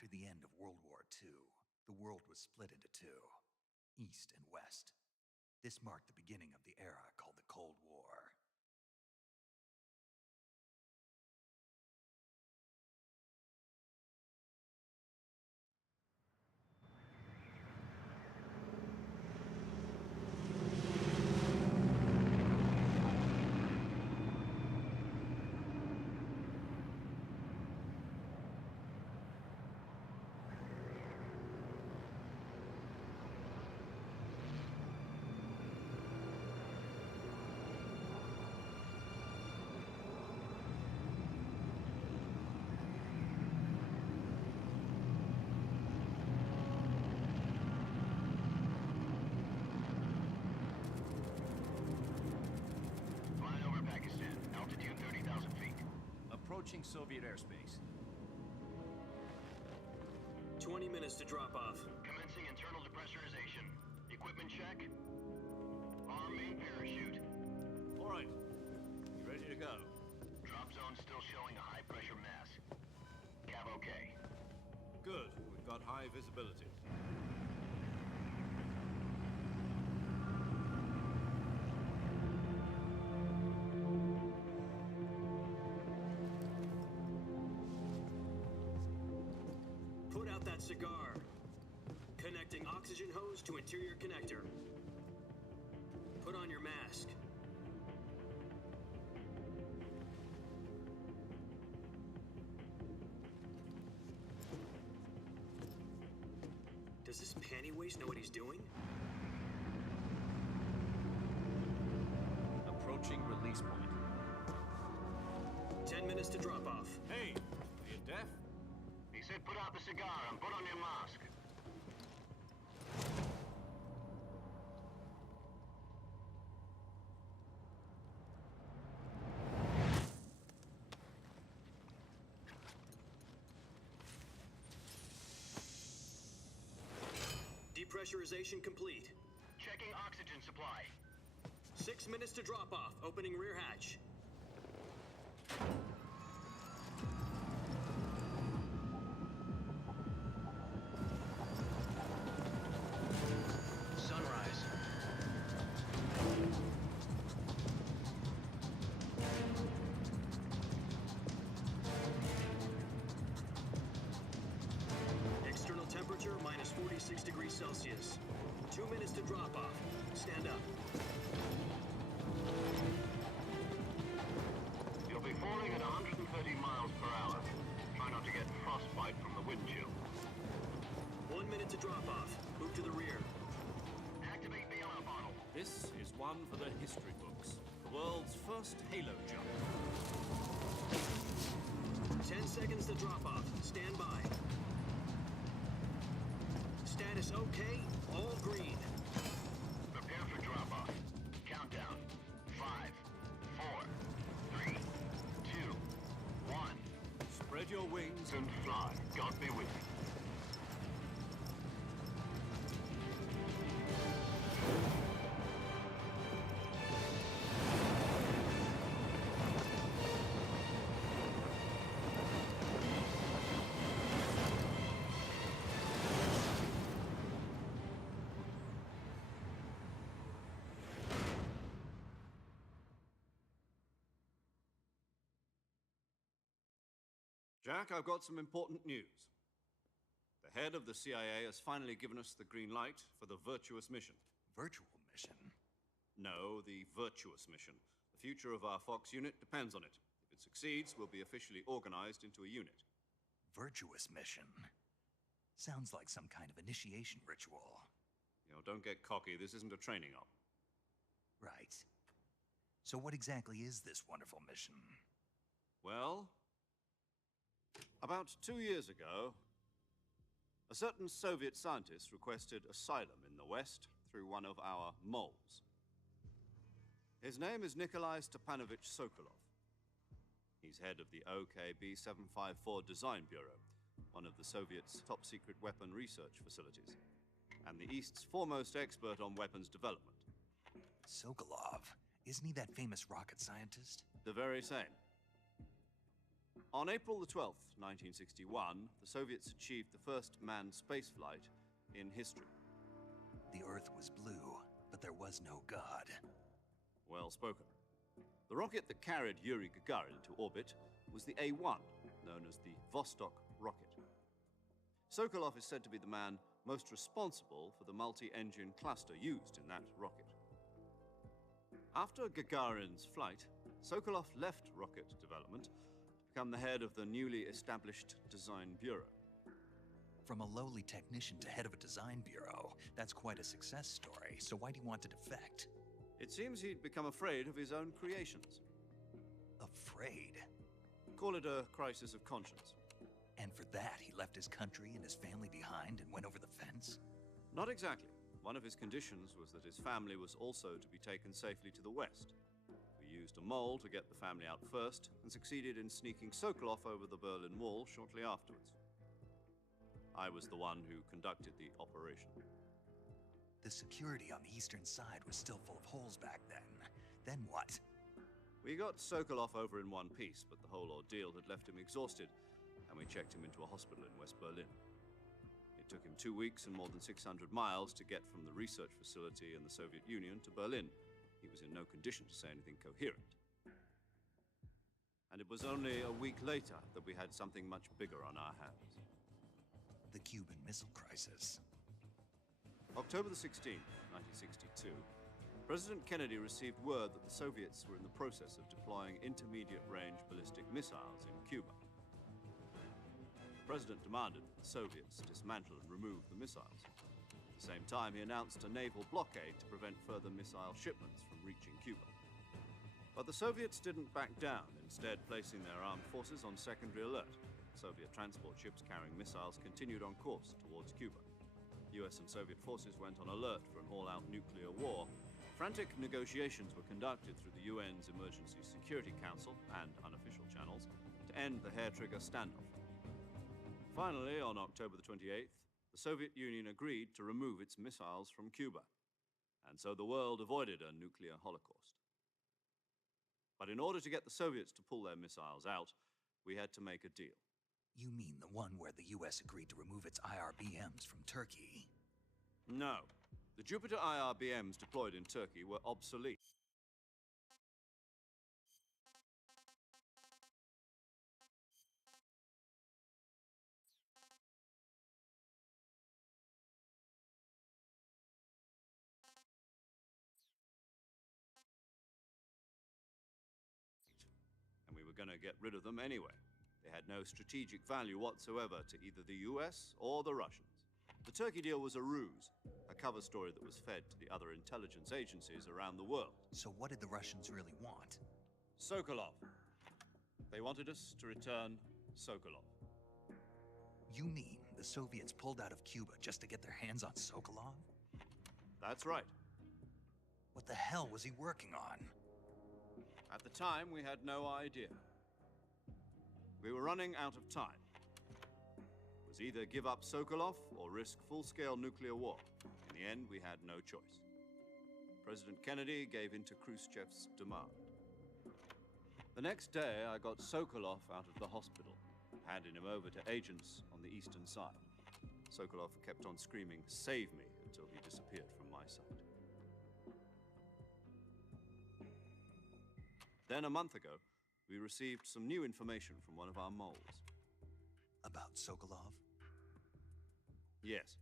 After the end of World War II, the world was split into two, East and West. This marked the beginning of the era called the Cold War. Approaching Soviet airspace. 20 minutes to drop off. Commencing internal depressurization. Equipment check. Arm main parachute. All right. Ready to go. Drop zone still showing a high pressure mass. Cav okay. Good. We've got high visibility. Put out that cigar. Connecting oxygen hose to interior connector. Put on your mask. Does this panty waste know what he's doing? Approaching release point. 10 minutes to drop off. Hey, are you deaf? He said put out the cigar and put on your mask. Depressurization complete. Checking oxygen supply. 6 minutes to drop off. Opening rear hatch. Sunrise. External temperature minus 46 degrees Celsius. 2 minutes to drop off. Stand up. You'll be falling at 130 miles per hour. Try not to get frostbite from the wind chill. 1 minute to drop off. Move to the rear. Activate the alarm bottle. This is one for the history books. The world's first halo jump. 10 seconds to drop off. Stand by. Status okay. All green. Prepare for drop-off. Countdown. 5, 4, 3, 2, 1. Spread your wings And fly. God be with you. Jack, I've got some important news. The head of the CIA has finally given us the green light for the virtuous mission. Virtual mission? No, the virtuous mission. The future of our Fox unit depends on it. If it succeeds, we'll be officially organized into a unit. Virtuous mission? Sounds like some kind of initiation ritual. You know, don't get cocky. This isn't a training op. Right. So what exactly is this wonderful mission? Well, about 2 years ago, a certain Soviet scientist requested asylum in the West through one of our moles. His name is Nikolai Stepanovich Sokolov. He's head of the OKB 754 Design Bureau, one of the Soviets' top-secret weapon research facilities, and the East's foremost expert on weapons development. Sokolov? Isn't he that famous rocket scientist? The very same. On April the 12th, 1961, the Soviets achieved the first manned spaceflight in history. The Earth was blue, but there was no God. Well spoken. The rocket that carried Yuri Gagarin into orbit was the A-1, known as the Vostok rocket. Sokolov is said to be the man most responsible for the multi-engine cluster used in that rocket. After Gagarin's flight, Sokolov left rocket development to become the head of the newly established Design Bureau. From a lowly technician to head of a design bureau, that's quite a success story, so why do you want to defect? It seems he'd become afraid of his own creations. Afraid? Call it a crisis of conscience. And for that, he left his country and his family behind and went over the fence? Not exactly. One of his conditions was that his family was also to be taken safely to the west. We used a mole to get the family out first and succeeded in sneaking Sokolov over the Berlin Wall shortly afterwards. I was the one who conducted the operation. The security on the eastern side was still full of holes back then. Then what? We got Sokolov over in one piece, but the whole ordeal had left him exhausted, and we checked him into a hospital in West Berlin. It took him 2 weeks and more than 600 miles to get from the research facility in the Soviet Union to Berlin. He was in no condition to say anything coherent. And it was only a week later that we had something much bigger on our hands. The Cuban Missile Crisis. October the 16th, 1962, President Kennedy received word that the Soviets were in the process of deploying intermediate-range ballistic missiles in Cuba. The President demanded that the Soviets dismantle and remove the missiles. At the same time, he announced a naval blockade to prevent further missile shipments from reaching Cuba. But the Soviets didn't back down, instead placing their armed forces on secondary alert. Soviet transport ships carrying missiles continued on course towards Cuba. US and Soviet forces went on alert for an all-out nuclear war. Frantic negotiations were conducted through the UN's Emergency Security Council and unofficial channels to end the hair-trigger standoff. Finally, on October the 28th, the Soviet Union agreed to remove its missiles from Cuba, and so the world avoided a nuclear holocaust. But in order to get the Soviets to pull their missiles out, we had to make a deal. You mean the one where the US agreed to remove its IRBMs from Turkey? No. The Jupiter IRBMs deployed in Turkey were obsolete. And we were going to get rid of them anyway. They had no strategic value whatsoever to either the US or the Russians. The Turkey deal was a ruse, a cover story that was fed to the other intelligence agencies around the world. So what did the Russians really want? Sokolov. They wanted us to return Sokolov. You mean the Soviets pulled out of Cuba just to get their hands on Sokolov? That's right. What the hell was he working on? At the time, we had no idea. We were running out of time. It was either give up Sokolov or risk full-scale nuclear war. In the end, we had no choice. President Kennedy gave in to Khrushchev's demand. The next day, I got Sokolov out of the hospital, handing him over to agents on the eastern side. Sokolov kept on screaming, "Save me," until he disappeared from my sight. Then, a month ago, we received some new information from one of our moles. About Sokolov? Yes.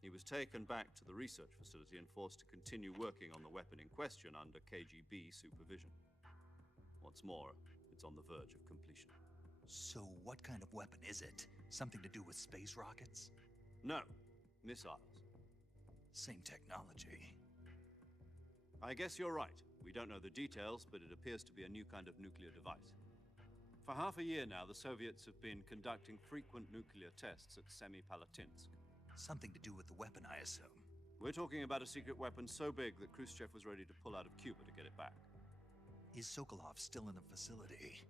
He was taken back to the research facility and forced to continue working on the weapon in question under KGB supervision. What's more, it's on the verge of completion. So what kind of weapon is it? Something to do with space rockets? No, missiles. Same technology. I guess you're right. We don't know the details, but it appears to be a new kind of nuclear device. For half a year now, the Soviets have been conducting frequent nuclear tests at Semipalatinsk. Something to do with the weapon, I assume. We're talking about a secret weapon so big that Khrushchev was ready to pull out of Cuba to get it back. Is Sokolov still in the facility?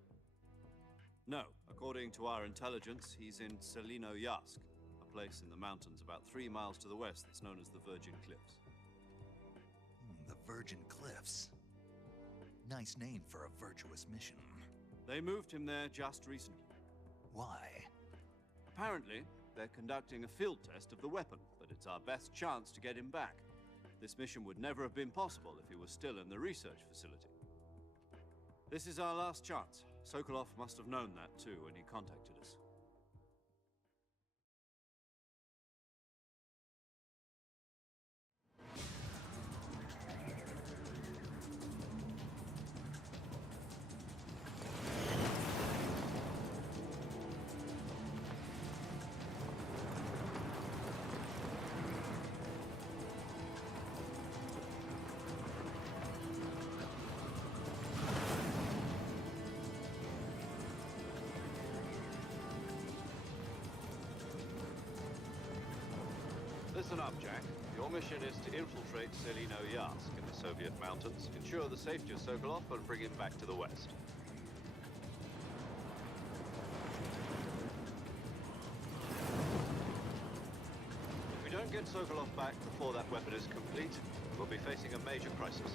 No. According to our intelligence, he's in Selinoyarsk, a place in the mountains about 3 miles to the west that's known as the Virgin Cliffs. The Virgin Cliffs. Nice name for a virtuous mission. They moved him there just recently. Why? Apparently, they're conducting a field test of the weapon, but it's our best chance to get him back. This mission would never have been possible if he was still in the research facility. This is our last chance. Sokolov must have known that too when he contacted us. Listen up, Jack. Your mission is to infiltrate Selino Yask in the Soviet mountains, ensure the safety of Sokolov, and bring him back to the West. If we don't get Sokolov back before that weapon is complete, we'll be facing a major crisis.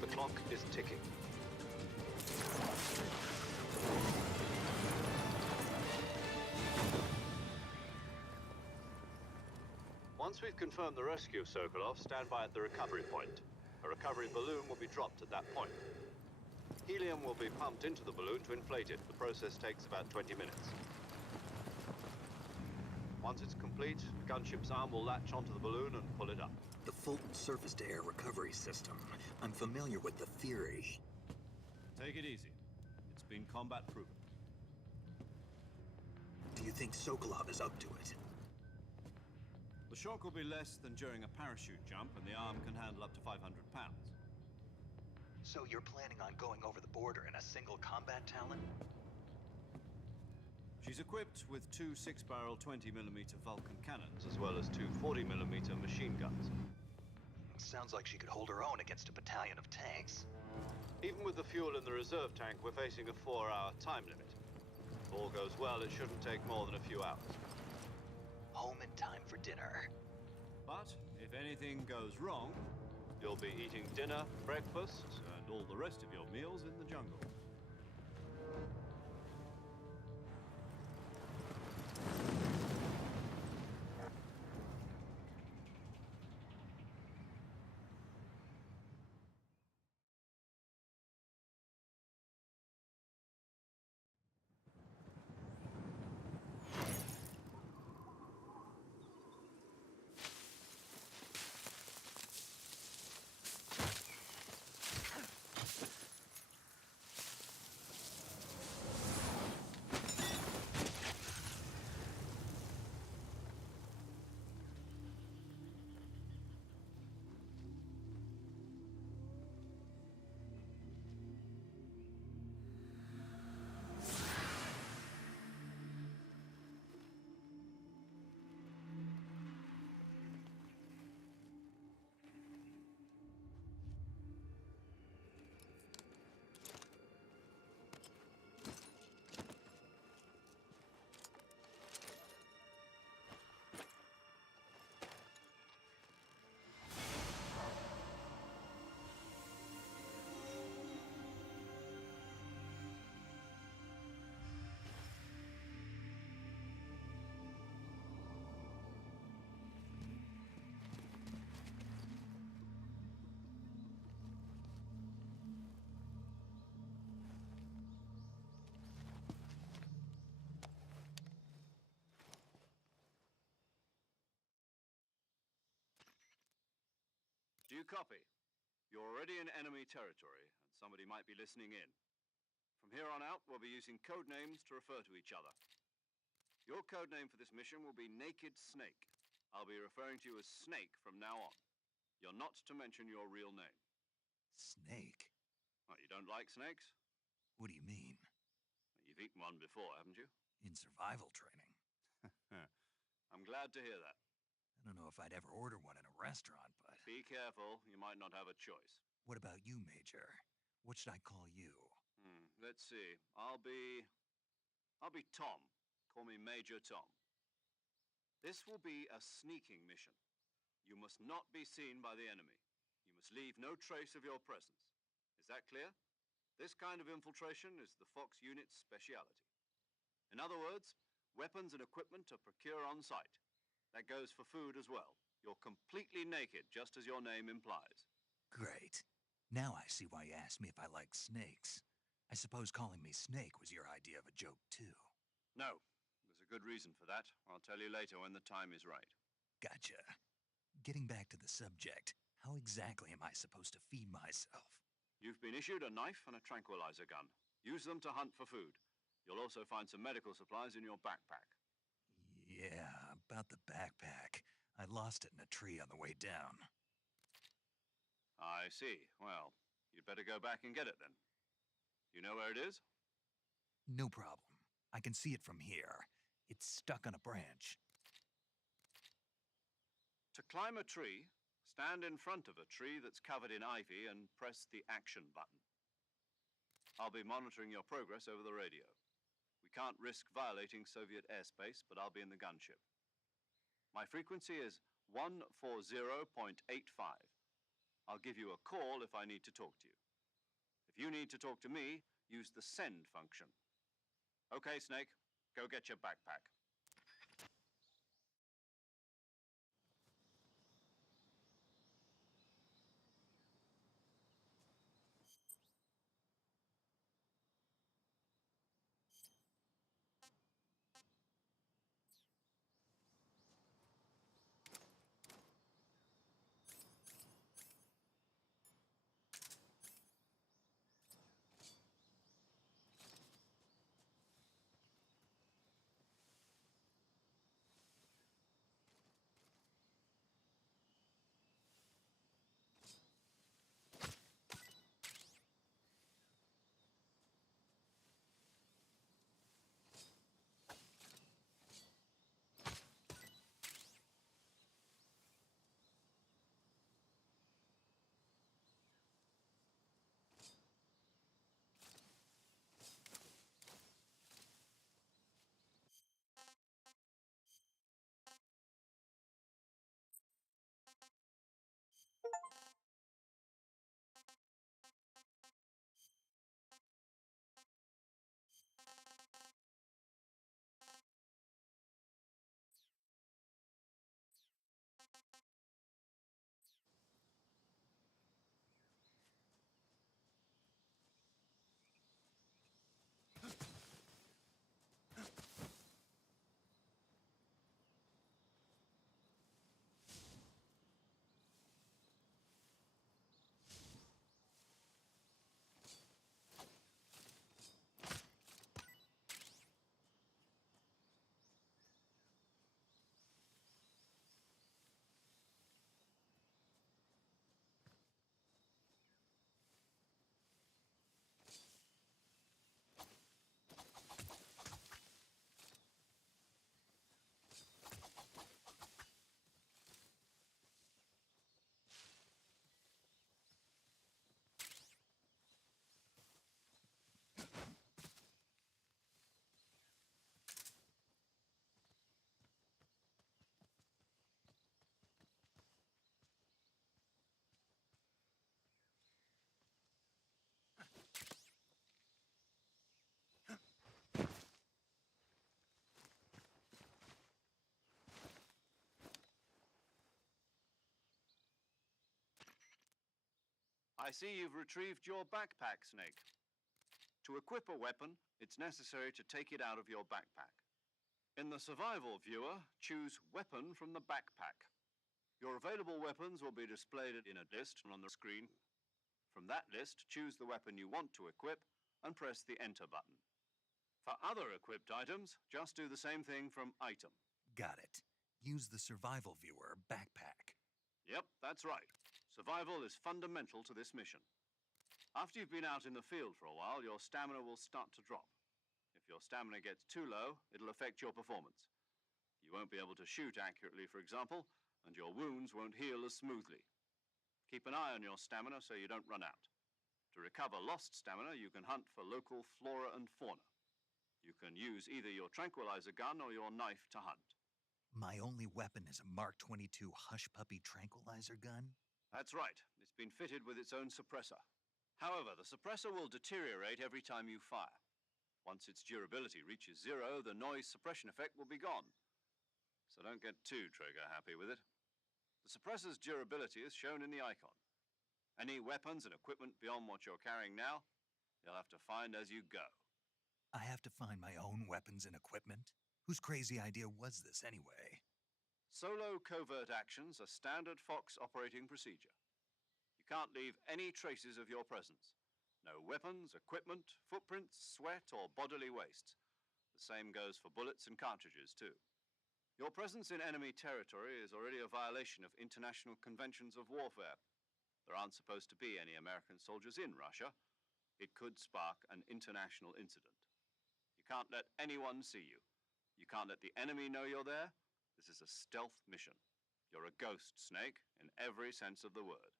The clock is ticking. Once we've confirmed the rescue of Sokolov, stand by at the recovery point. A recovery balloon will be dropped at that point. Helium will be pumped into the balloon to inflate it. The process takes about 20 minutes. Once it's complete, the gunship's arm will latch onto the balloon and pull it up. The Fulton surface-to-air recovery system. I'm familiar with the theory. Take it easy. It's been combat proven. Do you think Sokolov is up to it? The shock will be less than during a parachute jump, and the arm can handle up to 500 pounds. So you're planning on going over the border in a single combat Talon? She's equipped with two 6-barrel 20mm Vulcan cannons, as well as two 40mm machine guns. Sounds like she could hold her own against a battalion of tanks. Even with the fuel in the reserve tank, we're facing a 4-hour time limit. If all goes well, it shouldn't take more than a few hours. Home in time for dinner. But if anything goes wrong, you'll be eating dinner, breakfast, and all the rest of your meals in the jungle. Do you copy? You're already in enemy territory, and somebody might be listening in. From here on out, we'll be using code names to refer to each other. Your code name for this mission will be Naked Snake. I'll be referring to you as Snake from now on. You're not to mention your real name. Snake? What, you don't like snakes? What do you mean? You've eaten one before, haven't you? In survival training. I'm glad to hear that. I don't know if I'd ever order one in a restaurant, but... Be careful, you might not have a choice. What about you, Major? What should I call you? Let's see. I'll be Tom. Call me Major Tom. This will be a sneaking mission. You must not be seen by the enemy. You must leave no trace of your presence. Is that clear? This kind of infiltration is the Fox unit's speciality. In other words, weapons and equipment are procure on site. That goes for food as well. You're completely naked, just as your name implies. Great. Now I see why you asked me if I like snakes. I suppose calling me Snake was your idea of a joke, too. No, there's a good reason for that. I'll tell you later when the time is right. Gotcha. Getting back to the subject, how exactly am I supposed to feed myself? You've been issued a knife and a tranquilizer gun. Use them to hunt for food. You'll also find some medical supplies in your backpack. Yeah, about the backpack. I lost it in a tree on the way down. I see. Well, you'd better go back and get it then. You know where it is? No problem. I can see it from here. It's stuck on a branch. To climb a tree, stand in front of a tree that's covered in ivy and press the action button. I'll be monitoring your progress over the radio. We can't risk violating Soviet airspace, but I'll be in the gunship. My frequency is 140.85. I'll give you a call if I need to talk to you. If you need to talk to me, use the send function. Okay, Snake, go get your backpack. I see you've retrieved your backpack, Snake. To equip a weapon, it's necessary to take it out of your backpack. In the survival viewer, choose Weapon from the backpack. Your available weapons will be displayed in a list on the screen. From that list, choose the weapon you want to equip and press the Enter button. For other equipped items, just do the same thing from Item. Got it. Use the survival viewer backpack. Yep, that's right. Survival is fundamental to this mission. After you've been out in the field for a while, your stamina will start to drop. If your stamina gets too low, it'll affect your performance. You won't be able to shoot accurately, for example, and your wounds won't heal as smoothly. Keep an eye on your stamina so you don't run out. To recover lost stamina, you can hunt for local flora and fauna. You can use either your tranquilizer gun or your knife to hunt. My only weapon is a Mark 22 Hush Puppy tranquilizer gun? That's right. It's been fitted with its own suppressor. However, the suppressor will deteriorate every time you fire. Once its durability reaches 0, the noise suppression effect will be gone. So don't get too trigger-happy with it. The suppressor's durability is shown in the icon. Any weapons and equipment beyond what you're carrying now, you'll have to find as you go. I have to find my own weapons and equipment? Whose crazy idea was this, anyway? Solo covert actions are standard Fox operating procedure. You can't leave any traces of your presence. No weapons, equipment, footprints, sweat, or bodily waste. The same goes for bullets and cartridges, too. Your presence in enemy territory is already a violation of international conventions of warfare. There aren't supposed to be any American soldiers in Russia. It could spark an international incident. You can't let anyone see you. You can't let the enemy know you're there. This is a stealth mission. You're a ghost, Snake, in every sense of the word.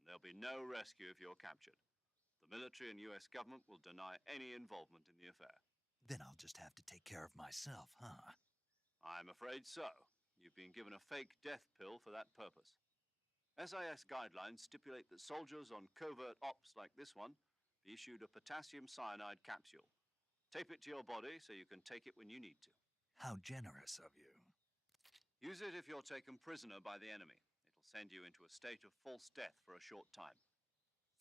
And there'll be no rescue if you're captured. The military and US government will deny any involvement in the affair. Then I'll just have to take care of myself, huh? I'm afraid so. You've been given a fake death pill for that purpose. SIS guidelines stipulate that soldiers on covert ops like this one be issued a potassium cyanide capsule. Tape it to your body so you can take it when you need to. How generous of you. Use it if you're taken prisoner by the enemy. It'll send you into a state of false death for a short time.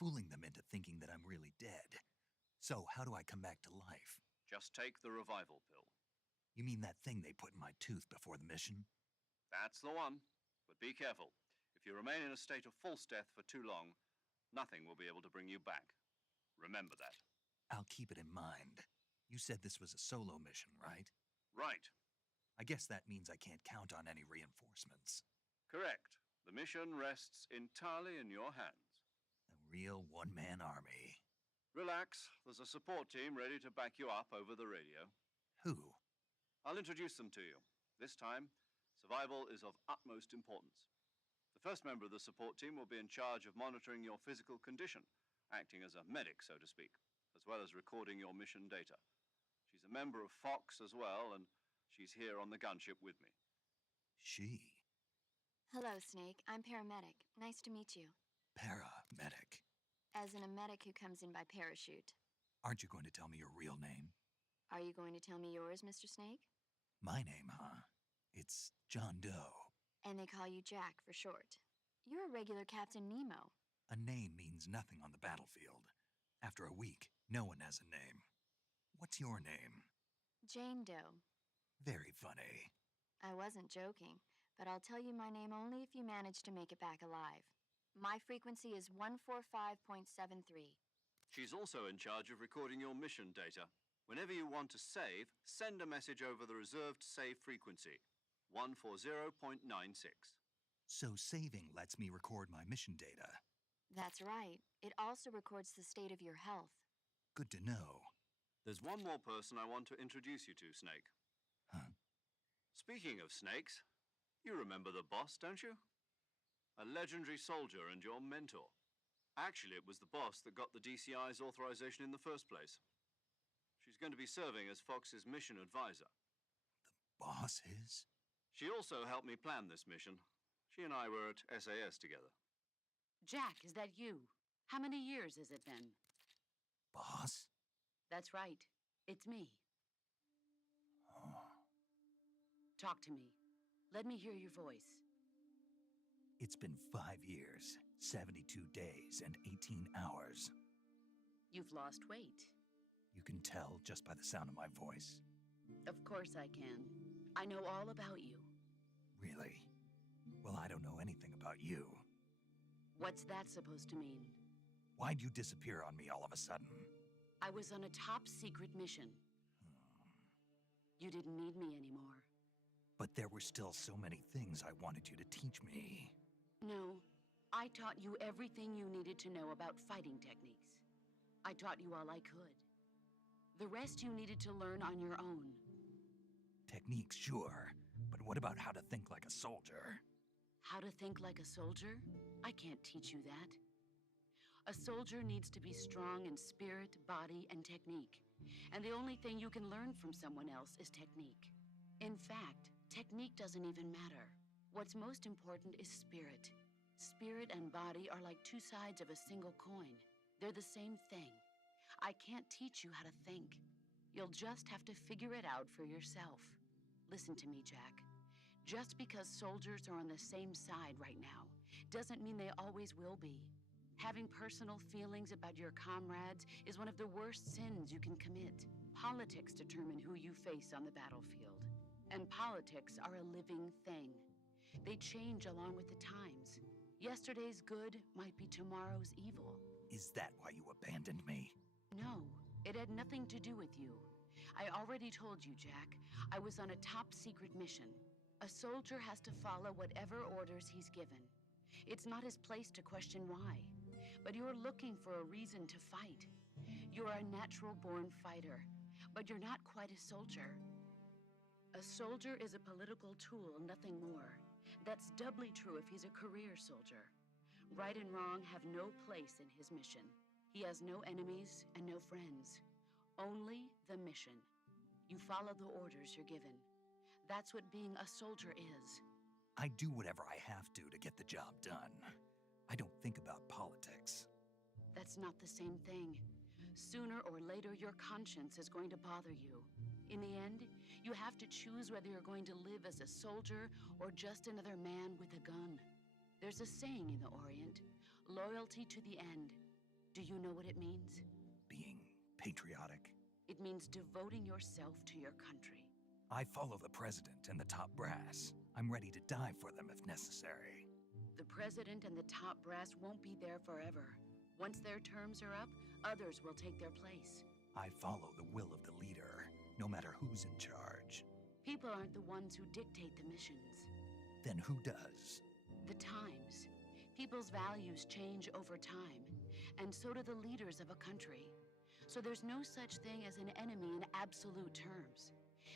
Fooling them into thinking that I'm really dead. So how do I come back to life? Just take the revival pill. You mean that thing they put in my tooth before the mission? That's the one. But be careful. If you remain in a state of false death for too long, nothing will be able to bring you back. Remember that. I'll keep it in mind. You said this was a solo mission, right? Right. I guess that means I can't count on any reinforcements. Correct. The mission rests entirely in your hands. A real one-man army. Relax. There's a support team ready to back you up over the radio. Who? I'll introduce them to you. This time, survival is of utmost importance. The first member of the support team will be in charge of monitoring your physical condition, acting as a medic, so to speak, as well as recording your mission data. She's a member of Fox as well, and she's here on the gunship with me. She? Hello, Snake. I'm paramedic. Nice to meet you. Paramedic. As in a medic who comes in by parachute. Aren't you going to tell me your real name? Are you going to tell me yours, Mr. Snake? My name, huh? It's John Doe. And they call you Jack for short. You're a regular Captain Nemo. A name means nothing on the battlefield. After a week, no one has a name. What's your name? Jane Doe. Very funny. I wasn't joking, but I'll tell you my name only if you manage to make it back alive. My frequency is 145.73. She's also in charge of recording your mission data. Whenever you want to save, send a message over the reserved save frequency, 140.96. So saving lets me record my mission data. That's right. It also records the state of your health. Good to know. There's one more person I want to introduce you to, Snake. Huh? Speaking of snakes, you remember the boss, don't you? A legendary soldier and your mentor. Actually, it was the boss that got the DCI's authorization in the first place. She's going to be serving as Fox's mission advisor. The boss is? She also helped me plan this mission. She and I were at SAS together. Jack, is that you? How many years has it been? Boss? That's right. It's me. Oh. Talk to me. Let me hear your voice. It's been 5 years, 72 days, and 18 hours. You've lost weight. You can tell just by the sound of my voice. Of course I can. I know all about you. Really? Well, I don't know anything about you. What's that supposed to mean? Why'd you disappear on me all of a sudden? I was on a top-secret mission. You didn't need me anymore. But there were still so many things I wanted you to teach me. No, I taught you everything you needed to know about fighting techniques. I taught you all I could. The rest you needed to learn on your own. Techniques, sure. But what about how to think like a soldier? How to think like a soldier? I can't teach you that. A soldier needs to be strong in spirit, body, and technique. And the only thing you can learn from someone else is technique. In fact, technique doesn't even matter. What's most important is spirit. Spirit and body are like two sides of a single coin. They're the same thing. I can't teach you how to think. You'll just have to figure it out for yourself. Listen to me, Jack. Just because soldiers are on the same side right now doesn't mean they always will be. Having personal feelings about your comrades is one of the worst sins you can commit. Politics determine who you face on the battlefield. And politics are a living thing. They change along with the times. Yesterday's good might be tomorrow's evil. Is that why you abandoned me? No, it had nothing to do with you. I already told you, Jack. I was on a top-secret mission. A soldier has to follow whatever orders he's given. It's not his place to question why. But you're looking for a reason to fight. You're a natural-born fighter, but you're not quite a soldier. A soldier is a political tool, nothing more. That's doubly true if he's a career soldier. Right and wrong have no place in his mission. He has no enemies and no friends. Only the mission. You follow the orders you're given. That's what being a soldier is. I do whatever I have to get the job done. I don't think about politics. That's not the same thing. Sooner or later, your conscience is going to bother you. In the end, you have to choose whether you're going to live as a soldier or just another man with a gun. There's a saying in the Orient, loyalty to the end. Do you know what it means? Being patriotic. It means devoting yourself to your country. I follow the president and the top brass. I'm ready to die for them if necessary. The president and the top brass won't be there forever. Once their terms are up, others will take their place. I follow the will of the leader, no matter who's in charge. People aren't the ones who dictate the missions. Then who does? The times. People's values change over time, and so do the leaders of a country. So there's no such thing as an enemy in absolute terms.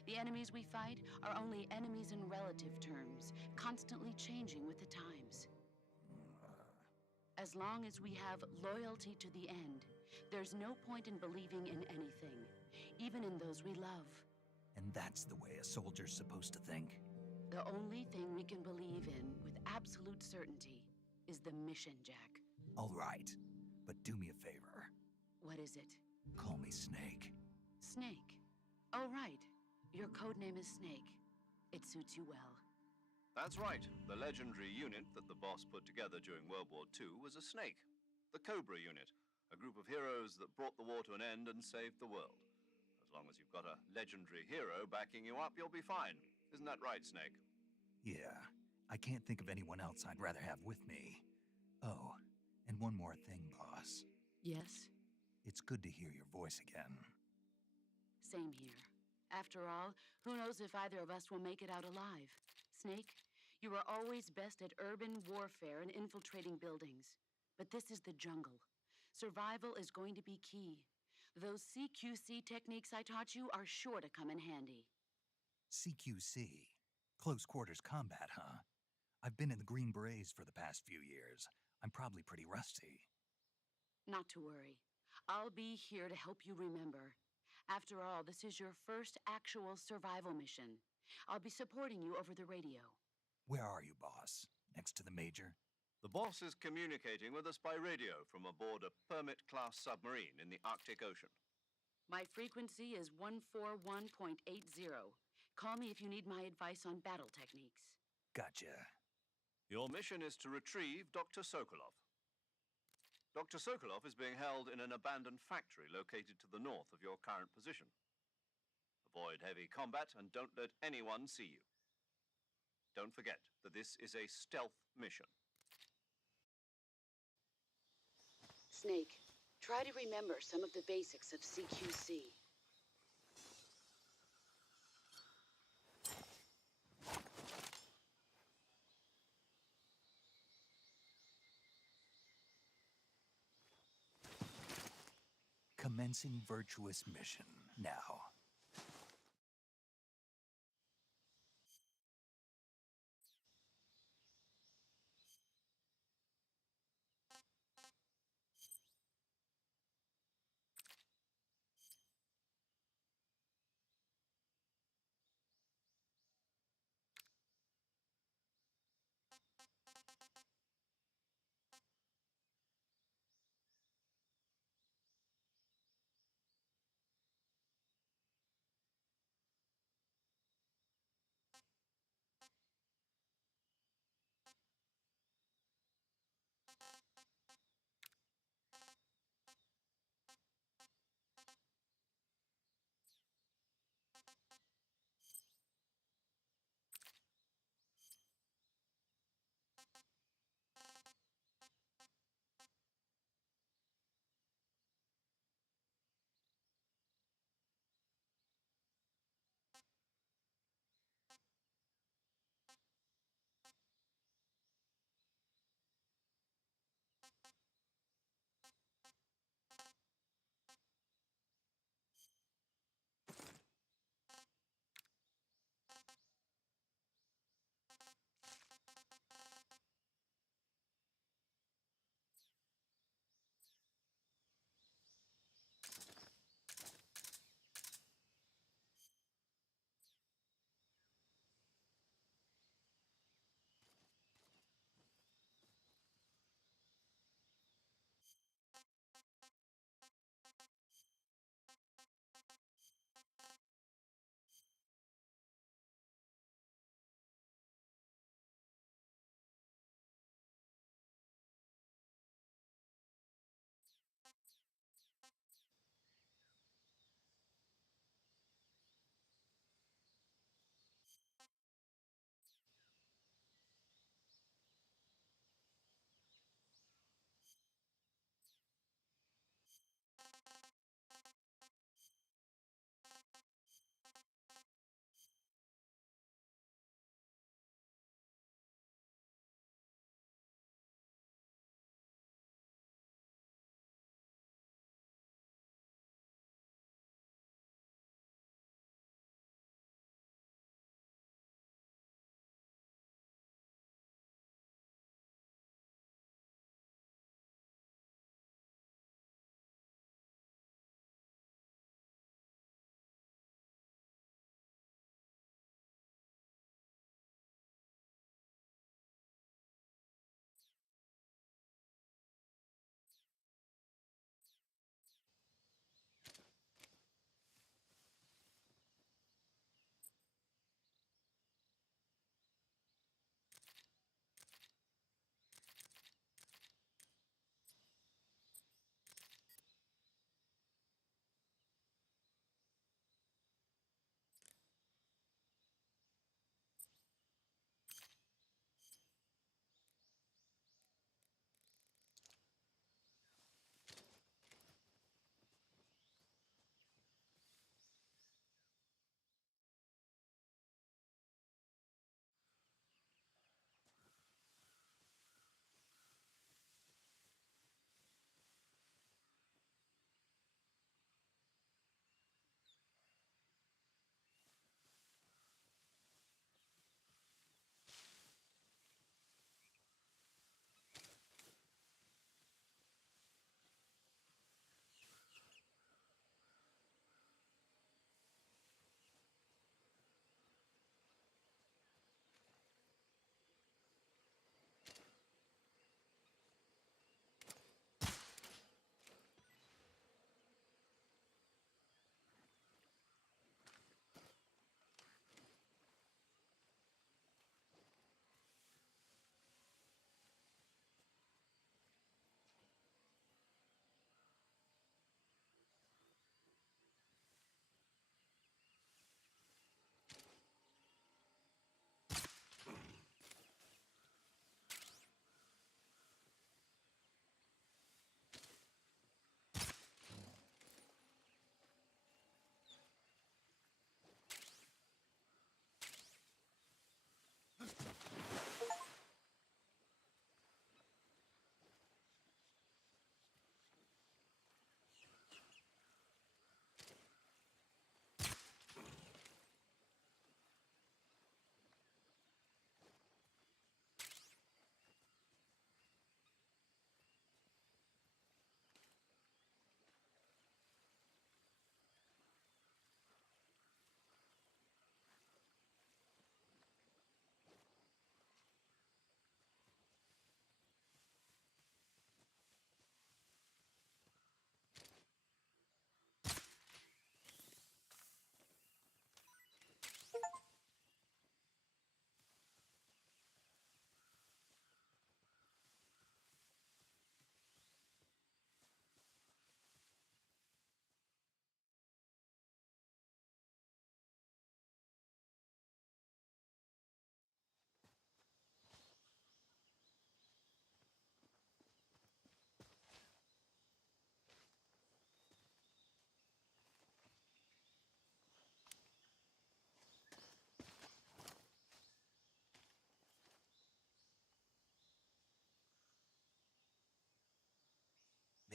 The enemies we fight are only enemies in relative terms, constantly changing with the times. As long as we have loyalty to the end, there's no point in believing in anything, even in those we love. And that's the way a soldier's supposed to think? The only thing we can believe in with absolute certainty is the mission, Jack. All right, but do me a favor. What is it? Call me Snake. Snake. Oh, right. Your codename is Snake. It suits you well. That's right. The legendary unit that the boss put together during World War II was a snake. The Cobra unit, a group of heroes that brought the war to an end and saved the world. As long as you've got a legendary hero backing you up, you'll be fine. Isn't that right, Snake? Yeah, I can't think of anyone else I'd rather have with me. Oh, and one more thing, boss. Yes? It's good to hear your voice again. Same here. After all, who knows if either of us will make it out alive? Snake, you are always best at urban warfare and infiltrating buildings. But this is the jungle. Survival is going to be key. Those CQC techniques I taught you are sure to come in handy. CQC? Close quarters combat, huh? I've been in the Green Berets for the past few years. I'm probably pretty rusty. Not to worry. I'll be here to help you remember. After all, this is your first actual survival mission. I'll be supporting you over the radio. Where are you, boss? Next to the Major? The boss is communicating with us by radio from aboard a Permit-class submarine in the Arctic Ocean. My frequency is 141.80. Call me if you need my advice on battle techniques. Gotcha. Your mission is to retrieve Dr. Sokolov. Dr. Sokolov is being held in an abandoned factory located to the north of your current position. Avoid heavy combat and don't let anyone see you. Don't forget that this is a stealth mission. Snake, try to remember some of the basics of CQC. Commencing virtuous mission now.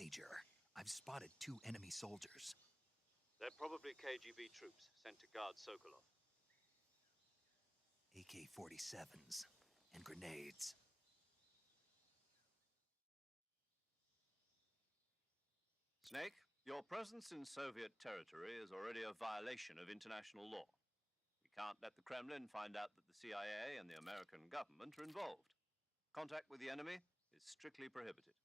Major, I've spotted 2 enemy soldiers. They're probably KGB troops sent to guard Sokolov. AK-47s and grenades. Snake, your presence in Soviet territory is already a violation of international law. We can't let the Kremlin find out that the CIA and the American government are involved. Contact with the enemy is strictly prohibited.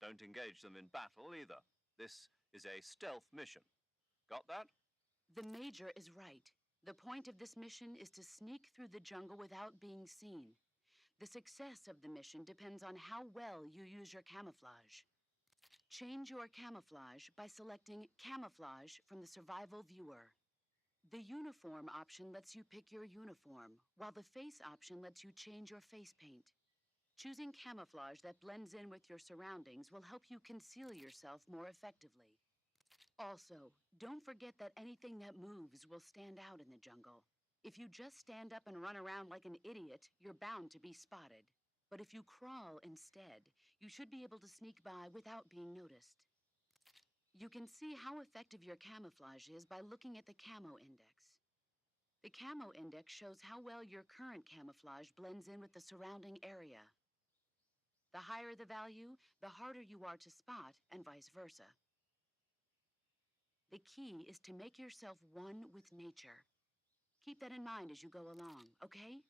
Don't engage them in battle either. This is a stealth mission. Got that? The Major is right. The point of this mission is to sneak through the jungle without being seen. The success of the mission depends on how well you use your camouflage. Change your camouflage by selecting Camouflage from the Survival Viewer. The Uniform option lets you pick your uniform, while the Face option lets you change your face paint. Choosing camouflage that blends in with your surroundings will help you conceal yourself more effectively. Also, don't forget that anything that moves will stand out in the jungle. If you just stand up and run around like an idiot, you're bound to be spotted. But if you crawl instead, you should be able to sneak by without being noticed. You can see how effective your camouflage is by looking at the Camo Index. The Camo Index shows how well your current camouflage blends in with the surrounding area. The higher the value, the harder you are to spot, and vice versa. The key is to make yourself one with nature. Keep that in mind as you go along, okay?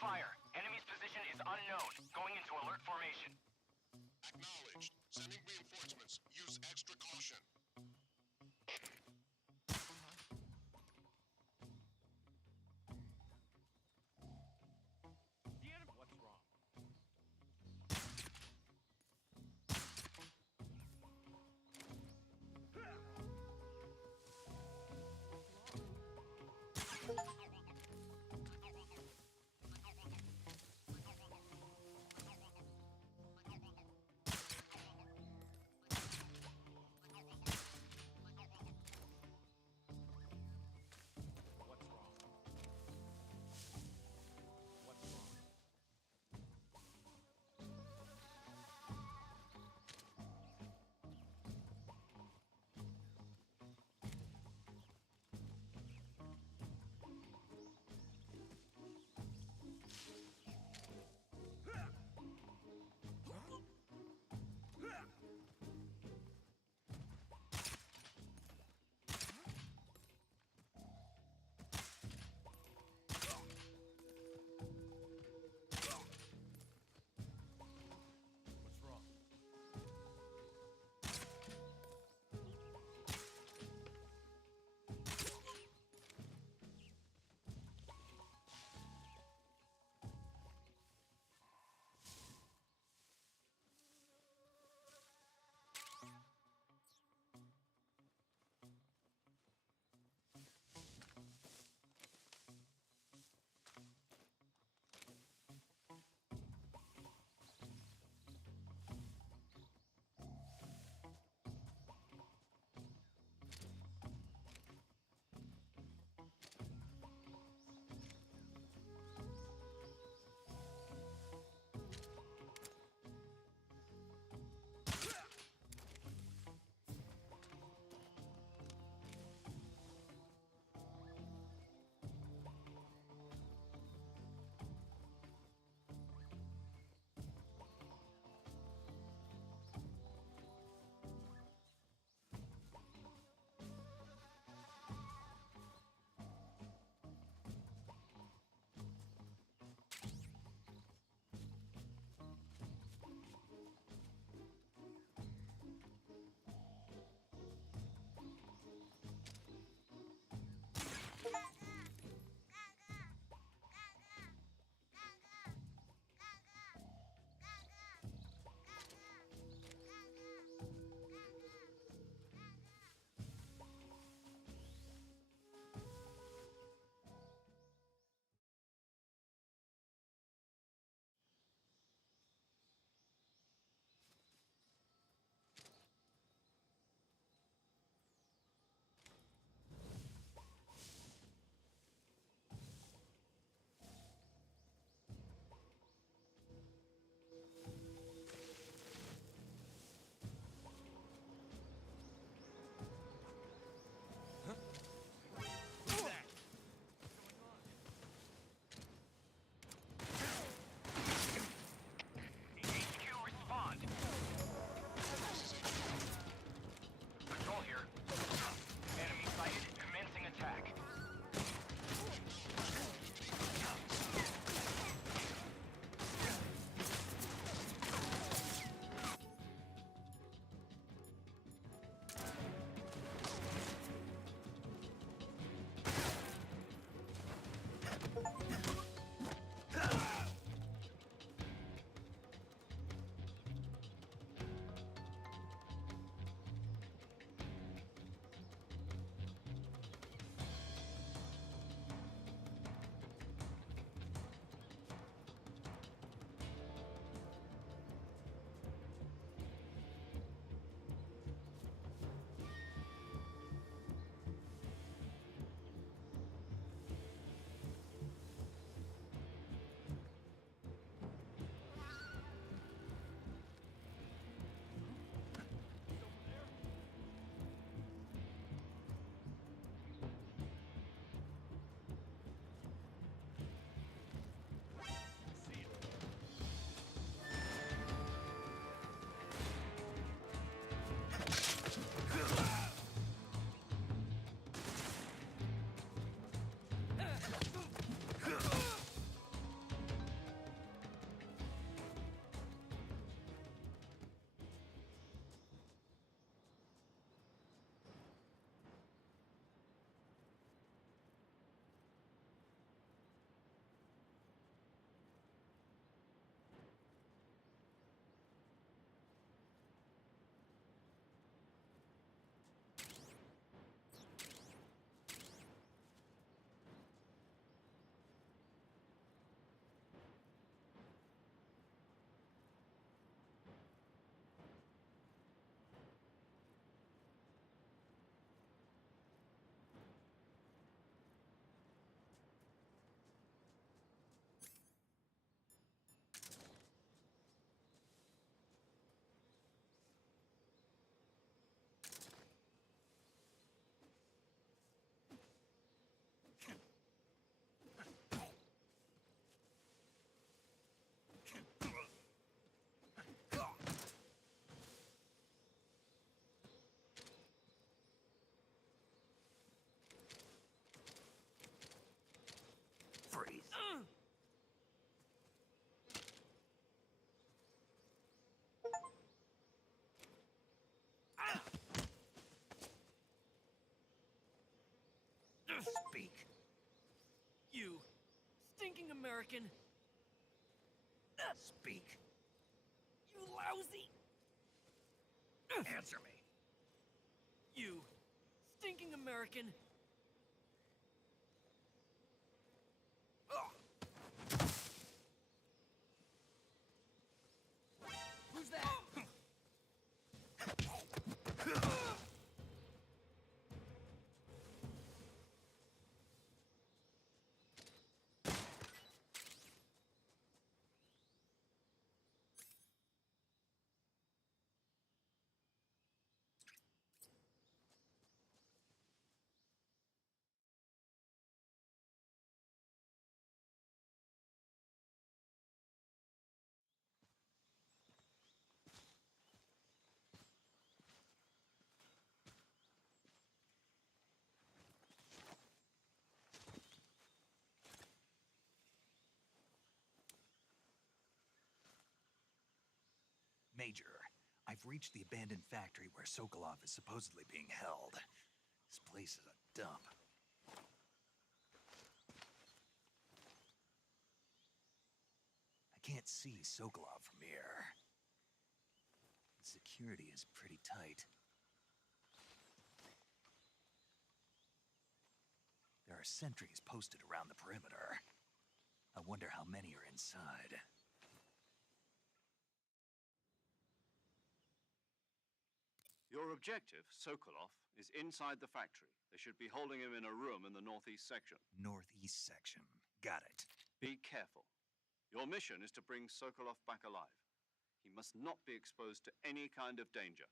fire. Enemy's position is unknown. Going into alert formation. Acknowledged. Sending reinforcements. Use extra caution. What's wrong? American. Speak. You lousy. Answer me. You stinking American. Who's that? Major, I've reached the abandoned factory where Sokolov is supposedly being held. This place is a dump. I can't see Sokolov from here. The security is pretty tight. There are sentries posted around the perimeter. I wonder how many are inside. Your objective, Sokolov, is inside the factory. They should be holding him in a room in the northeast section. Northeast section. Got it. Be careful. Your mission is to bring Sokolov back alive. He must not be exposed to any kind of danger.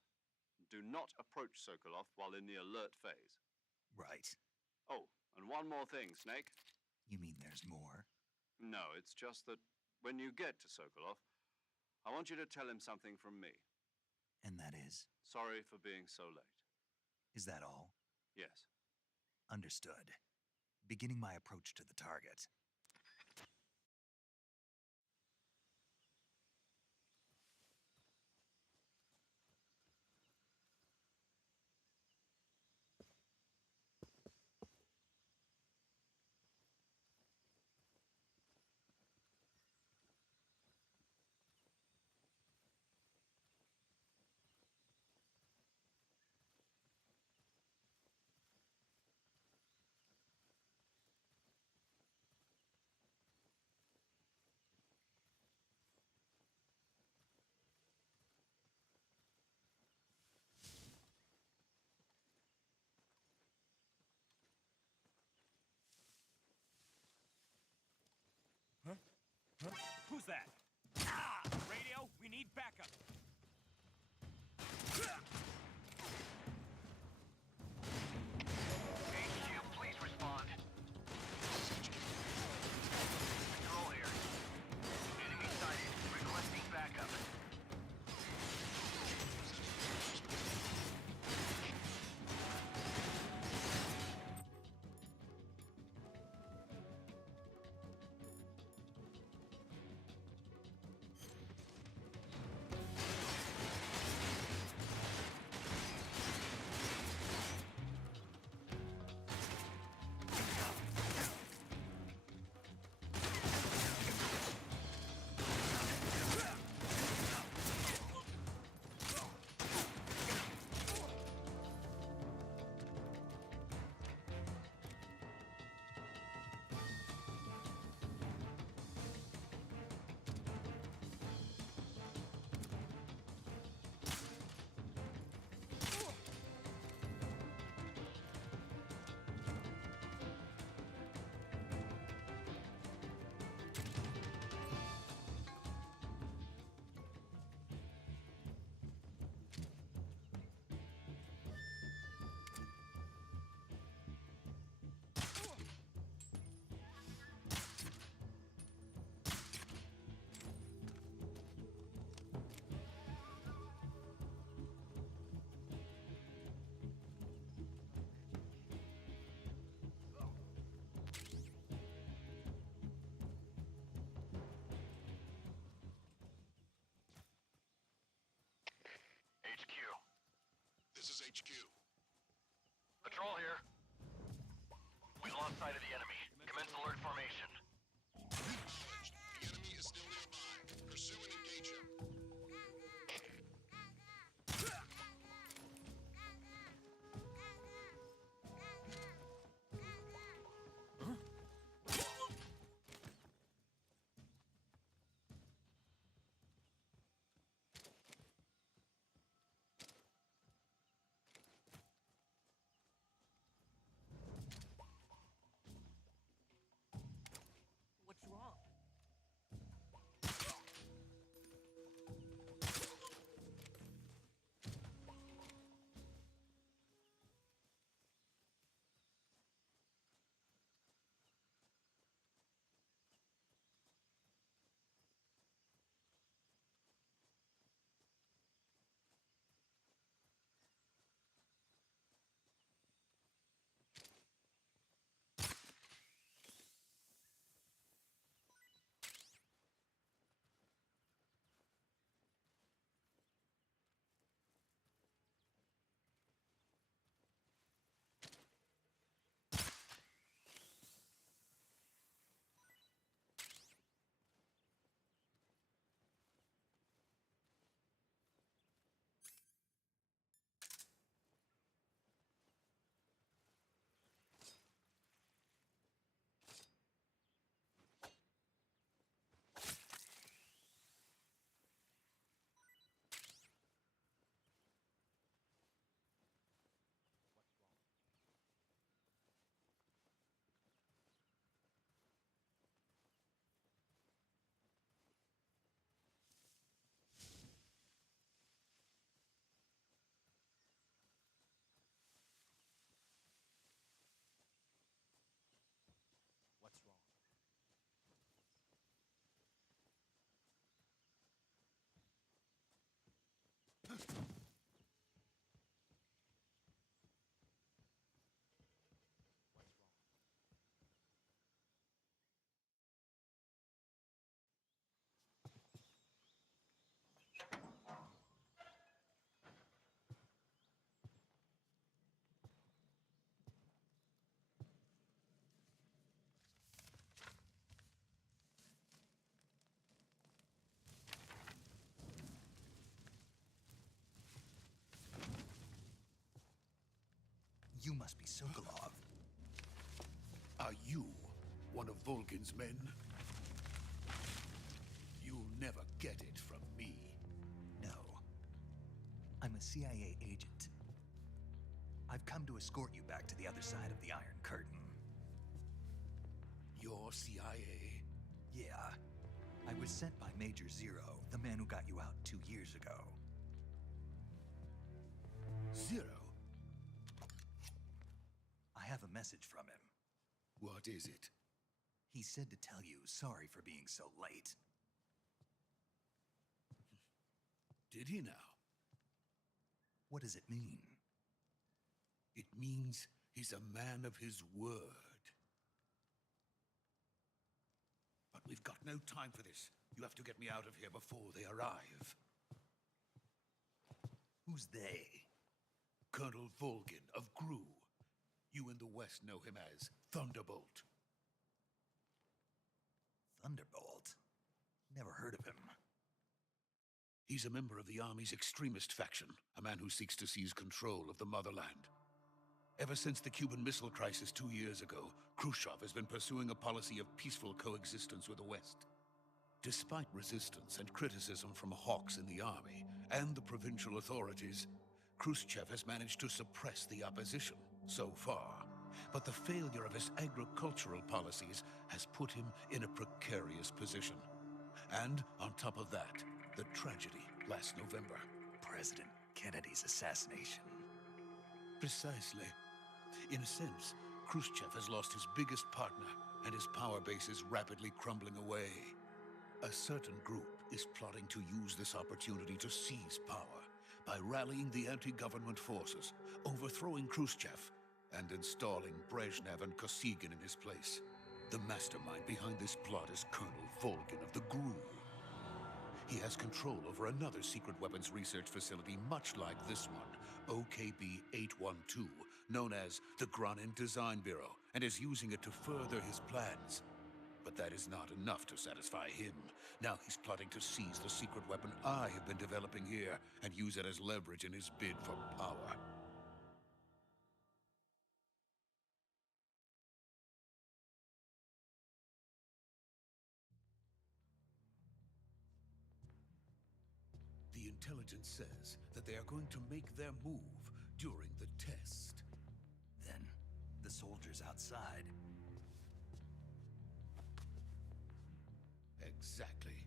Do not approach Sokolov while in the alert phase. Right. Oh, and one more thing, Snake. You mean there's more? No, it's just that when you get to Sokolov, I want you to tell him something from me. And that is? Sorry for being so late. Is that all? Yes. Understood. Beginning my approach to the target. Who's that? Radio, we need backup. HQ, please respond. Control here. Enemy sighted. Requesting backup. HQ. This is HQ. Patrol here. We lost sight of the enemy. Commence alert formation. You must be Sokolov. Are you one of Volgin's men? You'll never get it from me. No. I'm a CIA agent. I've come to escort you back to the other side of the Iron Curtain. You're CIA? Yeah. I was sent by Major Zero, the man who got you out 2 years ago. Zero? I have a message from him. What is it? He said to tell you sorry for being so late. Did he now? What does it mean? It means he's a man of his word. But we've got no time for this. You have to get me out of here before they arrive. Who's they? Colonel Volgin of Gru. You in the West know him as Thunderbolt. Thunderbolt? Never heard of him. He's a member of the Army's extremist faction, a man who seeks to seize control of the motherland. Ever since the Cuban Missile Crisis 2 years ago, Khrushchev has been pursuing a policy of peaceful coexistence with the West. Despite resistance and criticism from hawks in the army and the provincial authorities, Khrushchev has managed to suppress the opposition so far. But the failure of his agricultural policies has put him in a precarious position. And on top of that, the tragedy last November. President Kennedy's assassination. Precisely. In a sense, Khrushchev has lost his biggest partner, and his power base is rapidly crumbling away. A certain group is plotting to use this opportunity to seize power by rallying the anti-government forces, overthrowing Khrushchev, and installing Brezhnev and Kosygin in his place. The mastermind behind this plot is Colonel Volgin of the GRU. He has control over another secret weapons research facility much like this one, OKB-812, known as the Granin Design Bureau, and is using it to further his plans. But that is not enough to satisfy him. Now he's plotting to seize the secret weapon I have been developing here and use it as leverage in his bid for power. The intelligence says that they are going to make their move during the test. Then, the soldiers outside. Exactly.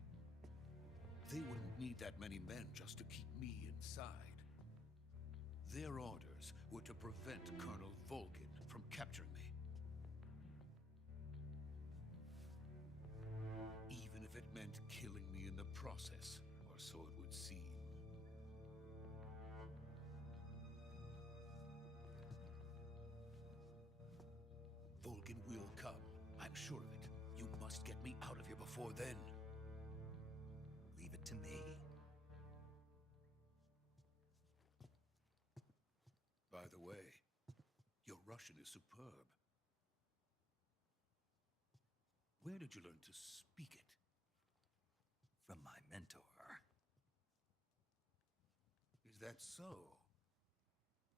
They wouldn't need that many men just to keep me inside. Their orders were to prevent Colonel Volgin from capturing me. Even if it meant killing me in the process, or so it would seem. Volgin will come. I'm sure of it. You must get me out of here before then. Leave it to me. By the way, your Russian is superb. Where did you learn to speak it? From my mentor. Is that so?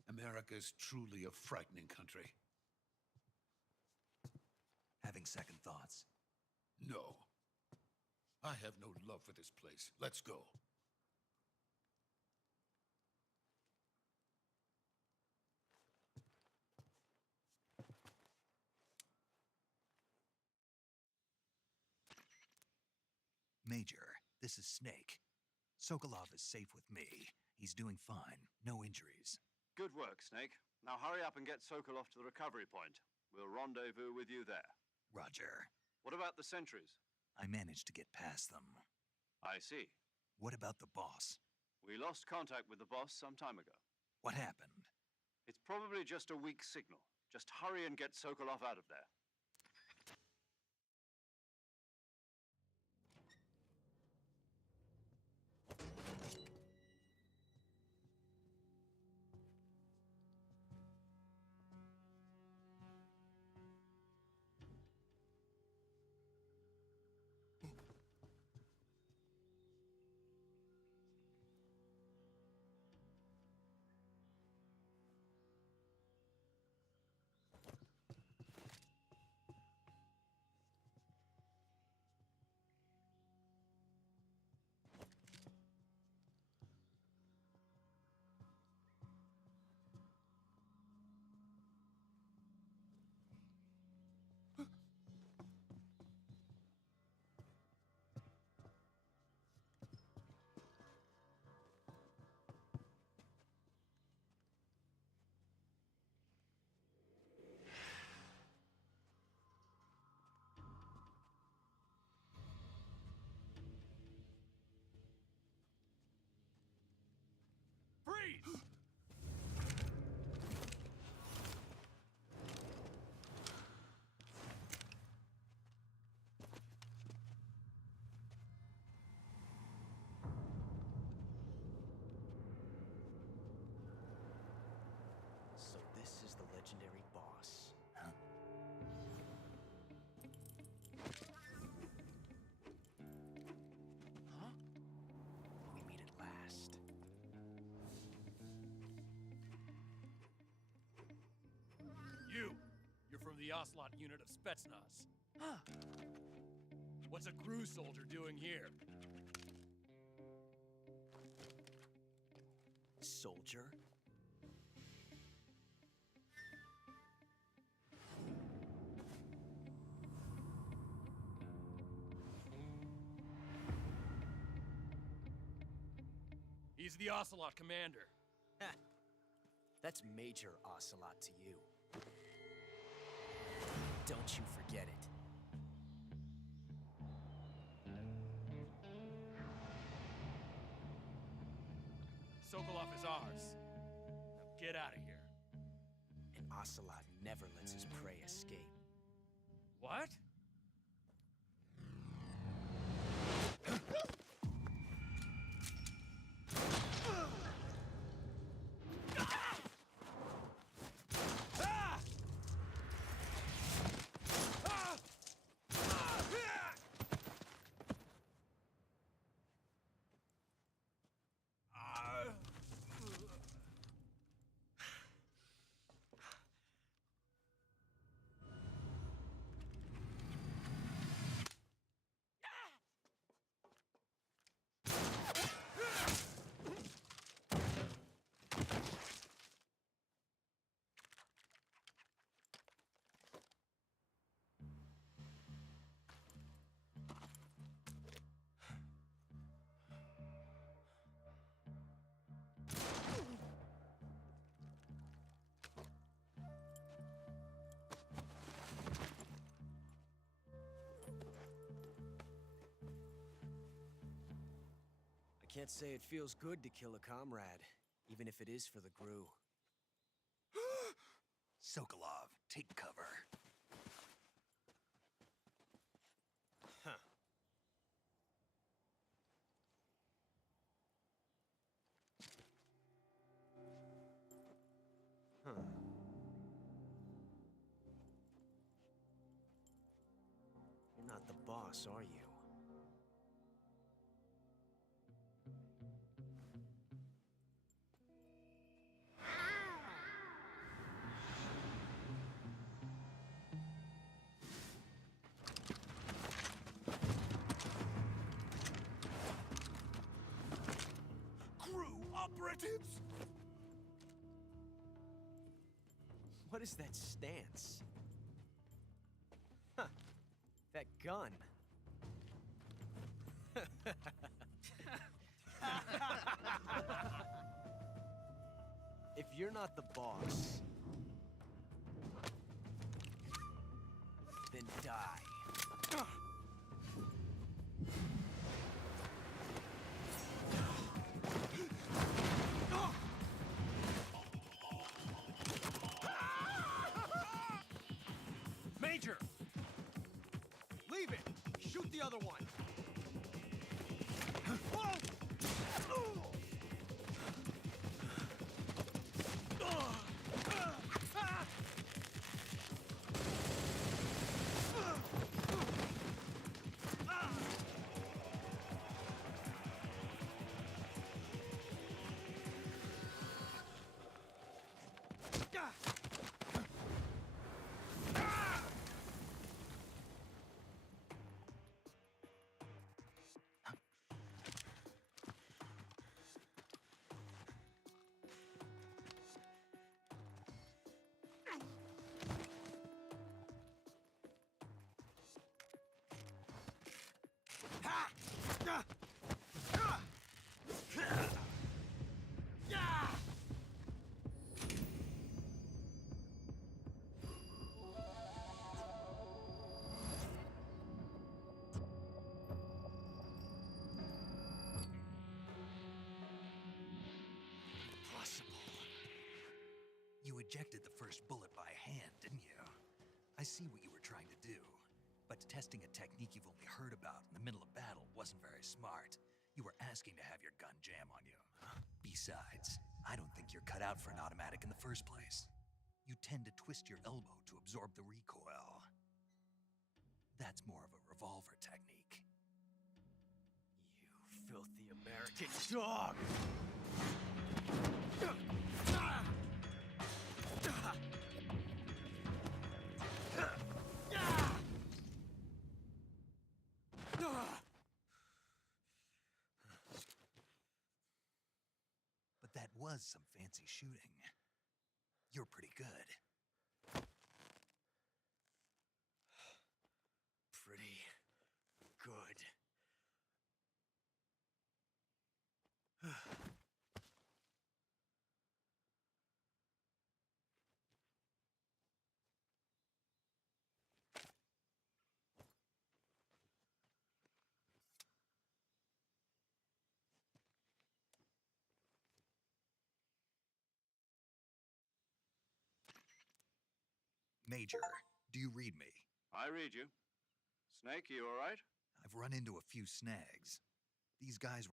America's truly a frightening country. Having second thoughts. No. I have no love for this place. Let's go. Major, this is Snake. Sokolov is safe with me. He's doing fine. No injuries. Good work, Snake. Now hurry up and get Sokolov to the recovery point. We'll rendezvous with you there. Roger. What about the sentries? I managed to get past them. I see. What about the boss? We lost contact with the boss some time ago. What happened? It's probably just a weak signal. Just hurry and get Sokolov out of there. Freeze! So this is the legendary boss. Huh? Huh? We meet at last. You're from the Ocelot unit of Spetsnaz. What's a crew soldier doing here? Soldier? He's the Ocelot commander. That's Major Ocelot to you. Don't you forget it. Sokolov is ours. Now get out of here. And Ocelot never lets his prey escape. What? I can't say it feels good to kill a comrade, even if it is for the Gru. Sokolov, take cover. Huh. Huh. You're not the boss, are you? Operatives! What is that stance? Huh. That gun. If you're not the boss, then die. You ejected the first bullet by hand, didn't you? I see what you were trying to do. But testing a technique you've only heard about in the middle of battle wasn't very smart. You were asking to have your gun jam on you. Besides, I don't think you're cut out for an automatic in the first place. You tend to twist your elbow to absorb the recoil. That's more of a revolver technique. You filthy American dog! But that was some fancy shooting. You're pretty good. Pretty good. Major, do you read me? I read you. Snake, you all right? I've run into a few snags. These guys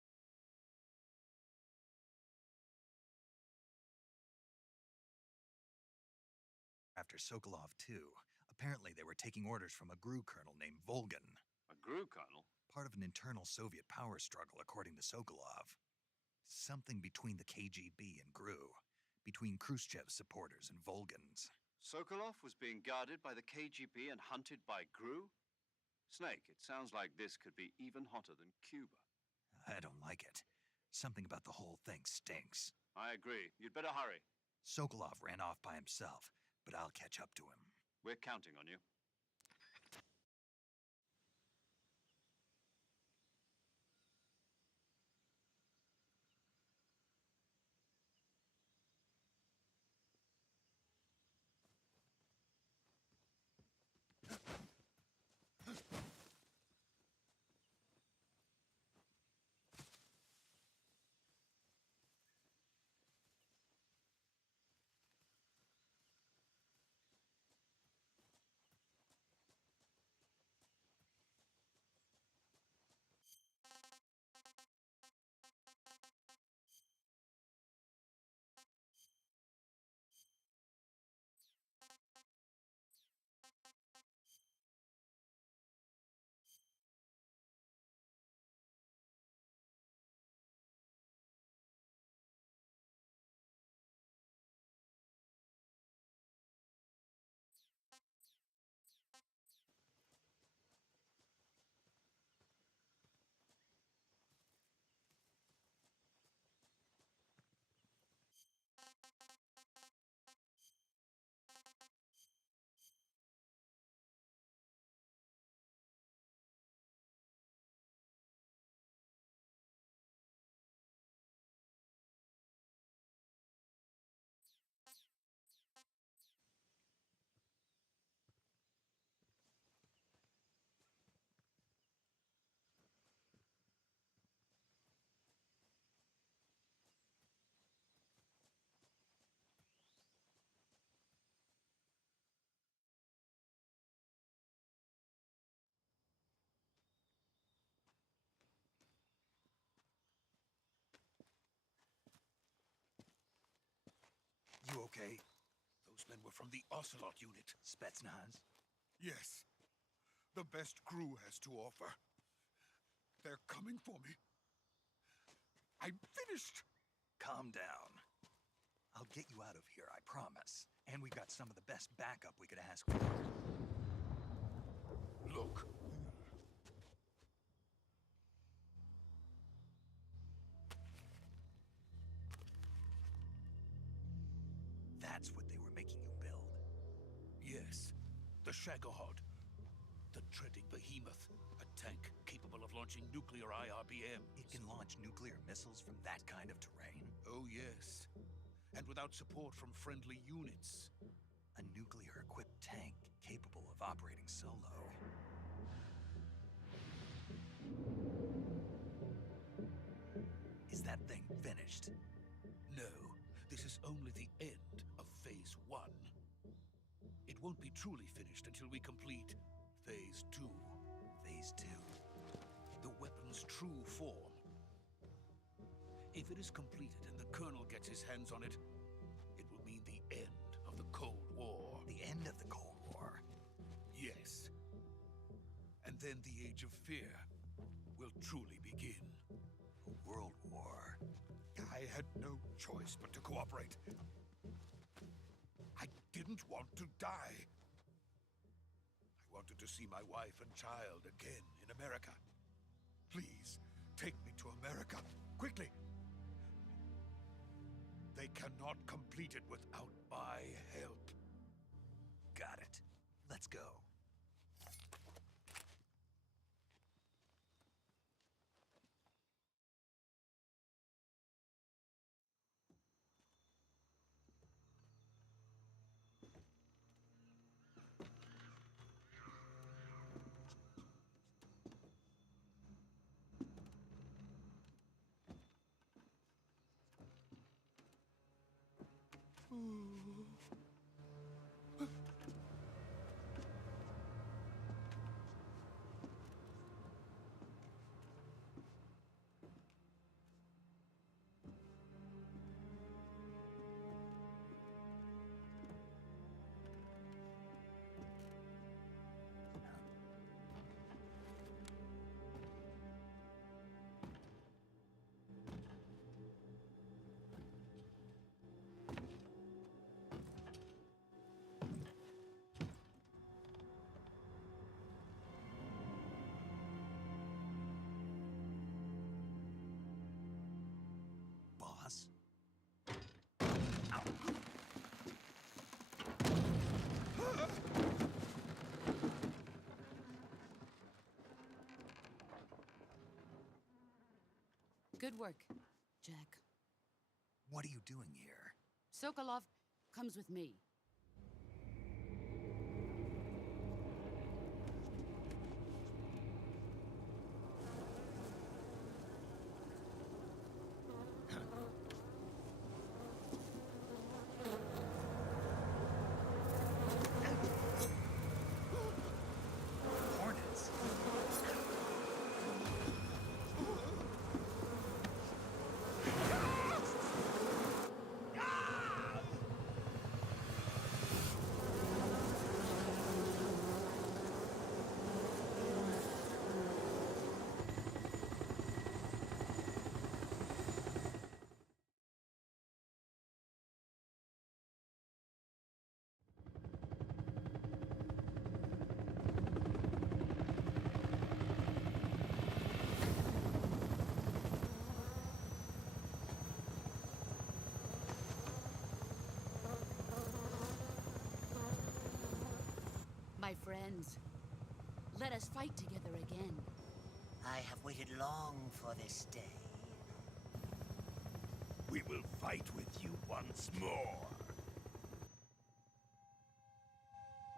after Sokolov too. Apparently they were taking orders from a GRU colonel named Volgan. A GRU colonel? Part of an internal Soviet power struggle, according to Sokolov. Something between the KGB and GRU. Between Khrushchev's supporters and Volgan's. Sokolov was being guarded by the KGB and hunted by GRU? Snake, it sounds like this could be even hotter than Cuba. I don't like it. Something about the whole thing stinks. I agree. You'd better hurry. Sokolov ran off by himself, but I'll catch up to him. We're counting on you. You okay? Those men were from the Ocelot unit. Spetsnaz? Yes. The best GRU has to offer. They're coming for me. I'm finished. Calm down. I'll get you out of here, I promise. And we've got some of the best backup we could ask for. Look. That's what they were making you build. Yes, the Shagohod. The dreaded behemoth. A tank capable of launching nuclear IRBMs. It can launch nuclear missiles from that kind of terrain? Oh, yes. And without support from friendly units. A nuclear-equipped tank capable of operating solo. Is that thing finished? No, this is only the end of Phase 1. It won't be truly finished until we complete Phase 2. Phase 2? The weapon's true form. If it is completed and the Colonel gets his hands on it, it will mean the end of the Cold War. The end of the Cold War? Yes. And then the Age of Fear will truly begin. A world war. I had no choice but to cooperate. I didn't want to die. I wanted to see my wife and child again in America. Please, take me to America, quickly. They cannot complete it without my help. Got it. Let's go. Boss? Ow. Good work, Jack. What are you doing here? Sokolov comes with me. Hornets? My friends, let us fight together again. I have waited long for this day. We will fight with you once more.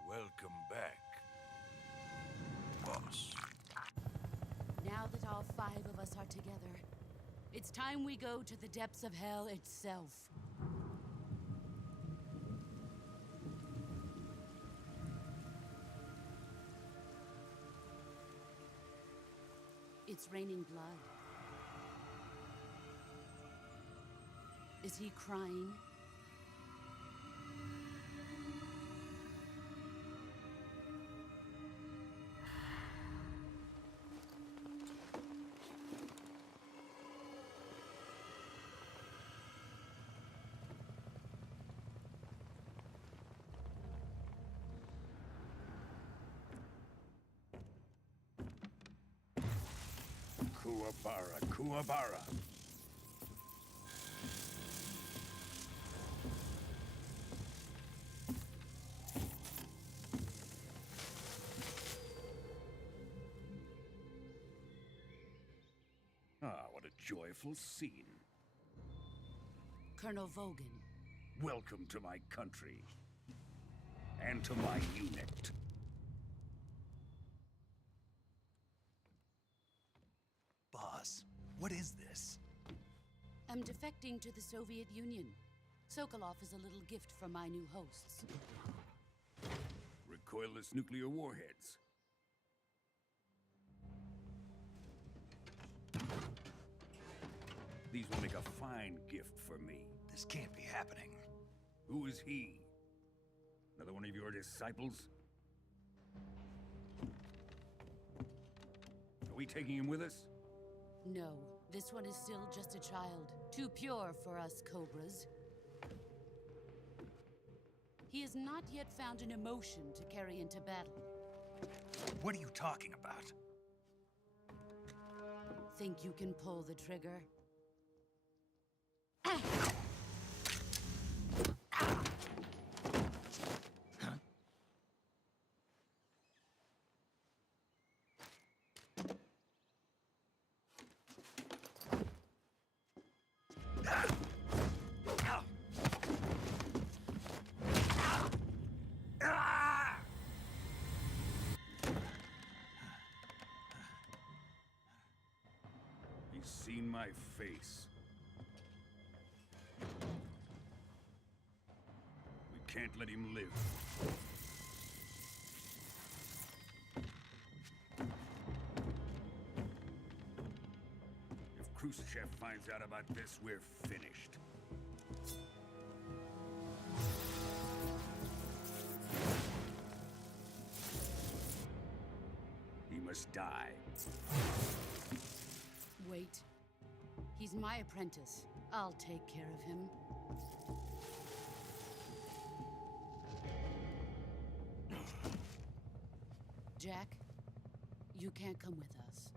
Welcome back, boss. Now that all 5 of us are together, it's time we go to the depths of hell itself. It's raining blood. Is he crying? Kuwabara, Kuwabara. Ah, what a joyful scene. Colonel Vogan. Welcome to my country. And to my unit. Boss, what is this? I'm defecting to the Soviet Union. Sokolov is a little gift from my new hosts. Recoilless nuclear warheads. These will make a fine gift for me. This can't be happening. Who is he? Another one of your disciples? Are we taking him with us? No, this one is still just a child. Too pure for us Cobras. He has not yet found an emotion to carry into battle. What are you talking about? Think you can pull the trigger? He's seen my face. We can't let him live. If Khrushchev finds out about this, we're finished. He must die. Wait. He's my apprentice. I'll take care of him. Jack, you can't come with us.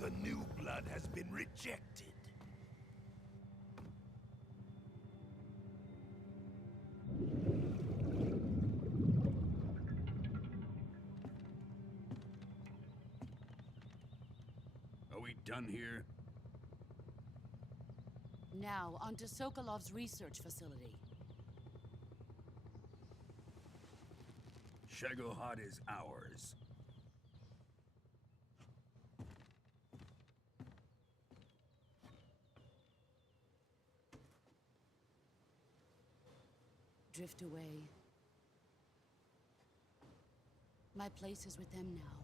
The new blood has been rejected. Are we done here? Now, onto Sokolov's research facility. Shagohod is ours. Drift away. My place is with them now.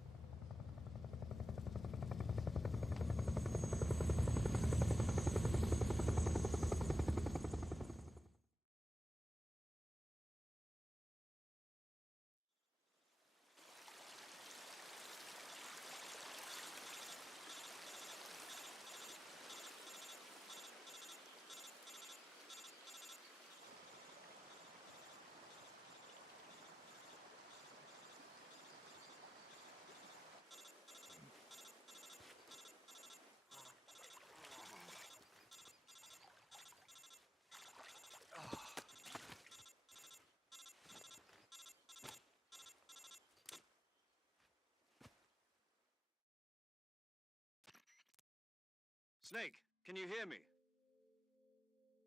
Snake, can you hear me?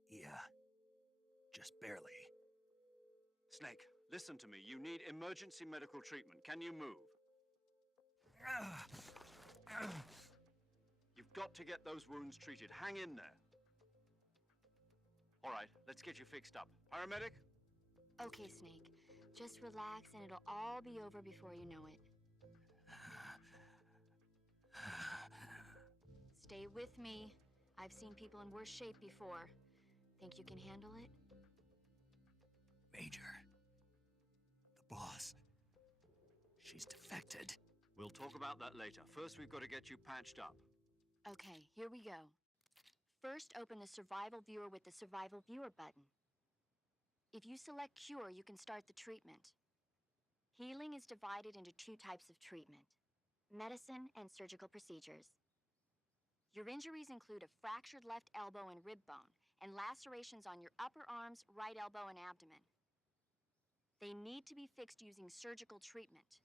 Yeah. Just barely. Snake, listen to me. You need emergency medical treatment. Can you move? got to get those wounds treated. Hang in there. All right, let's get you fixed up. Paramedic? Okay, Snake. Just relax and it'll all be over before you know it. Stay with me. I've seen people in worse shape before. Think you can handle it? Major. The boss. She's defected. We'll talk about that later. First, we've got to get you patched up. Okay, here we go. First, open the Survival Viewer with the Survival Viewer button. If you select Cure, you can start the treatment. Healing is divided into 2 types of treatment: medicine and surgical procedures. Your injuries include a fractured left elbow and rib bone, and lacerations on your upper arms, right elbow, and abdomen. They need to be fixed using surgical treatment.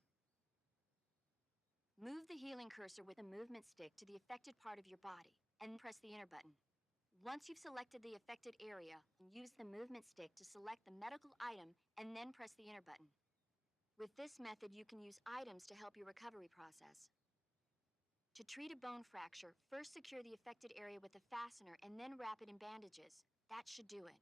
Move the healing cursor with a movement stick to the affected part of your body, and press the enter button. Once you've selected the affected area, use the movement stick to select the medical item, and then press the enter button. With this method, you can use items to help your recovery process. To treat a bone fracture, first secure the affected area with a fastener and then wrap it in bandages. That should do it.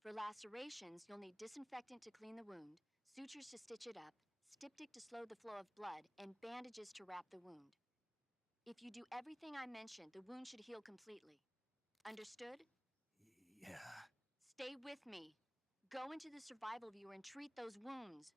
For lacerations, you'll need disinfectant to clean the wound, sutures to stitch it up, styptic to slow the flow of blood, and bandages to wrap the wound. If you do everything I mentioned, the wound should heal completely. Understood? Yeah. Stay with me. Go into the Survival Viewer and treat those wounds.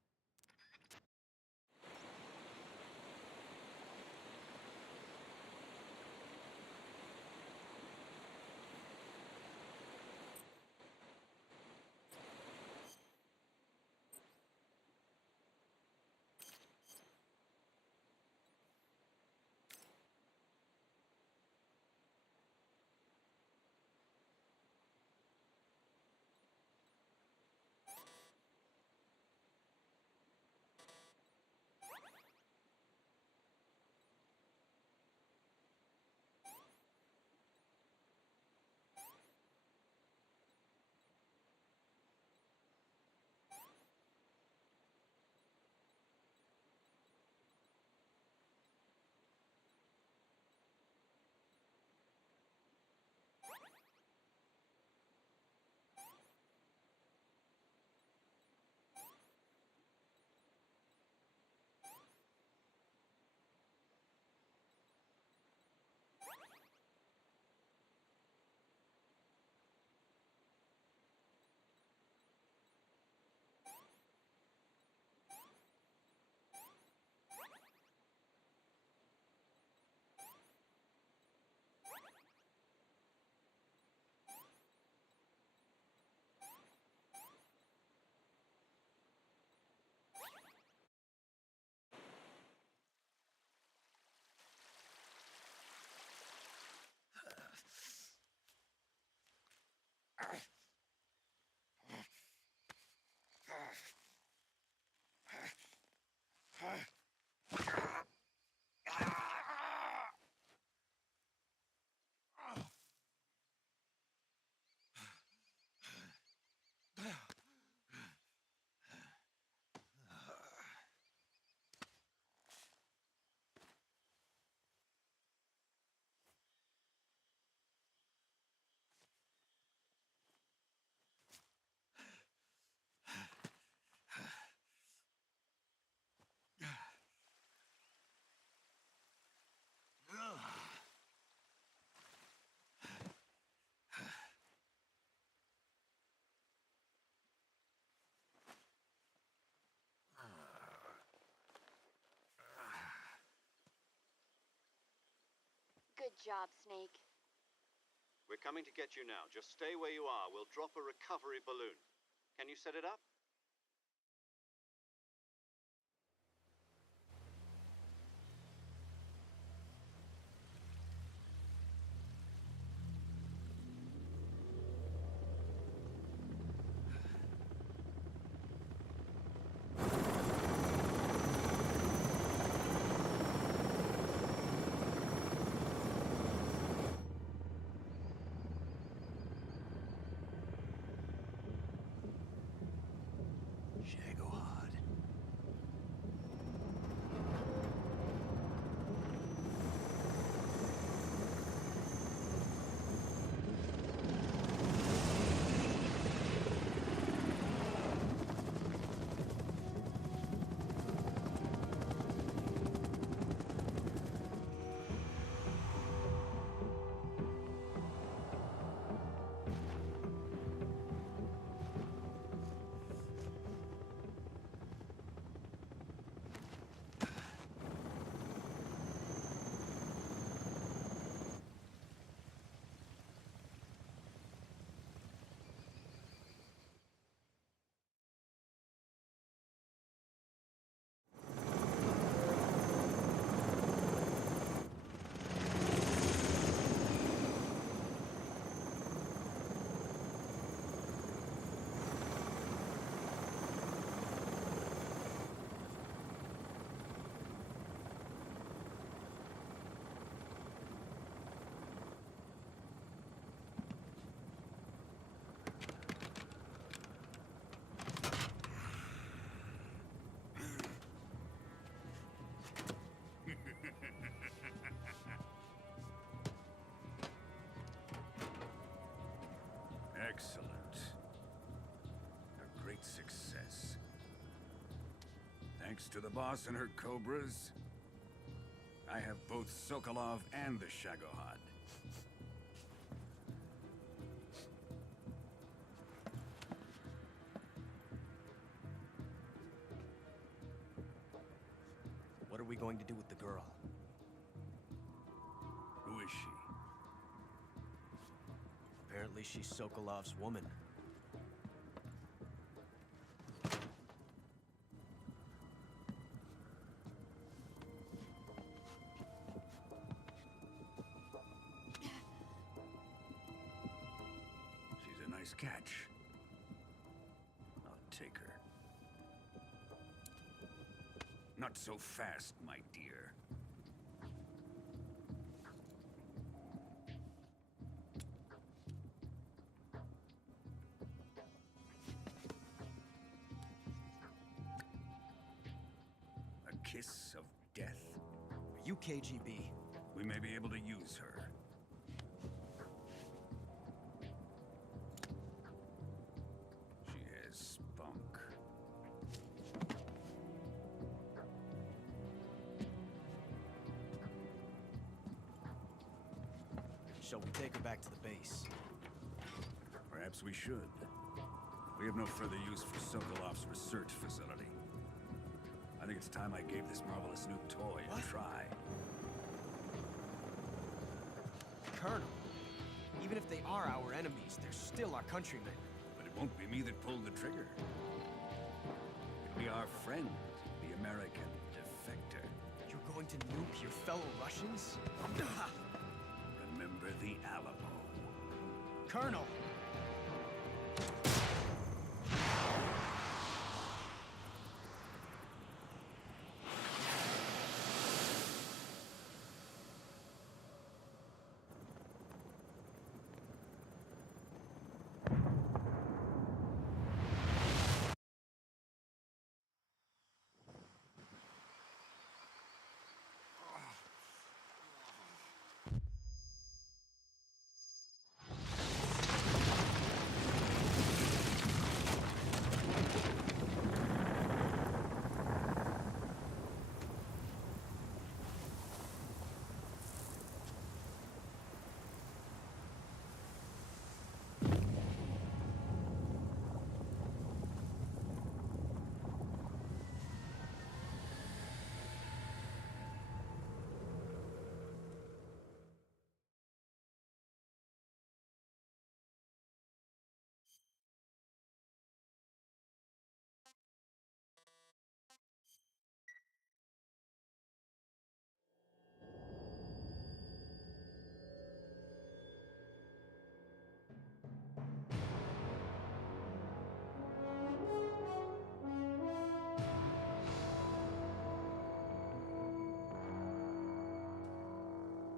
Good job, Snake. We're coming to get you now. Just stay where you are. We'll drop a recovery balloon. Can you set it up? Thanks to the boss and her cobras, I have both Sokolov and the Shagohod. What are we going to do with the girl? Who is she? Apparently she's Sokolov's woman. She's a nice catch. I'll take her. Not so fast, my dear. A kiss of death? Are you KGB? We may be able to use her. She has spunk. Shall we take her back to the base? Perhaps we should. We have no further use for Sokolov's research facility. I think it's time I gave this marvelous new toy a try. Colonel, even if they are our enemies, they're still our countrymen. But it won't be me that pulled the trigger. It'll be our friend, the American defector. You're going to nuke your fellow Russians? Remember the Alamo. Colonel!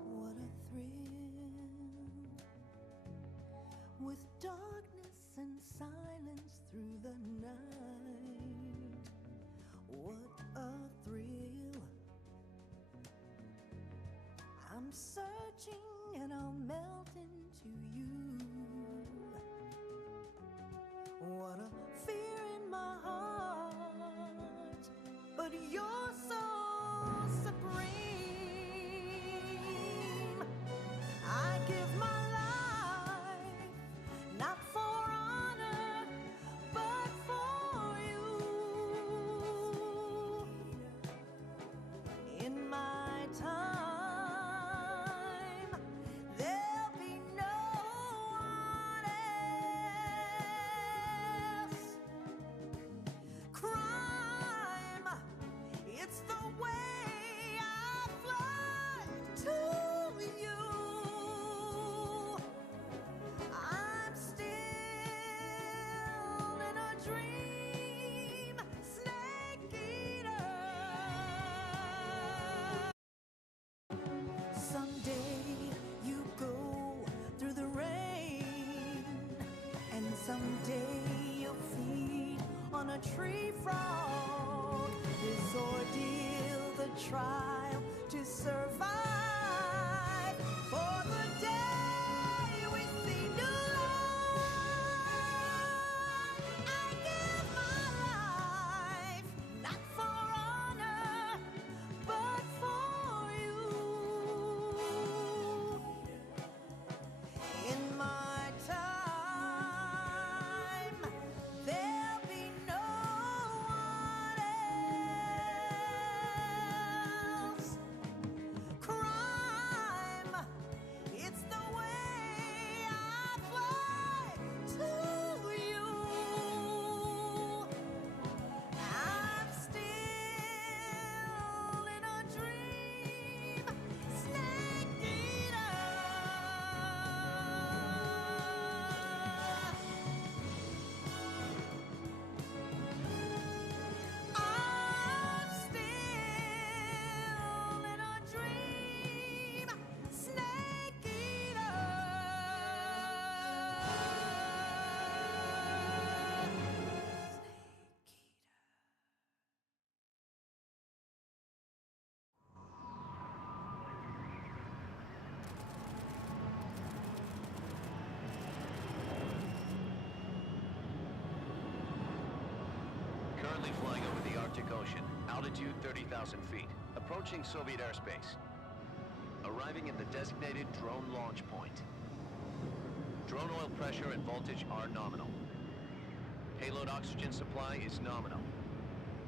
What a thrill, with darkness and silence through the night. What a thrill. I'm searching and I'll melt into you. What a fear in my heart, but you're so supreme. I give my life, not for honor, but for you. In my time, there'll be no one else. Crime, it's the way I fly to you. I'm still in a dream, snake eater. Someday you go through the rain, and someday you'll feed on a tree frog. This ordeal, the trial to survive, for the day we see new life. I give my life, not for Arctic Ocean. Altitude 30,000 feet. Approaching Soviet airspace. Arriving at the designated drone launch point. Drone oil pressure and voltage are nominal. Payload oxygen supply is nominal.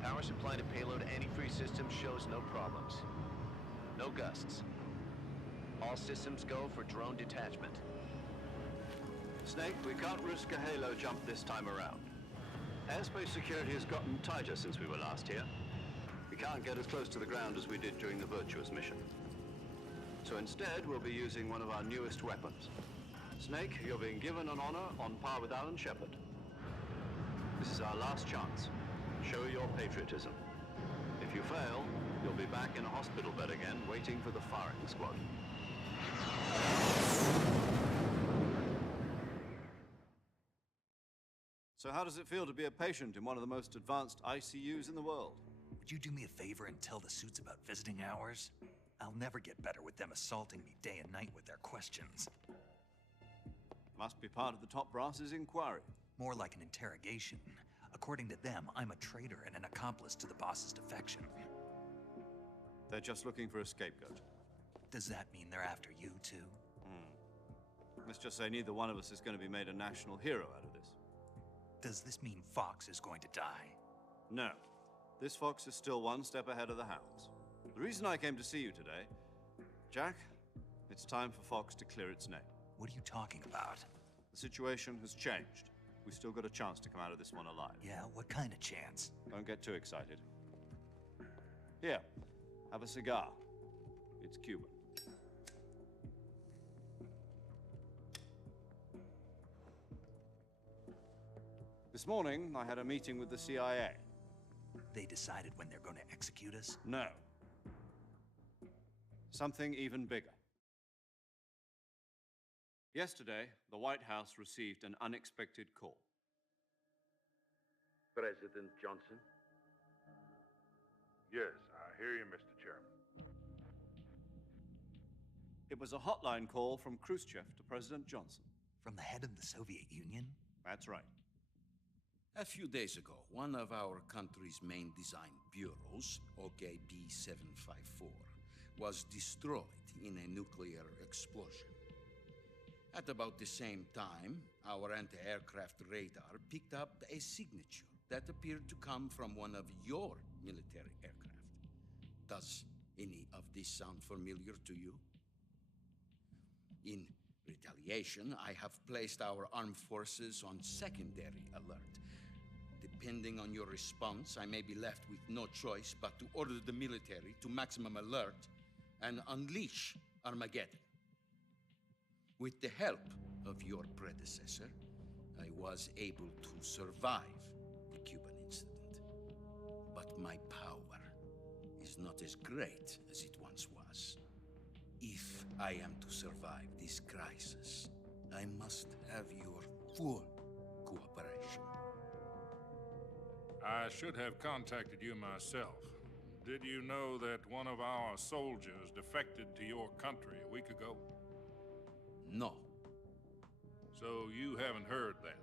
Power supply to payload antifreeze system shows no problems. No gusts. All systems go for drone detachment. Snake, we can't risk a halo jump this time around. Airspace security has gotten tighter since we were last here. We can't get as close to the ground as we did during the Virtuous mission. So instead, we'll be using one of our newest weapons. Snake, you're being given an honor on par with Alan Shepard. This is our last chance. Show your patriotism. If you fail, you'll be back in a hospital bed again, waiting for the firing squad. So how does it feel to be a patient in one of the most advanced ICUs in the world? Would you do me a favor and tell the suits about visiting hours? I'll never get better with them assaulting me day and night with their questions. Must be part of the top brass's inquiry. More like an interrogation. According to them, I'm a traitor and an accomplice to the boss's defection. They're just looking for a scapegoat. Does that mean they're after you, too? Let's just say neither one of us is going to be made a national hero out of this. Does this mean Fox is going to die? No. This Fox is still one step ahead of the hounds. The reason I came to see you today, Jack, it's time for Fox to clear its name. What are you talking about? The situation has changed. We've still got a chance to come out of this one alive. Yeah, what kind of chance? Don't get too excited. Here, have a cigar. It's Cuban. This morning, I had a meeting with the CIA. They decided when they're going to execute us? No. Something even bigger. Yesterday, the White House received an unexpected call. President Johnson? Yes, I hear you, Mr. Chairman. It was a hotline call from Khrushchev to President Johnson. From the head of the Soviet Union? That's right. A few days ago, one of our country's main design bureaus, OKB 754, was destroyed in a nuclear explosion. At about the same time, our anti-aircraft radar picked up a signature that appeared to come from one of your military aircraft. Does any of this sound familiar to you? In retaliation, I have placed our armed forces on secondary alert. Depending on your response, I may be left with no choice but to order the military to maximum alert and unleash Armageddon. With the help of your predecessor, I was able to survive the Cuban incident. But my power is not as great as it once was. If I am to survive this crisis, I must have your full cooperation. I should have contacted you myself. Did you know that one of our soldiers defected to your country a week ago? No. So you haven't heard then.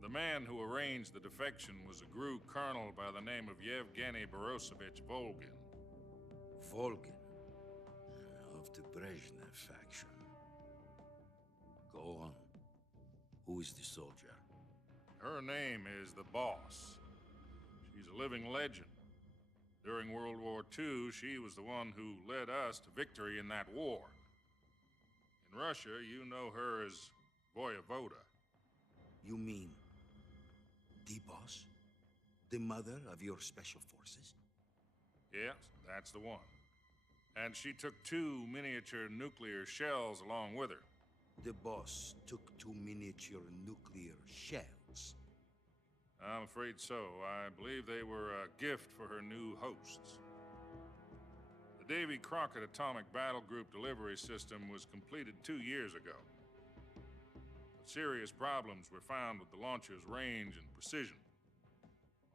The man who arranged the defection was a GRU colonel by the name of Yevgeny Borosovich Volgin. Volgin? Of the Brezhnev faction. Go on. Who is the soldier? Her name is the Boss. She's a living legend. During World War II, she was the one who led us to victory in that war. In Russia, you know her as Voyevoda. You mean the Boss? The mother of your special forces? Yes, that's the one. And she took 2 miniature nuclear shells along with her. The Boss took 2 miniature nuclear shells? I'm afraid so. I believe they were a gift for her new hosts. The Davy Crockett Atomic Battle Group delivery system was completed 2 years ago. But serious problems were found with the launcher's range and precision.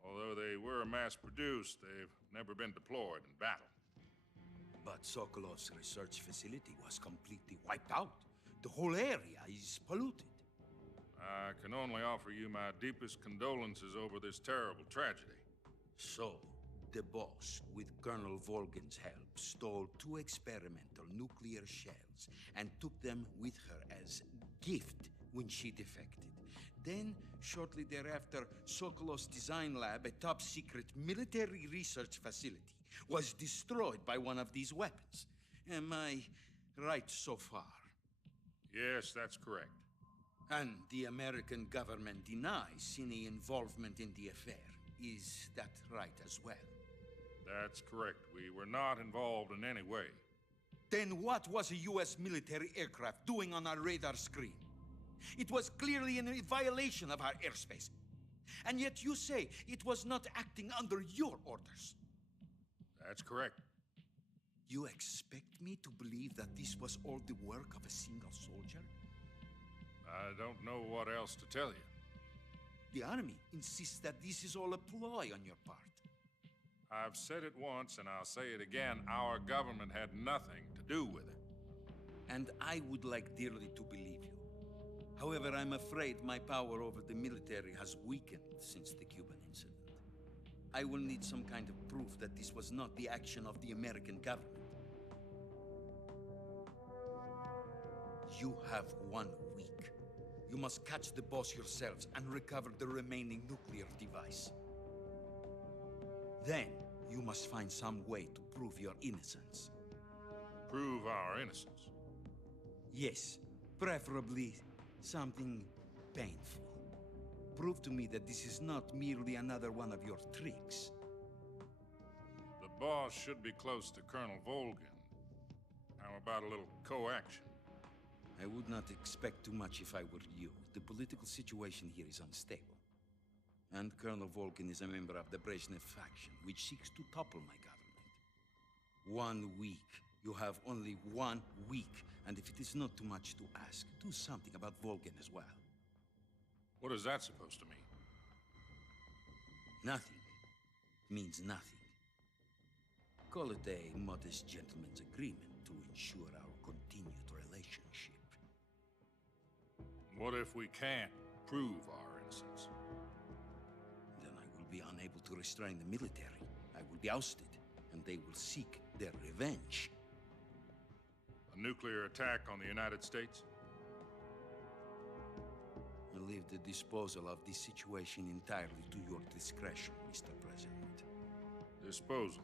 Although they were mass-produced, they've never been deployed in battle. But Sokolov's research facility was completely wiped out. The whole area is polluted. I can only offer you my deepest condolences over this terrible tragedy. So, the boss, with Colonel Volgin's help, stole 2 experimental nuclear shells and took them with her as gift when she defected. Then, shortly thereafter, Sokolov's design lab, a top-secret military research facility, was destroyed by one of these weapons. Am I right so far? Yes, that's correct. And the American government denies any involvement in the affair. Is that right as well? That's correct. We were not involved in any way. Then what was a U.S. military aircraft doing on our radar screen? It was clearly in a violation of our airspace. And yet you say it was not acting under your orders. That's correct. You expect me to believe that this was all the work of a single soldier? I don't know what else to tell you. The Army insists that this is all a ploy on your part. I've said it once, and I'll say it again. Our government had nothing to do with it. And I would like dearly to believe you. However, I'm afraid my power over the military has weakened since the Cuban incident. I will need some kind of proof that this was not the action of the American government. You have 1 week. You must catch the boss yourselves and recover the remaining nuclear device. Then, you must find some way to prove your innocence. Prove our innocence? Yes, preferably something painful. Prove to me that this is not merely another one of your tricks. The boss should be close to Colonel Volgin. How about a little co-action? I would not expect too much if I were you. The political situation here is unstable. And Colonel Volgin is a member of the Brezhnev faction, which seeks to topple my government. 1 week. You have only 1 week. And if it is not too much to ask, do something about Volgin as well. What is that supposed to mean? Nothing means nothing. Call it a modest gentleman's agreement to ensure our continued relationship. What if we can't prove our innocence? Then I will be unable to restrain the military. I will be ousted, and they will seek their revenge. A nuclear attack on the United States? I leave the disposal of this situation entirely to your discretion, Mr. President. Disposal?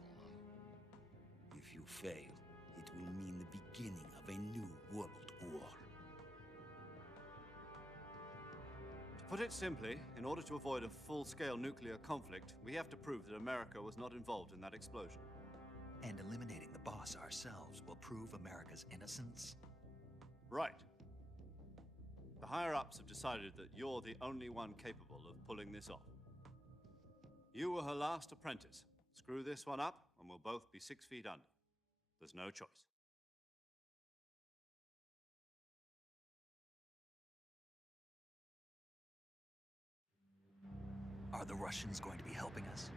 If you fail, it will mean the beginning of a new world war. To put it simply, in order to avoid a full-scale nuclear conflict, we have to prove that America was not involved in that explosion. And eliminating the boss ourselves will prove America's innocence? Right. The higher-ups have decided that you're the only one capable of pulling this off. You were her last apprentice. Screw this one up, and we'll both be 6 feet under. There's no choice. Are the Russians going to be helping us?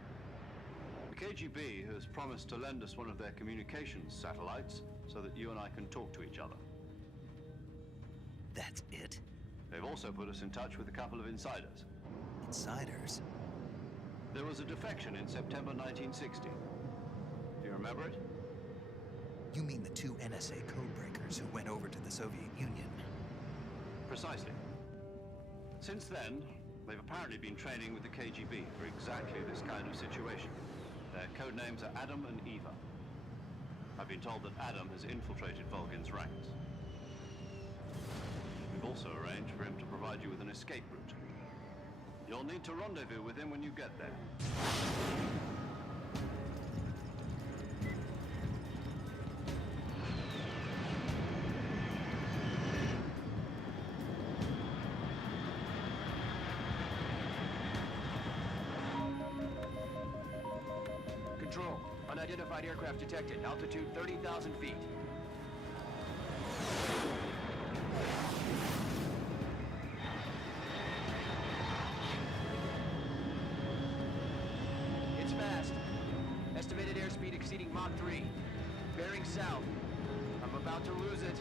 The KGB has promised to lend us one of their communications satellites so that you and I can talk to each other. That's it? They've also put us in touch with a couple of insiders. Insiders? There was a defection in September 1960. Do you remember it? You mean the 2 NSA codebreakers who went over to the Soviet Union? Precisely. Since then, they've apparently been training with the KGB for exactly this kind of situation. Their code names are Adam and Eva. I've been told that Adam has infiltrated Volgin's ranks. We've also arranged for him to provide you with an escape route. You'll need to rendezvous with him when you get there. Control. Unidentified aircraft detected. Altitude 30,000 feet. It's fast. Estimated airspeed exceeding Mach 3. Bearing south. I'm about to lose it.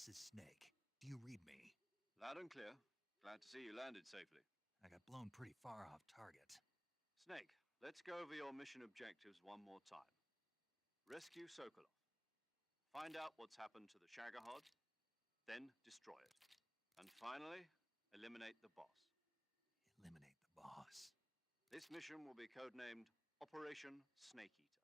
This is Snake. Do you read me? Loud and clear. Glad to see you landed safely. I got blown pretty far off target. Snake, let's go over your mission objectives one more time. Rescue Sokolov. Find out what's happened to the Shagohod, then destroy it. And finally, eliminate the boss. Eliminate the boss. This mission will be codenamed Operation Snake Eater.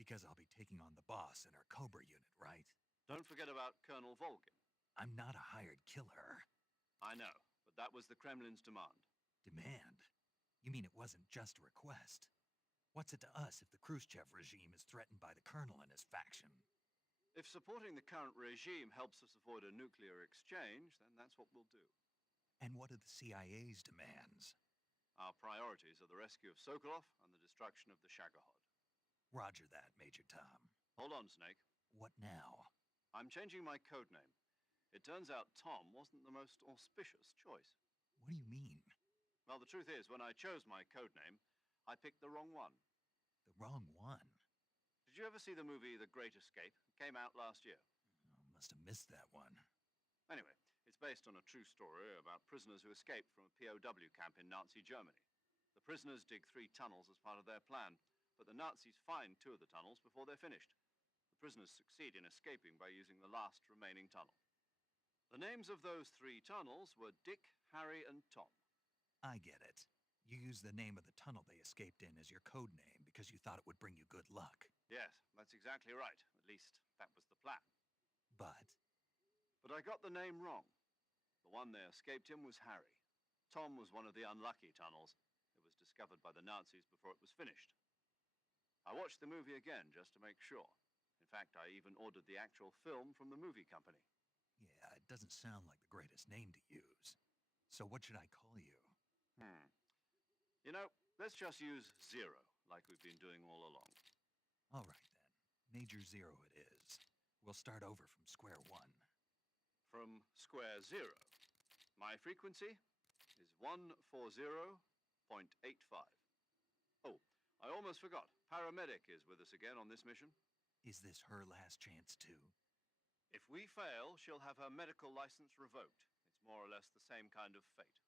Because I'll be taking on the boss in our Cobra unit, right? Don't forget about Colonel Volgin. I'm not a hired killer. I know, but that was the Kremlin's demand. Demand? You mean it wasn't just a request? What's it to us if the Khrushchev regime is threatened by the Colonel and his faction? If supporting the current regime helps us avoid a nuclear exchange, then that's what we'll do. And what are the CIA's demands? Our priorities are the rescue of Sokolov and the destruction of the Shagohod. Roger that, Major Tom. Hold on, Snake. What now? I'm changing my codename. It turns out Tom wasn't the most auspicious choice. What do you mean? Well, the truth is, when I chose my codename, I picked the wrong one. The wrong one? Did you ever see the movie The Great Escape? It came out last year. Oh, must have missed that one. Anyway, it's based on a true story about prisoners who escaped from a POW camp in Nazi Germany. The prisoners dig 3 tunnels as part of their plan, but the Nazis find 2 of the tunnels before they're finished. The prisoners succeed in escaping by using the last remaining tunnel. The names of those 3 tunnels were Dick, Harry, and Tom. I get it. You used the name of the tunnel they escaped in as your code name because you thought it would bring you good luck. Yes, that's exactly right. At least, that was the plan. But I got the name wrong. The one they escaped in was Harry. Tom was one of the unlucky tunnels. It was discovered by the Nazis before it was finished. I watched the movie again just to make sure. In fact, I even ordered the actual film from the movie company. yeah, it doesn't sound like the greatest name to use. So what should I call you? You know, let's just use Zero, like we've been doing all along. All right, then. Major Zero it is. We'll start over from square one. From square zero. My frequency is 140.85. Oh, I almost forgot. Paramedic is with us again on this mission. Is this her last chance, too? If we fail, she'll have her medical license revoked. It's more or less the same kind of fate.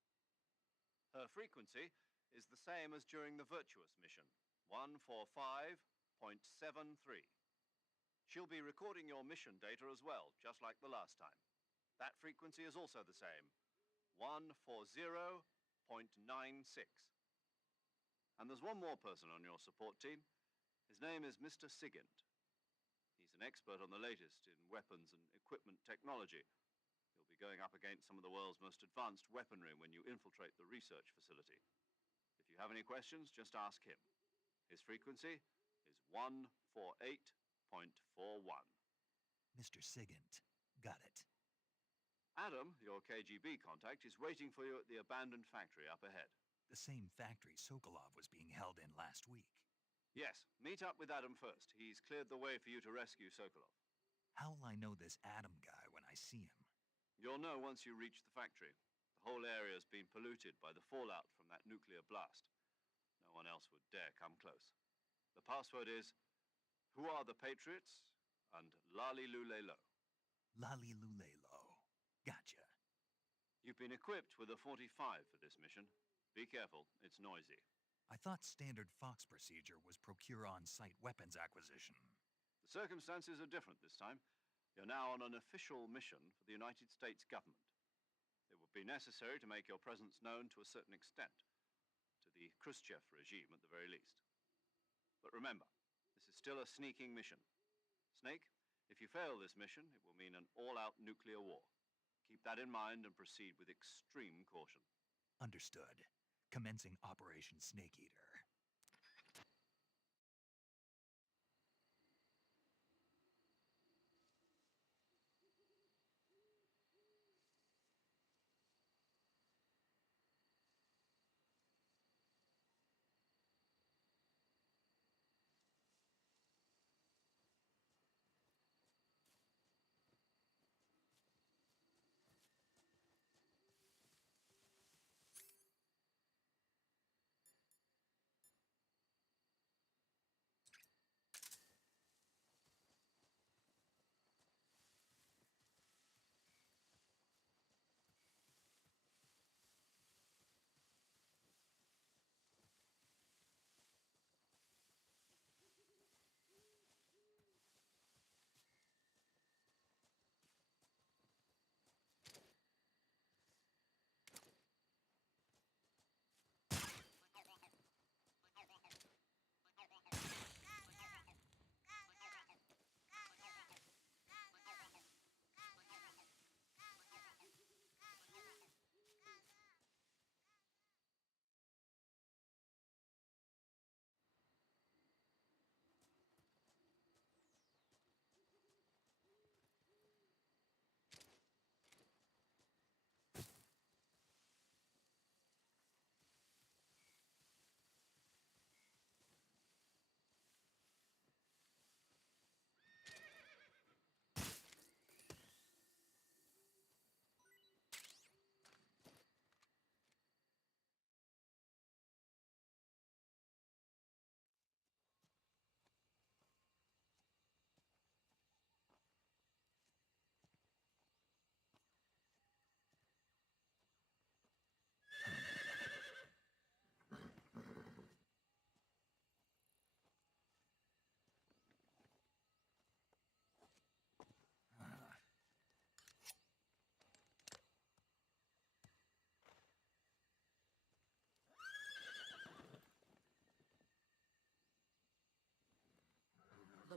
Her frequency is the same as during the Virtuous mission, 145.73. She'll be recording your mission data as well, just like the last time. That frequency is also the same, 140.96. And there's one more person on your support team. His name is Mr. Sigint. He's an expert on the latest in weapons and equipment technology. You'll be going up against some of the world's most advanced weaponry when you infiltrate the research facility. If you have any questions, just ask him. His frequency is 148.41. Mr. Sigint. Got it. Adam, your KGB contact, is waiting for you at the abandoned factory up ahead. The same factory Sokolov was being held in last week. Yes, meet up with Adam first. He's cleared the way for you to rescue Sokolov. How will I know this Adam guy when I see him? You'll know once you reach the factory. The whole area's been polluted by the fallout from that nuclear blast. No one else would dare come close. The password is, "Who are the Patriots?" and Lali Lule Lo. Lali Lule Lo. Gotcha. You've been equipped with a 45 for this mission. Be careful, it's noisy. I thought standard Fox procedure was procure on-site weapons acquisition. The circumstances are different this time. You're now on an official mission for the United States government. It would be necessary to make your presence known to a certain extent, to the Khrushchev regime at the very least. But remember, this is still a sneaking mission. Snake, if you fail this mission, it will mean an all-out nuclear war. Keep that in mind and proceed with extreme caution. Understood. Commencing Operation Snake Eater.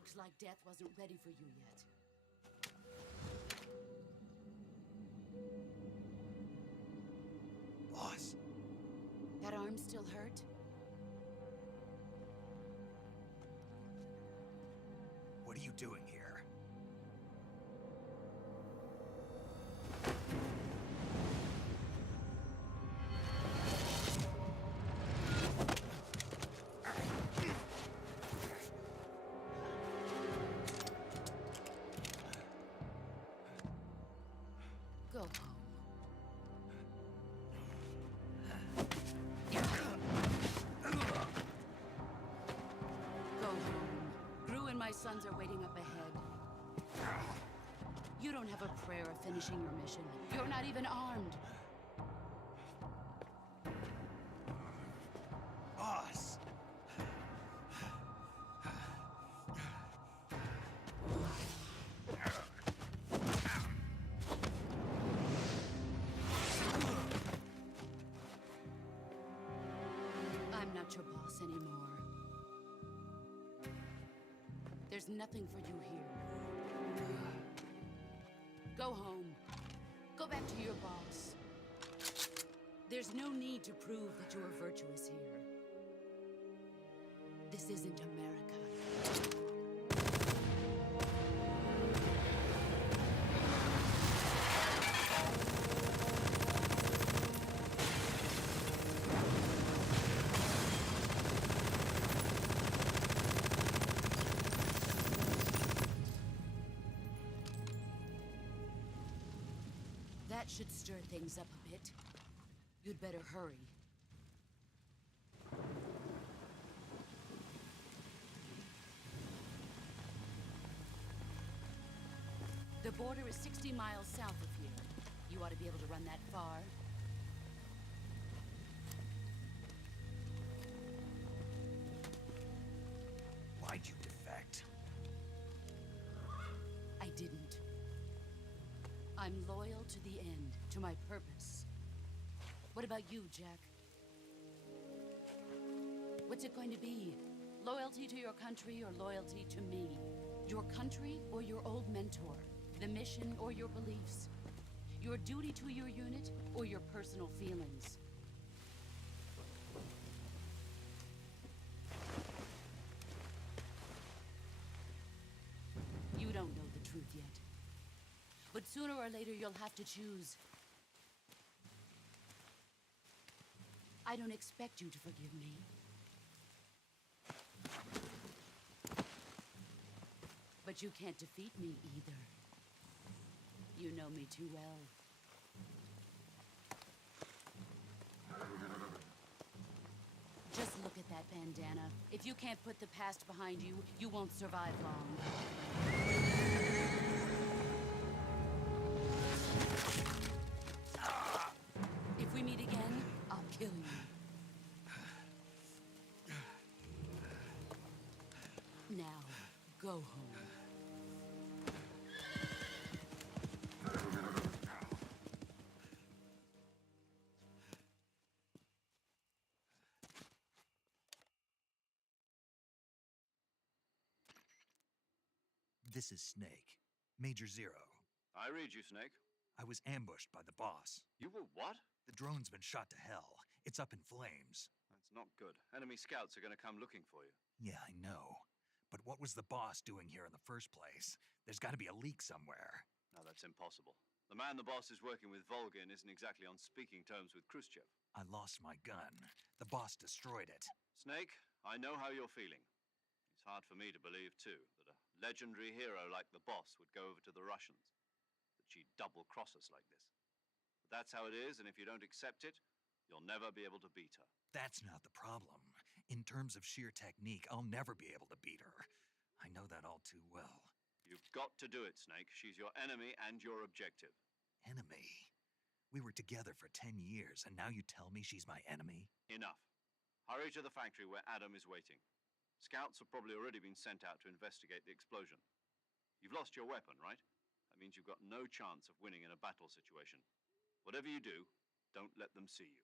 Looks like death wasn't ready for you yet. Boss. That arm still hurt? What are you doing here? Go home. Go home. Gru and my sons are waiting up ahead. You don't have a prayer of finishing your mission. You're not even armed. Boss! I'm not your boss anymore. There's nothing for you here. Go home. Go back to your boss. There's no need to prove that you are virtuous here. This isn't America. That should stir things up a bit. You'd better hurry. The border is 60 miles south of here. You ought to be able to run that far. Why'd you defect? I didn't. I'm loyal to the end, to my purpose. What about you, Jack? What's it going to be? Loyalty to your country or loyalty to me? Your country or your old mentor? The mission or your beliefs? Your duty to your unit or your personal feelings? You don't know the truth yet. But sooner or later, you'll have to choose. I don't expect you to forgive me. But you can't defeat me either. You know me too well. Just look at that bandana. If you can't put the past behind you, you won't survive long. If we meet again, I'll kill you. Now, go home. This is Snake. Major Zero. I read you, Snake. I was ambushed by the boss. You were what? The drone's been shot to hell. It's up in flames. That's not good. Enemy scouts are going to come looking for you. Yeah, I know. But what was the boss doing here in the first place? There's got to be a leak somewhere. No, that's impossible. The man the boss is working with, Volgin, isn't exactly on speaking terms with Khrushchev. I lost my gun. The boss destroyed it. Snake, I know how you're feeling. It's hard for me to believe, too, that a legendary hero like the boss would go over to the Russians. That she'd double-cross us like this. But that's how it is, and if you don't accept it, you'll never be able to beat her. That's not the problem. In terms of sheer technique, I'll never be able to beat her. I know that all too well. You've got to do it, Snake. She's your enemy and your objective. Enemy? We were together for 10 years, and now you tell me she's my enemy? Enough. Hurry to the factory where Adam is waiting. Scouts have probably already been sent out to investigate the explosion. You've lost your weapon, right? That means you've got no chance of winning in a battle situation. Whatever you do, don't let them see you.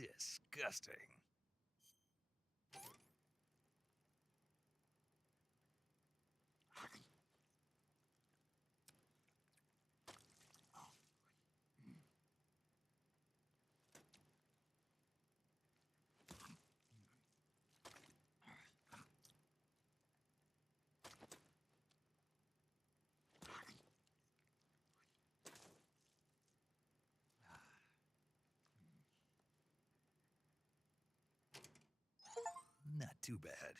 Disgusting. Not too bad.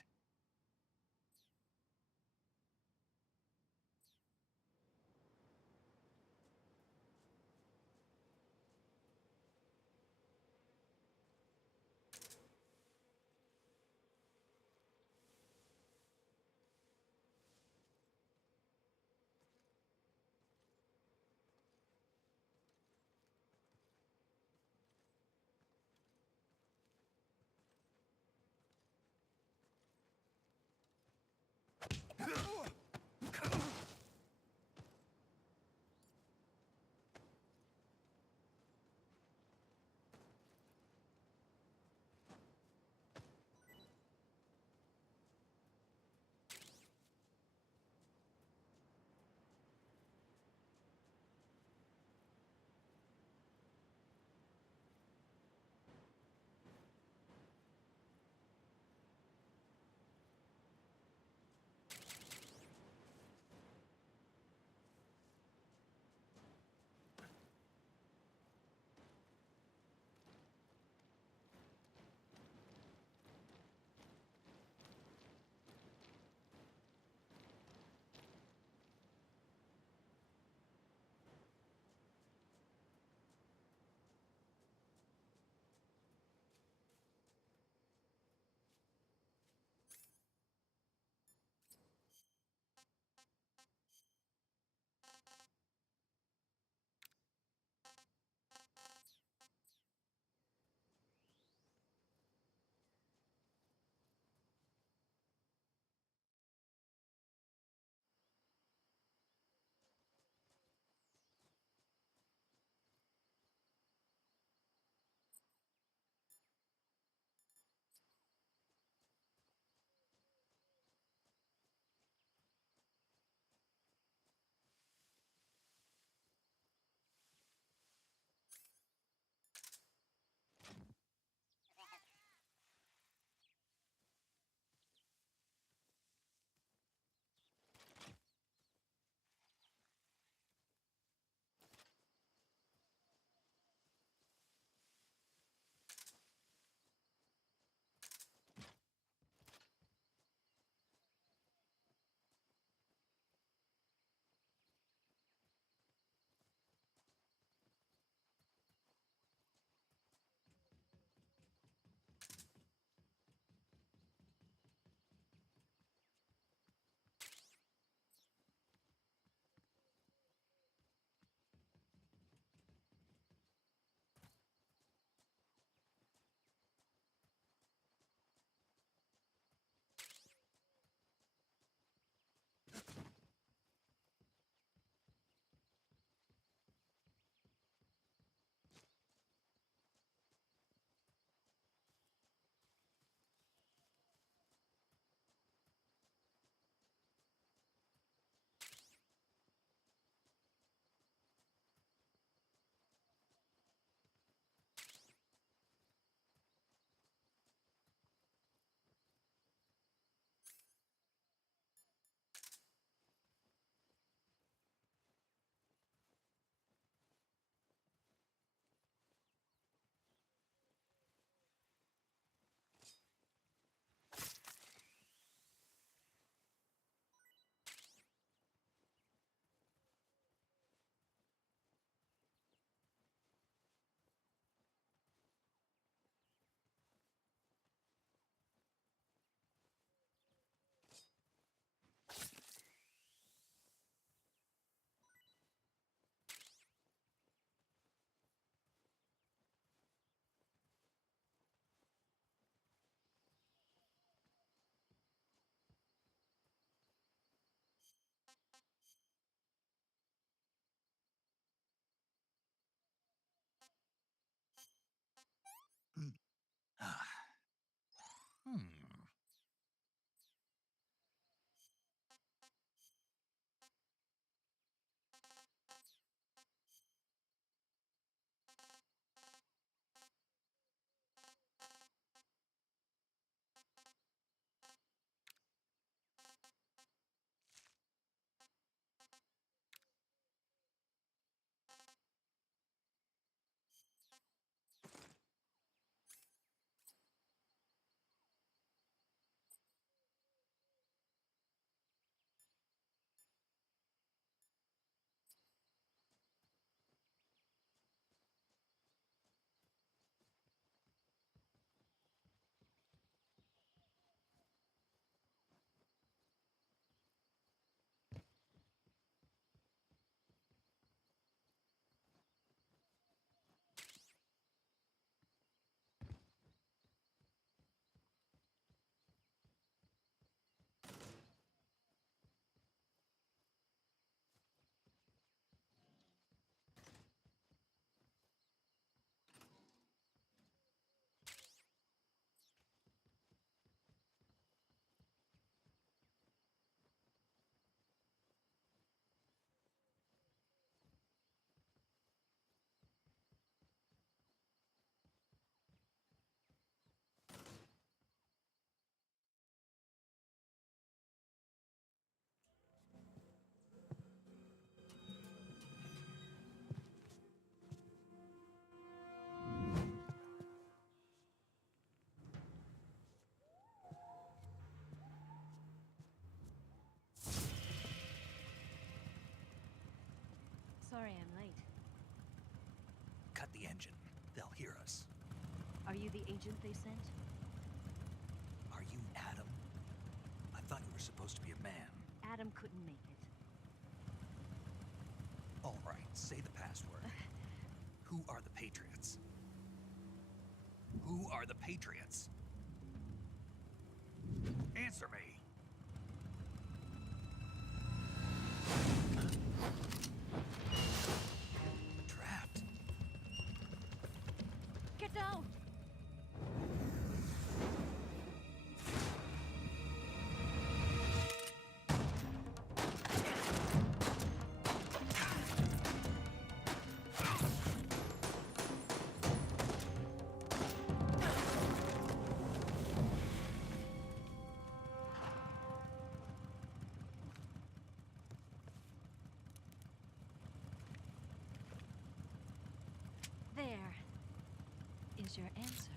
Sorry I'm late. Cut the engine. They'll hear us. Are you the agent they sent? Are you Adam? I thought you were supposed to be a man. Adam couldn't make it. All right, say the password. Who are the Patriots? Who are the Patriots? Answer me! Trapped. Get down! There is your answer.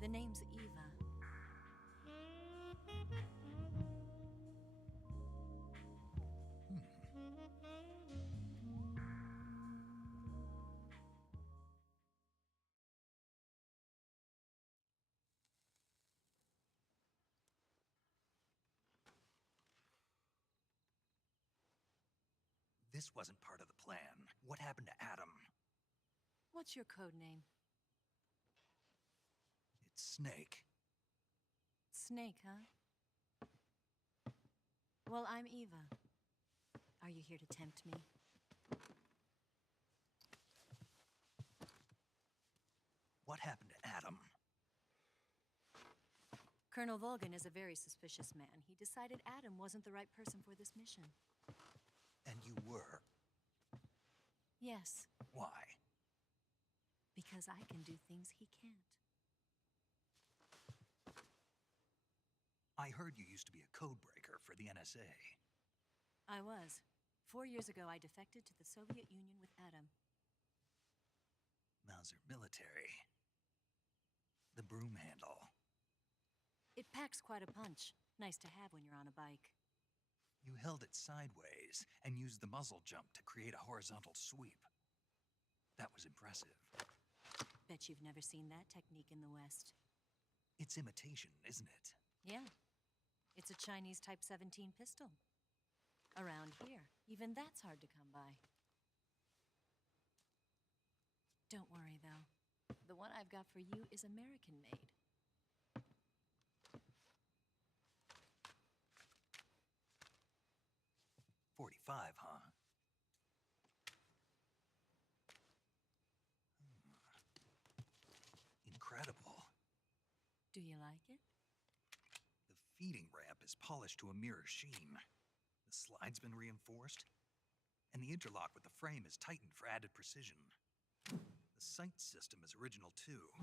The name's Eva. This wasn't part of the plan. What happened to Adam? What's your code name? It's Snake. Snake, huh? Well, I'm Eva. Are you here to tempt me? What happened to Adam? Colonel Volgan is a very suspicious man. He decided Adam wasn't the right person for this mission. And you were? Yes. Why? Because I can do things he can't. I heard you used to be a code breaker for the NSA. I was. 4 years ago, I defected to the Soviet Union with Adam. Mauser military. The broom handle. It packs quite a punch. Nice to have when you're on a bike. You held it sideways and used the muzzle jump to create a horizontal sweep. That was impressive. Bet you've never seen that technique in the West. It's imitation, isn't it? Yeah. It's a Chinese Type 17 pistol. Around here, even that's hard to come by. Don't worry, though. The one I've got for you is American-made. .45, huh? Incredible. Do you like it? The feeding ramp is polished to a mirror sheen. The slide's been reinforced, and the interlock with the frame is tightened for added precision. The sight system is original, too.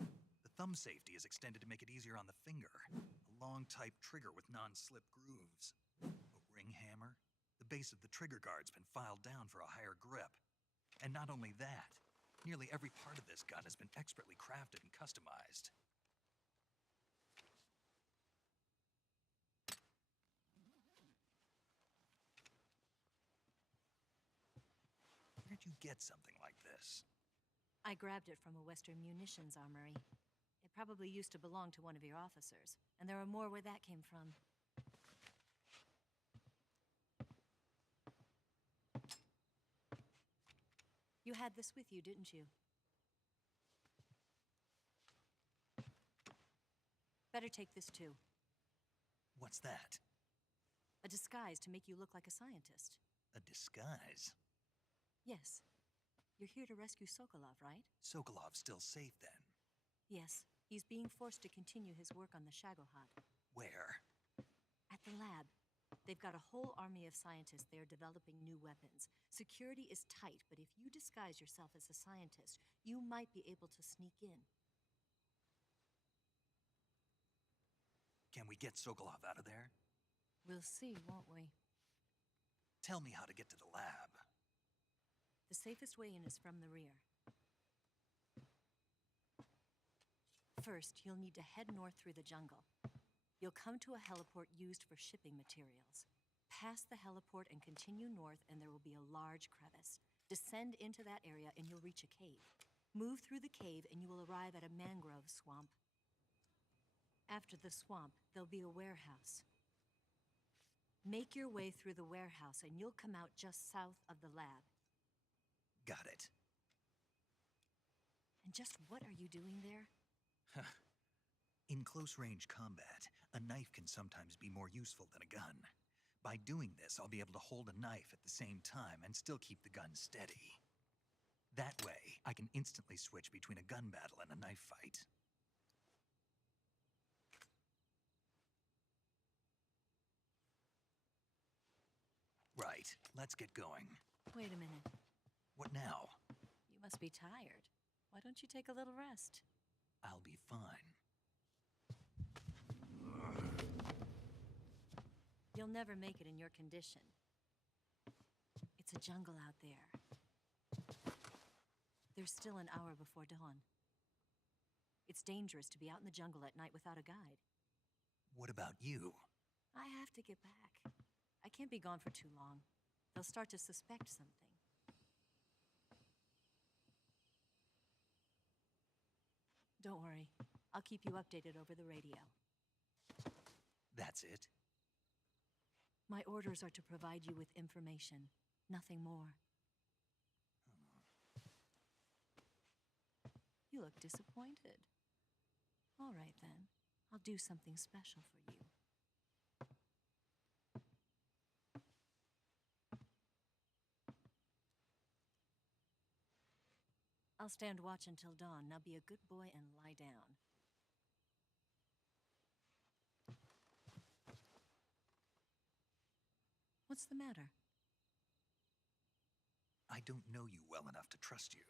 The thumb safety is extended to make it easier on the finger. A long-type trigger with non-slip grooves. A ring hammer. The base of the trigger guard's been filed down for a higher grip. And not only that, nearly every part of this gun has been expertly crafted and customized. Where'd you get something like this? I grabbed it from a Western munitions armory. It probably used to belong to one of your officers, and there are more where that came from. You had this with you, didn't you? Better take this too. What's that? A disguise to make you look like a scientist. A disguise? Yes. You're here to rescue Sokolov, right? Sokolov's still safe, then? Yes. He's being forced to continue his work on the Shagohod. Where? At the lab. They've got a whole army of scientists there developing new weapons. Security is tight, but if you disguise yourself as a scientist, you might be able to sneak in. Can we get Sokolov out of there? We'll see, won't we? Tell me how to get to the lab. The safest way in is from the rear. First, you'll need to head north through the jungle. You'll come to a heliport used for shipping materials. Pass the heliport and continue north, and there will be a large crevice. Descend into that area, and you'll reach a cave. Move through the cave, and you will arrive at a mangrove swamp. After the swamp, there'll be a warehouse. Make your way through the warehouse, and you'll come out just south of the lab. Got it. And just what are you doing there? In close-range combat, a knife can sometimes be more useful than a gun. By doing this, I'll be able to hold a knife at the same time and still keep the gun steady. That way, I can instantly switch between a gun battle and a knife fight. Right, let's get going. Wait a minute. What now? You must be tired. Why don't you take a little rest? I'll be fine. You'll never make it in your condition. It's a jungle out there. There's still an hour before dawn. It's dangerous to be out in the jungle at night without a guide. What about you? I have to get back. I can't be gone for too long. They'll start to suspect something. Don't worry. I'll keep you updated over the radio. That's it? My orders are to provide you with information, nothing more. You look disappointed. All right, then. I'll do something special for you. I'll stand watch until dawn. Now be a good boy and lie down. What's the matter? I don't know you well enough to trust you.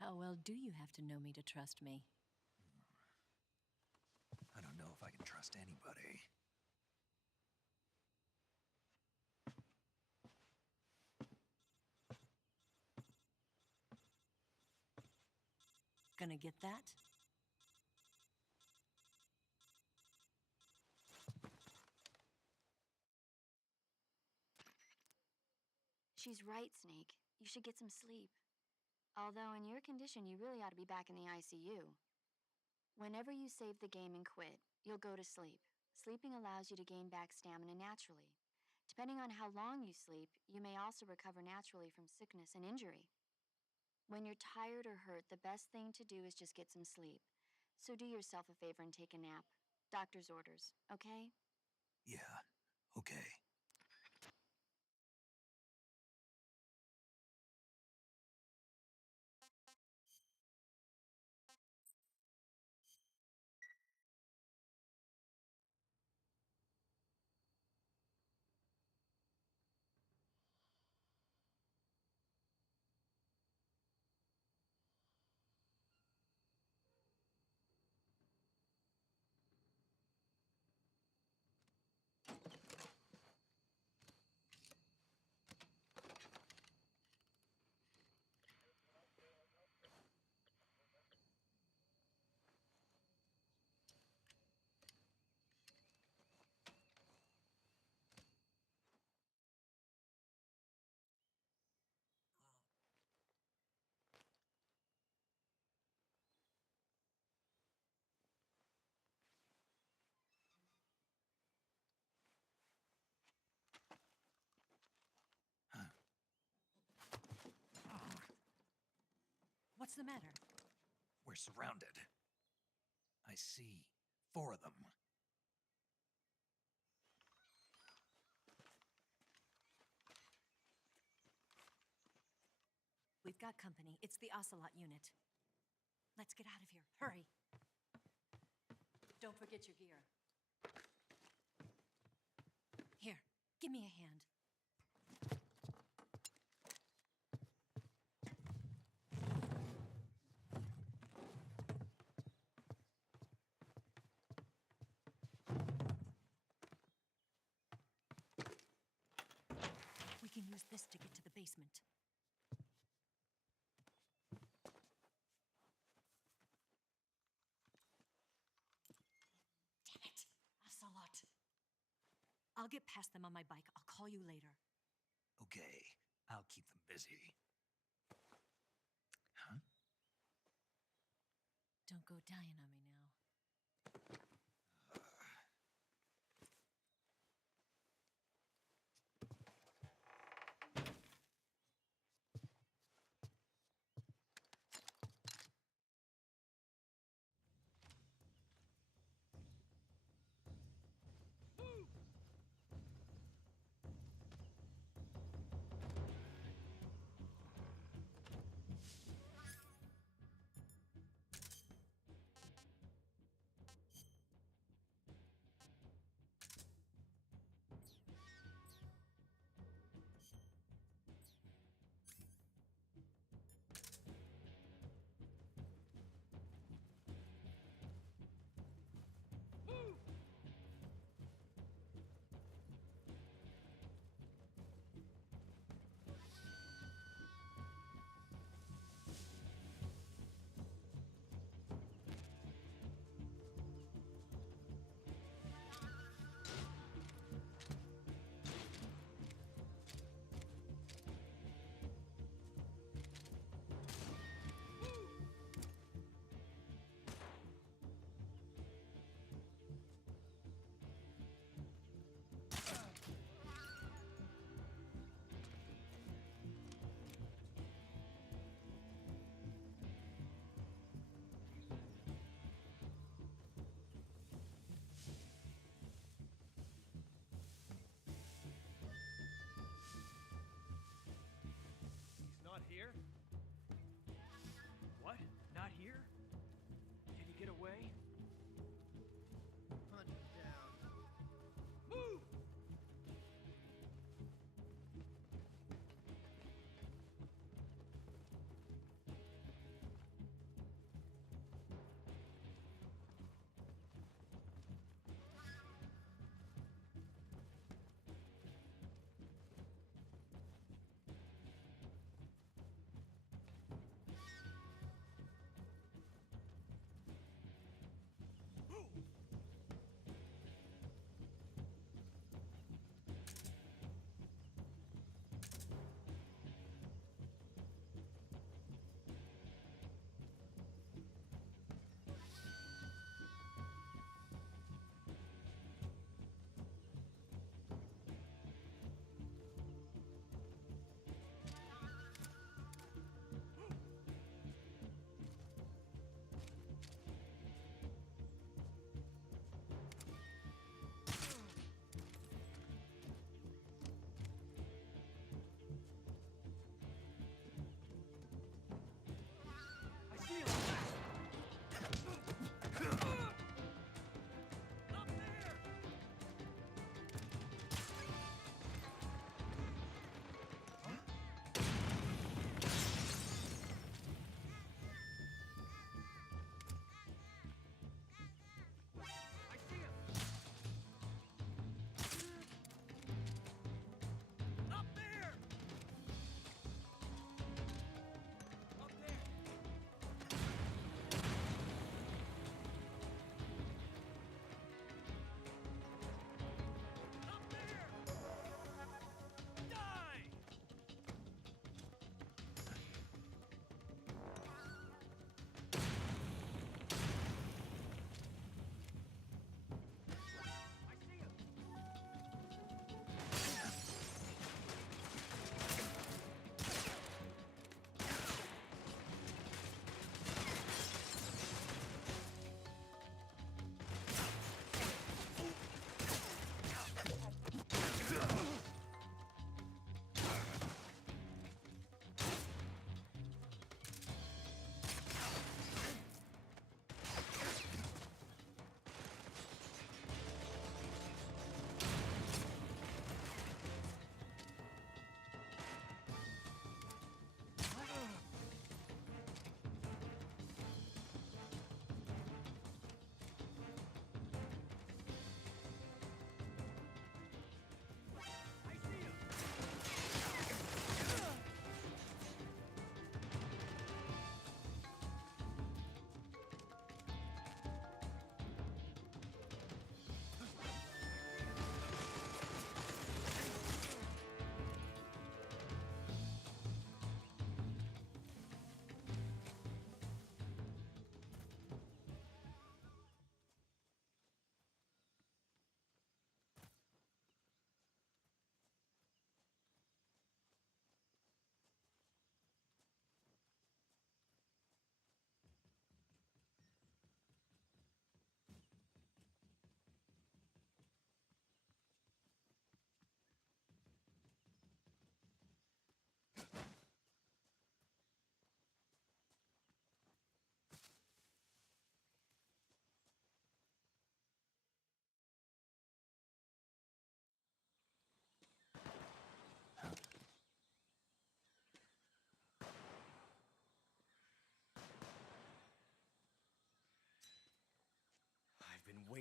How well do you have to know me to trust me? I don't know if I can trust anybody. Gonna get that? She's right, Snake. You should get some sleep. Although in your condition, you really ought to be back in the ICU. Whenever you save the game and quit, you'll go to sleep. Sleeping allows you to gain back stamina naturally. Depending on how long you sleep, you may also recover naturally from sickness and injury. When you're tired or hurt, the best thing to do is just get some sleep. So do yourself a favor and take a nap. Doctor's orders, okay? Yeah, okay. What's the matter? We're surrounded. I see 4 of them. We've got company. It's the Ocelot unit. Let's get out of here. Hurry. Don't forget your gear. Give me a hand. We can use this to get to the basement. Damn it, Ocelot. I'll get past them on my bike. I'll call you later. Okay, I'll keep them busy. Huh? Don't go dying on me now.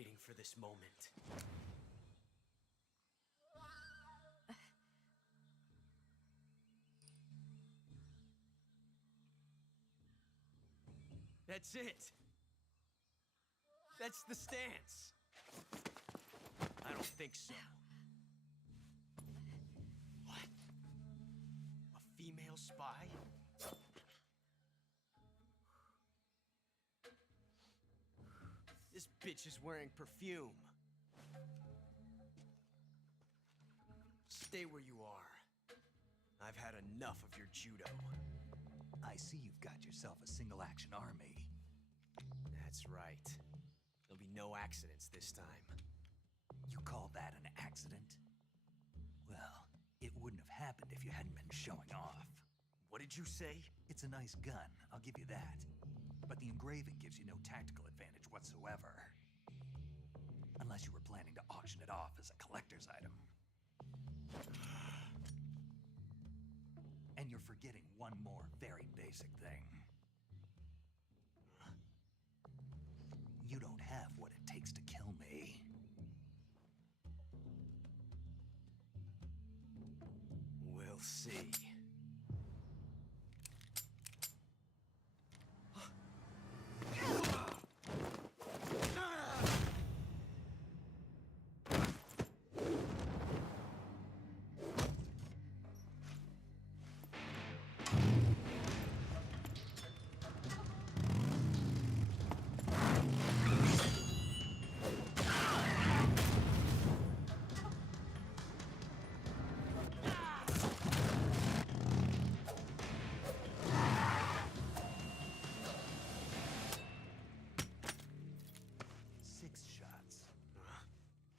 waiting for this moment. That's it. That's the stance. I don't think so. What? A female spy? This bitch is wearing perfume. Stay where you are. I've had enough of your judo. I see you've got yourself a single-action army. That's right. There'll be no accidents this time. You call that an accident? Well, it wouldn't have happened if you hadn't been showing off. What did you say? It's a nice gun, I'll give you that. But the engraving gives you no tactical advantage whatsoever. Unless you were planning to auction it off as a collector's item. And you're forgetting one more very basic thing. You don't have what it takes to kill me. We'll see.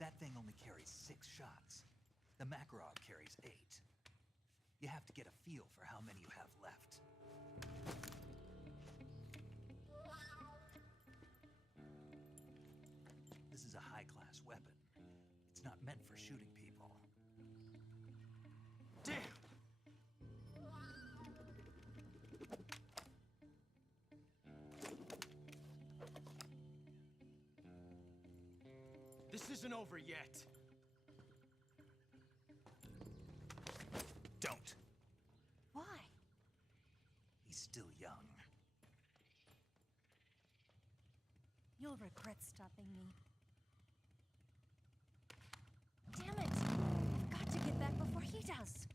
That thing only carries 6 shots. The Makarov carries 8. You have to get a feel for how many you have left. This is a high-class weapon. It's not meant for shooting people. Damn! This isn't over yet. Don't. Why? He's still young. You'll regret stopping me. Damn it! I've got to get back before he does.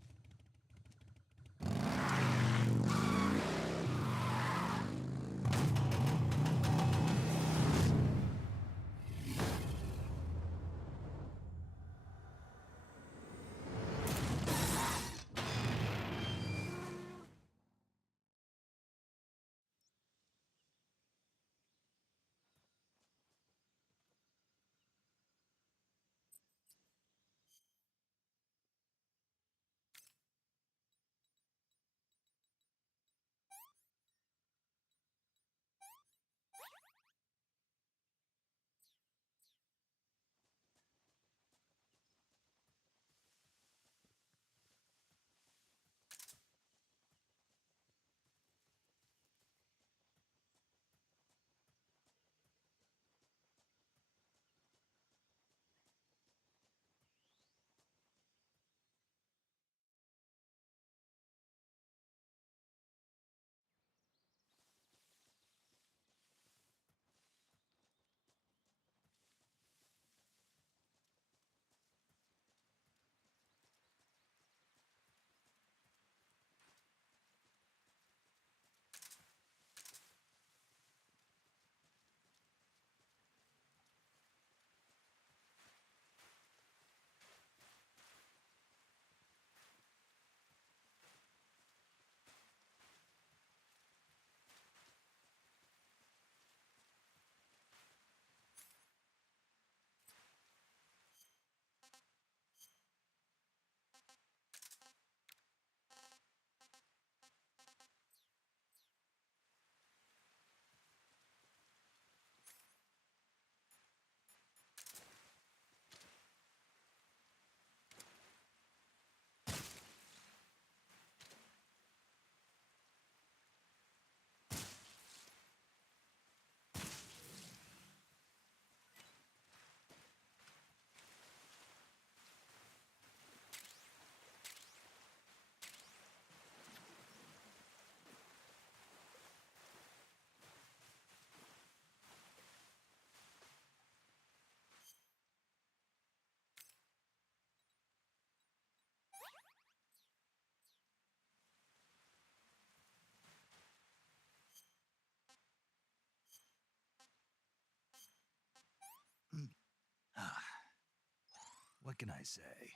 What can I say?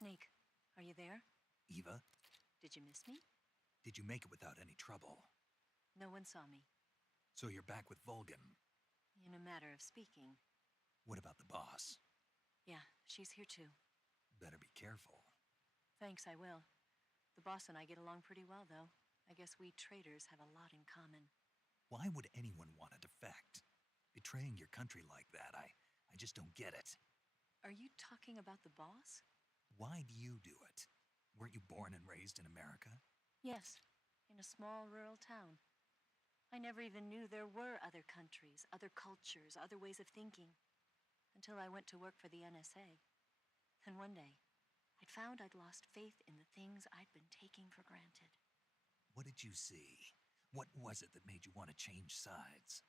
Snake, are you there? Eva, Did you miss me? did you make it without any trouble? No one saw me. So you're back with Vulcan. In a matter of speaking. What about the boss? Yeah, she's here too. Better be careful. Thanks, I will. The boss and I get along pretty well, though. I guess we traders have a lot in common. Why would anyone want to defect? Betraying your country like that, I just don't get it. Are you talking about the boss? Why do you do it? Weren't you born and raised in America? Yes, in a small rural town. I never even knew there were other countries, other cultures, other ways of thinking. Until I went to work for the NSA. Then one day, I'd found I'd lost faith in the things I'd been taking for granted. What did you see? What was it that made you want to change sides?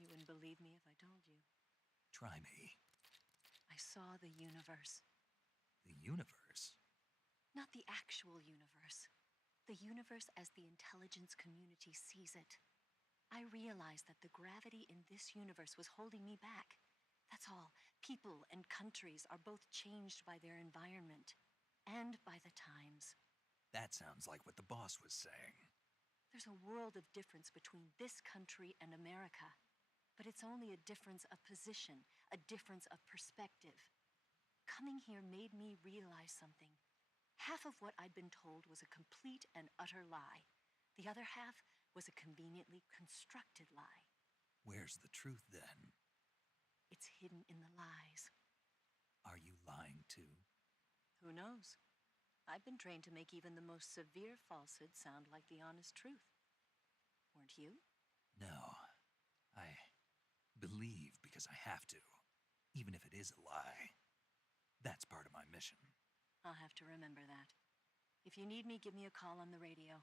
You wouldn't believe me if I told you. Try me. I saw the universe. The universe? Not the actual universe. The universe as the intelligence community sees it. I realized that the gravity in this universe was holding me back. That's all. People and countries are both changed by their environment and by the times. That sounds like what the boss was saying. There's a world of difference between this country and America. But it's only a difference of position, a difference of perspective. Coming here made me realize something. Half of what I'd been told was a complete and utter lie. The other half was a conveniently constructed lie. Where's the truth, then? It's hidden in the lies. Are you lying, too? Who knows? I've been trained to make even the most severe falsehood sound like the honest truth. Weren't you? No. I believe because I have to, even if it is a lie. That's part of my mission. I'll have to remember that. If you need me, give me a call on the radio.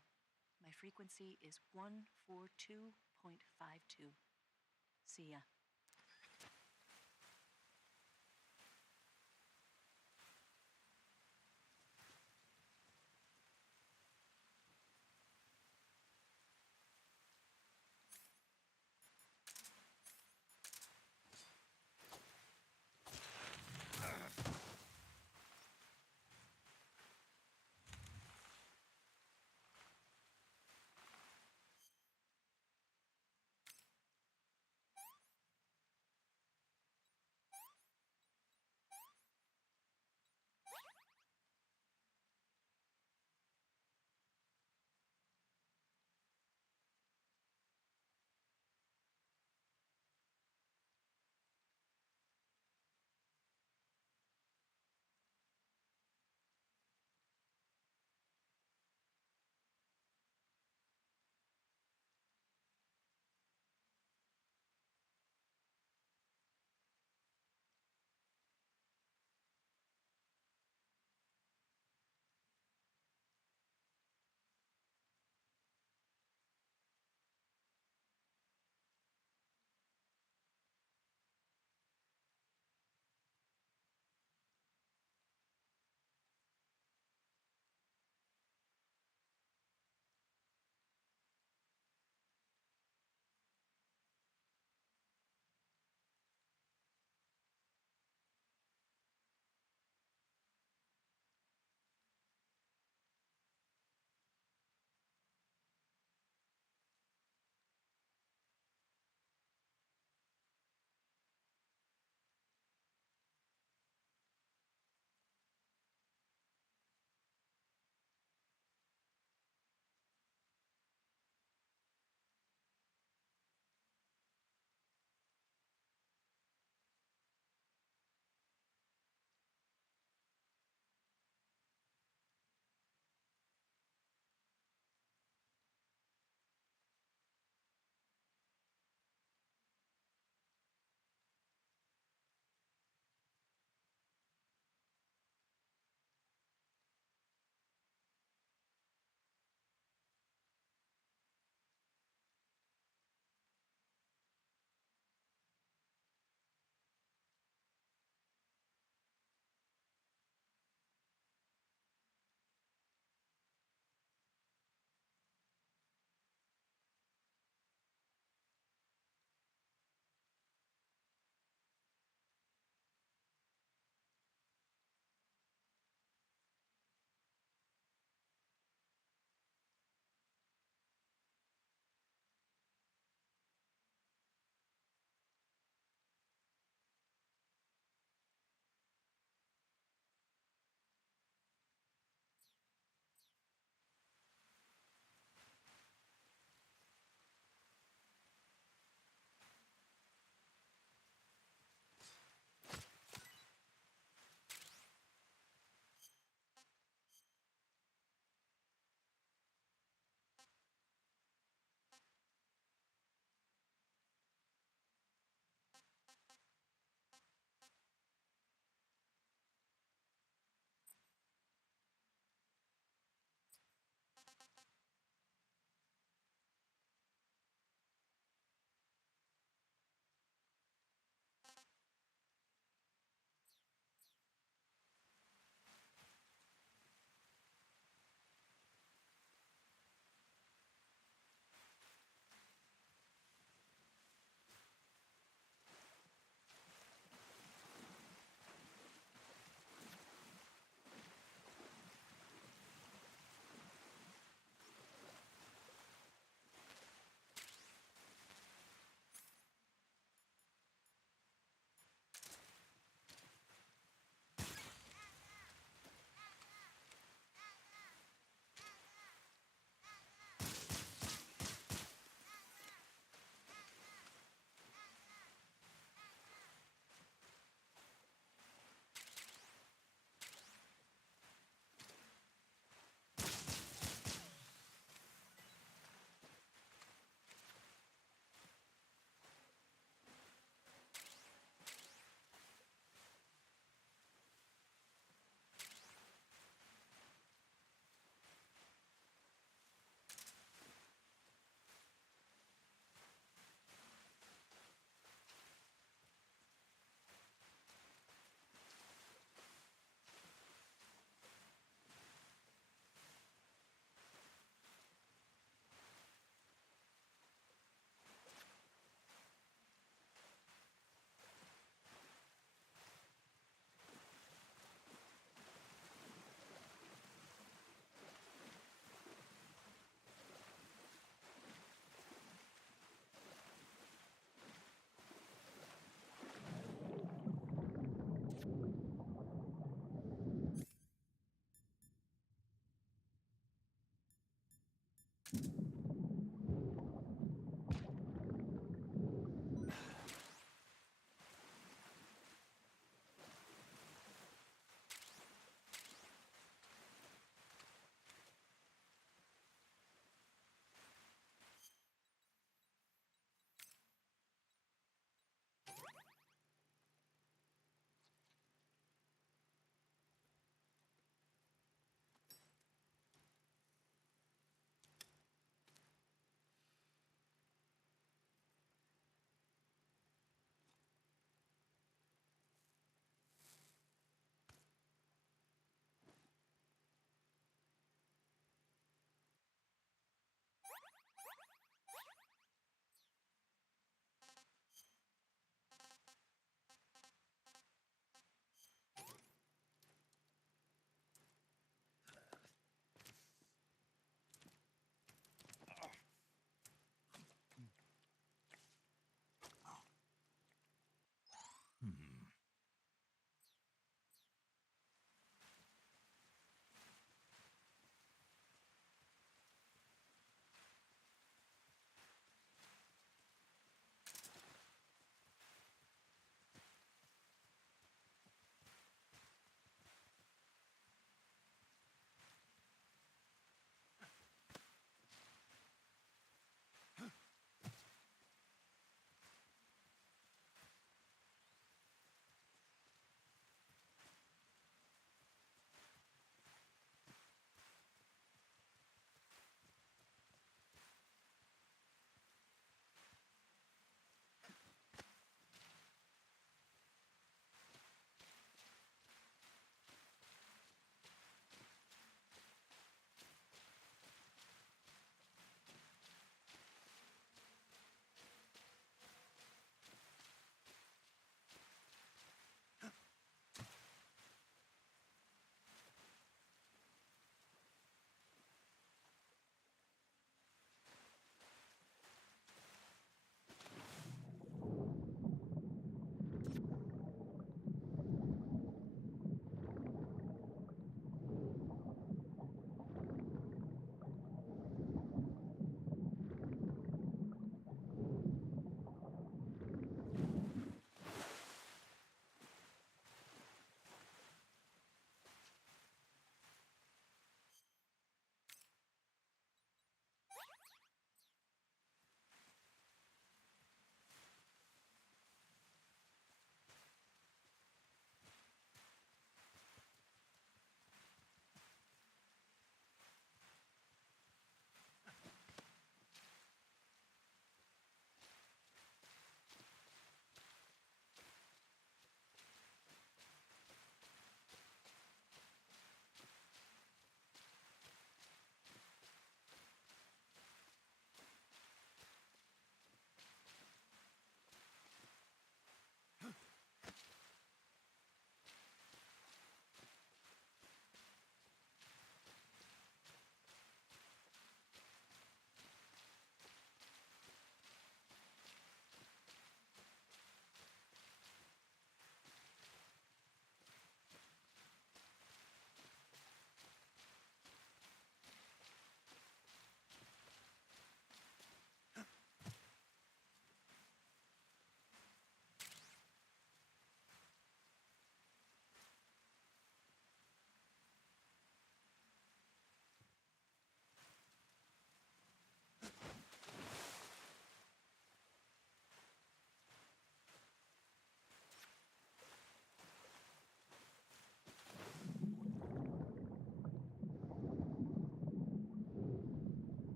My frequency is 142.52. See ya.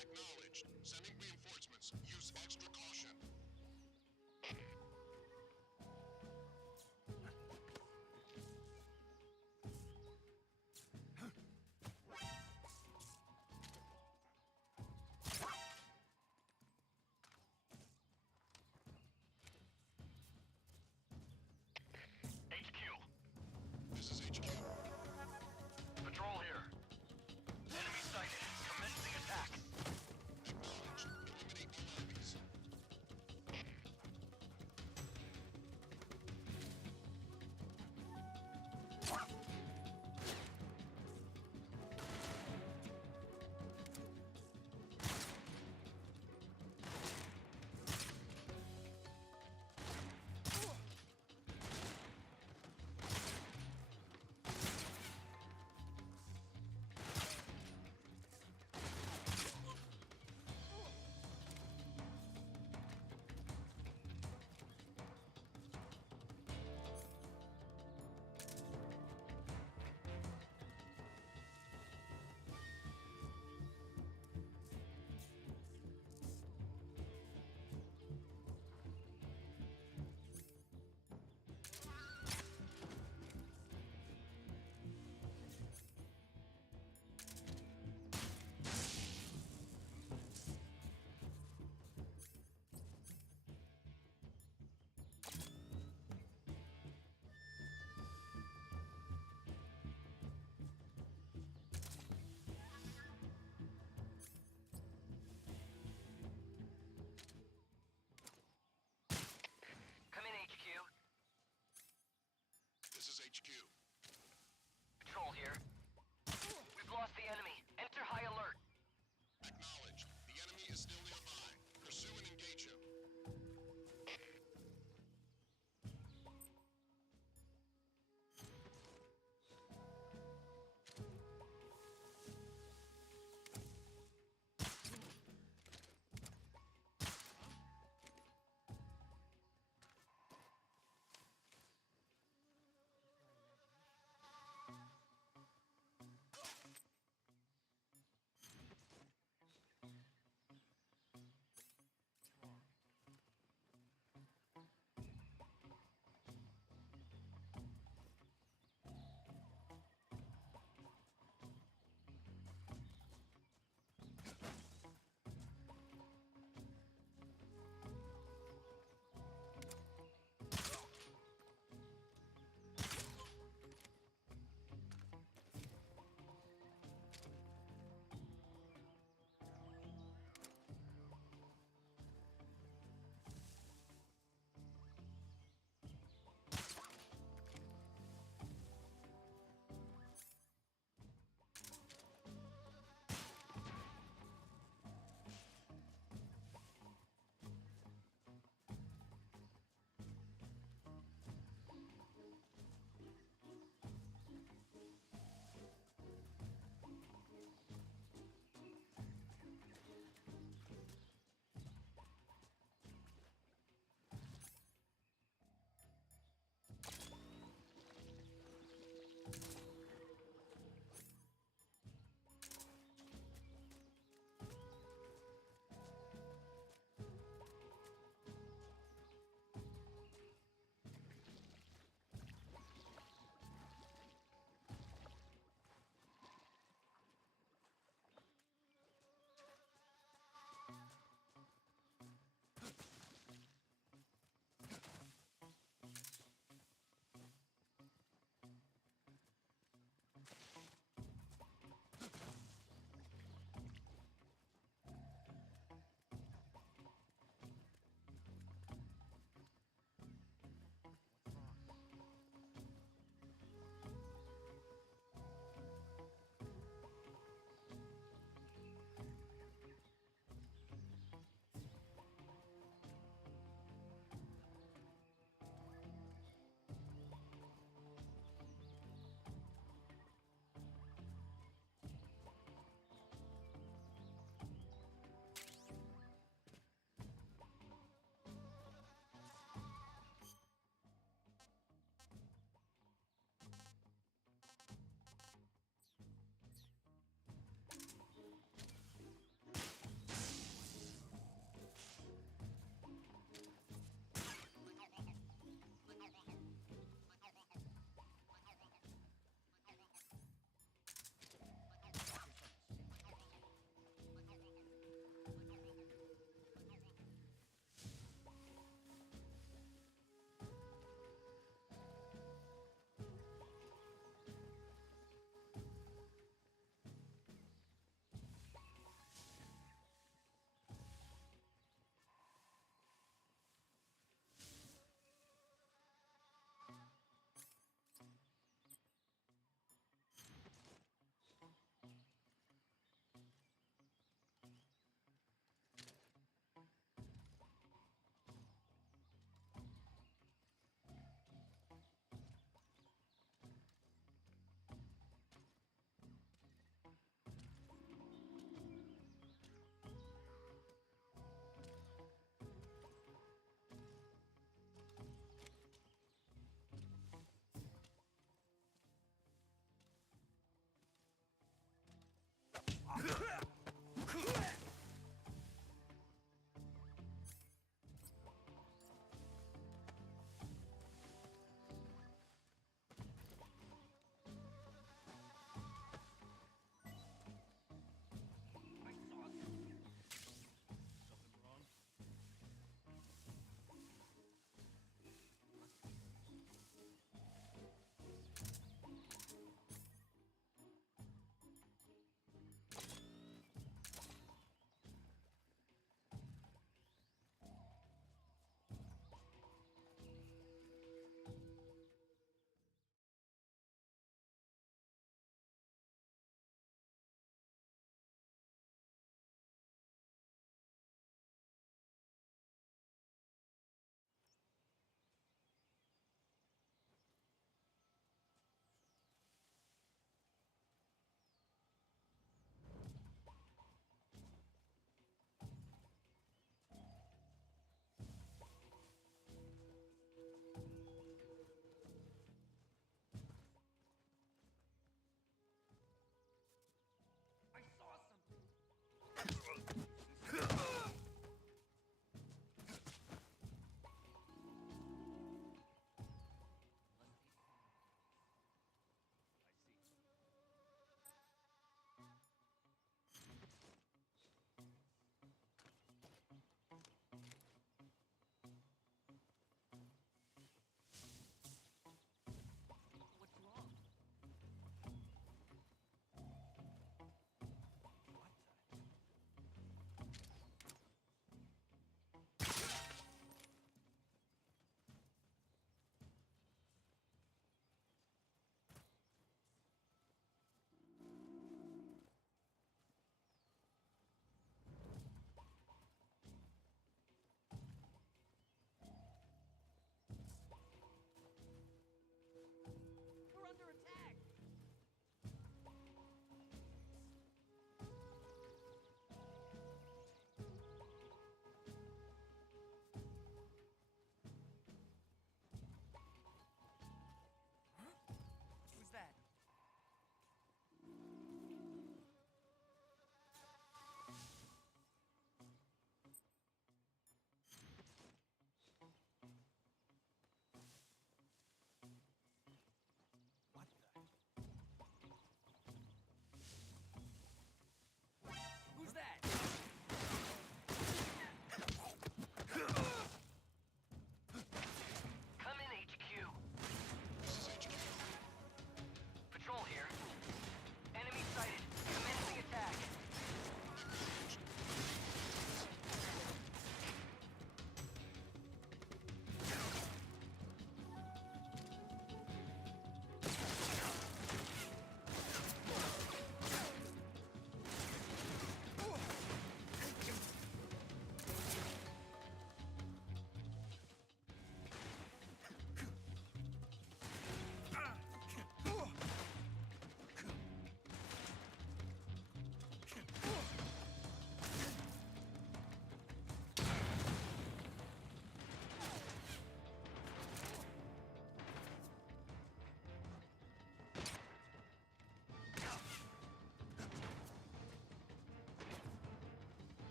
Acknowledged. Sending reinforcements. Use extra caution. HQ. This is HQ. Patrol here. Enemy sighted. Commence the attack. Acknowledged. Eliminate all enemies.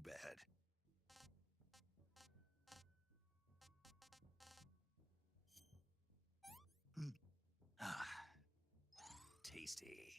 too bad. Ah, tasty.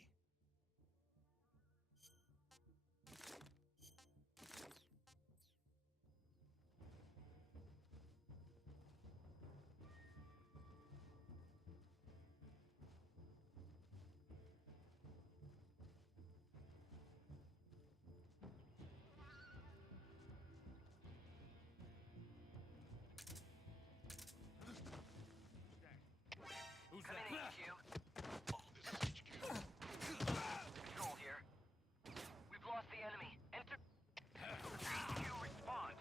Who's Come that? in, HQ. Control here. We've lost the enemy. Enter. HQ, respond.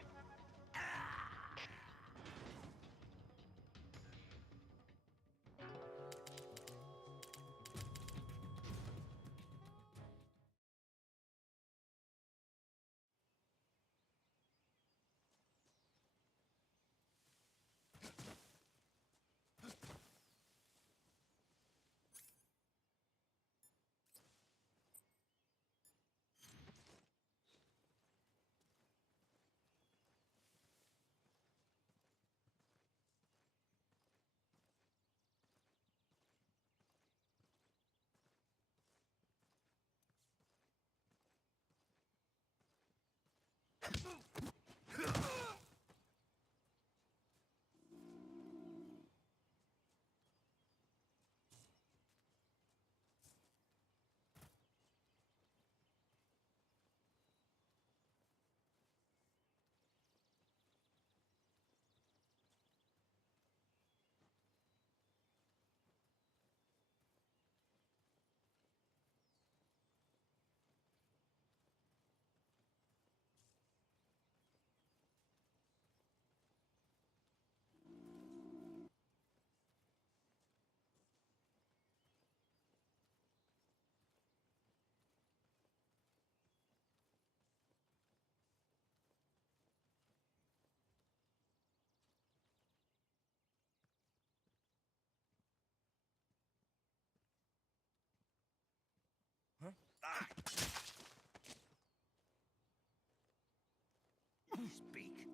Speak.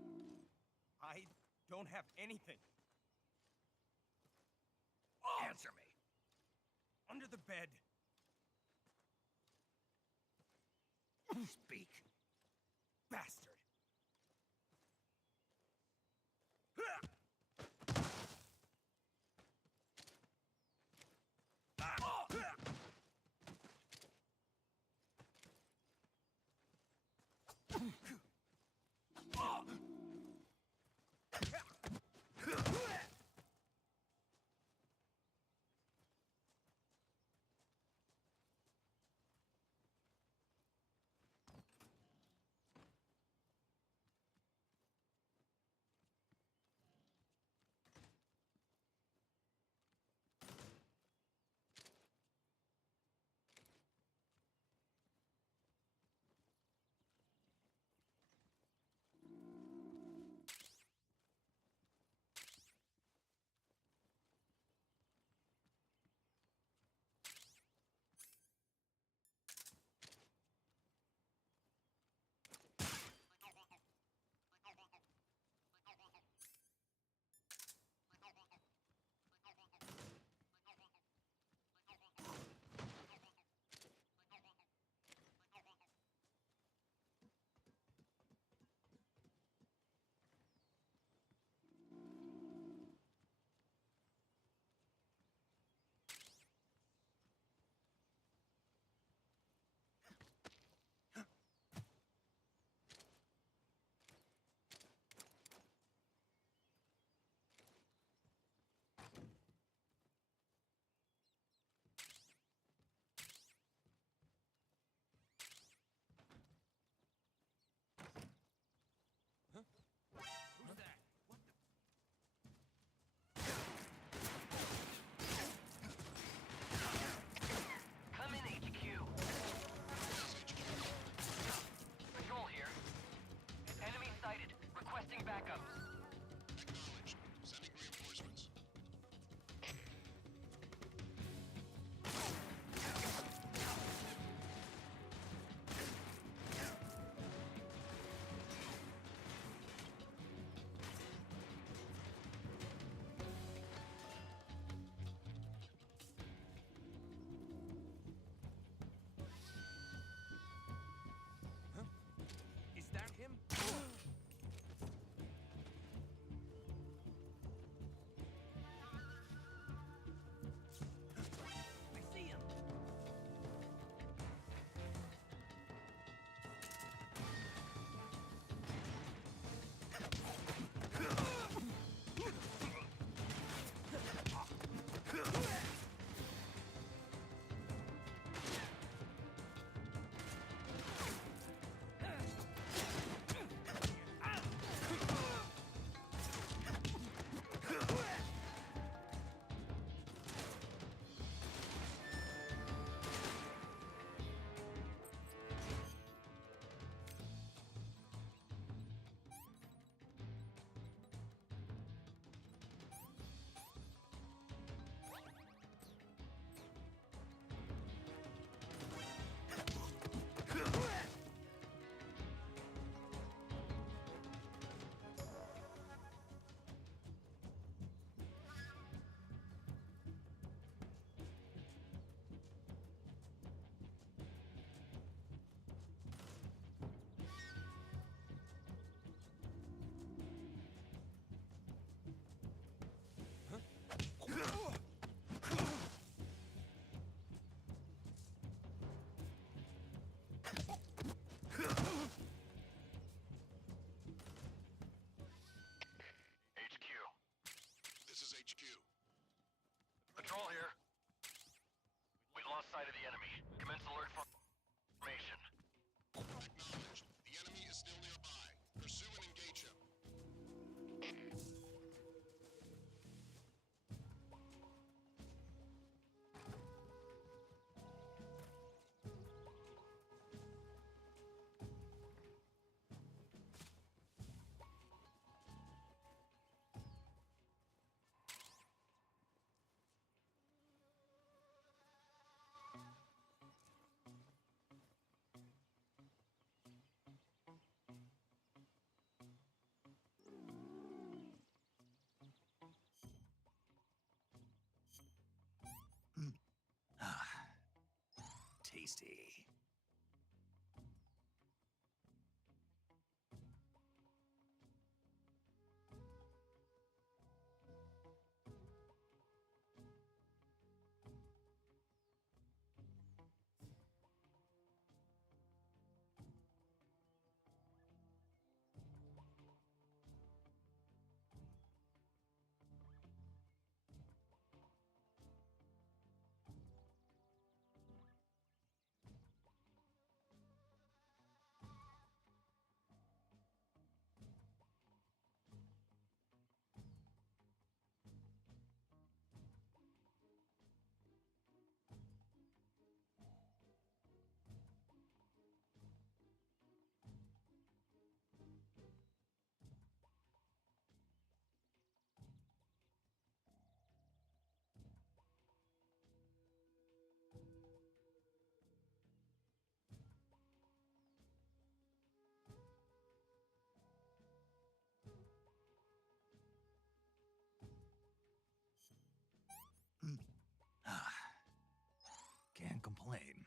I don't have anything. Answer me. Under the bed. Speak. Bastard. tasty. Can't complain.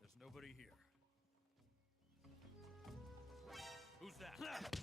There's nobody here. Who's that?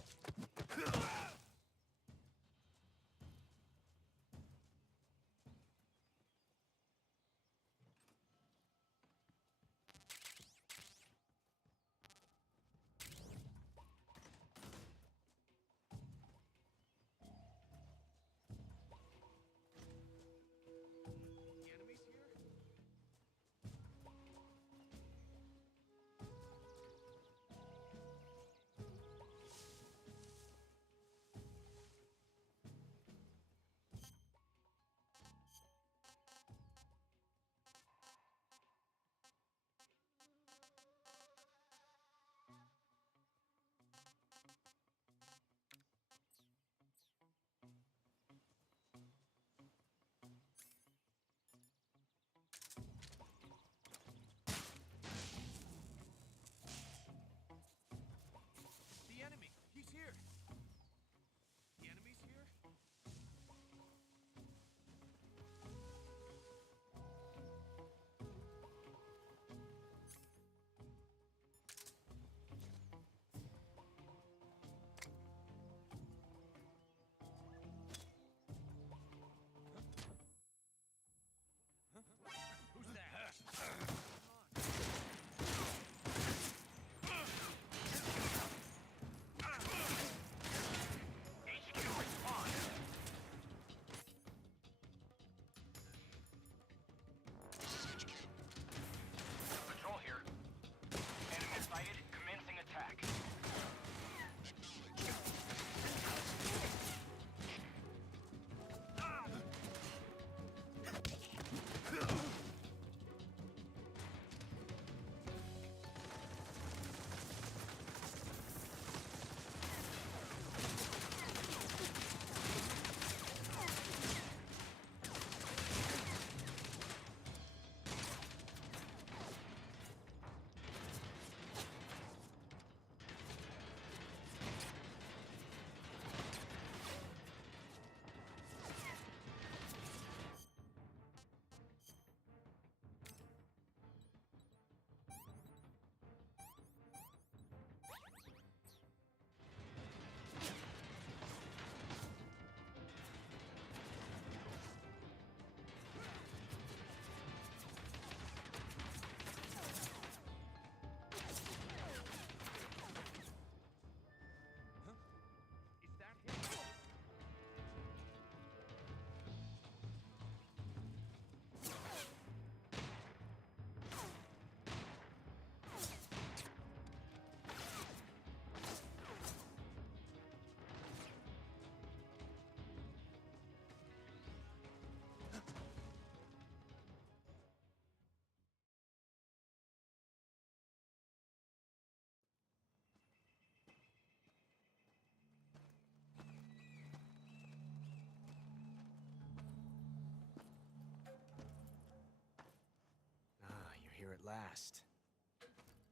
last.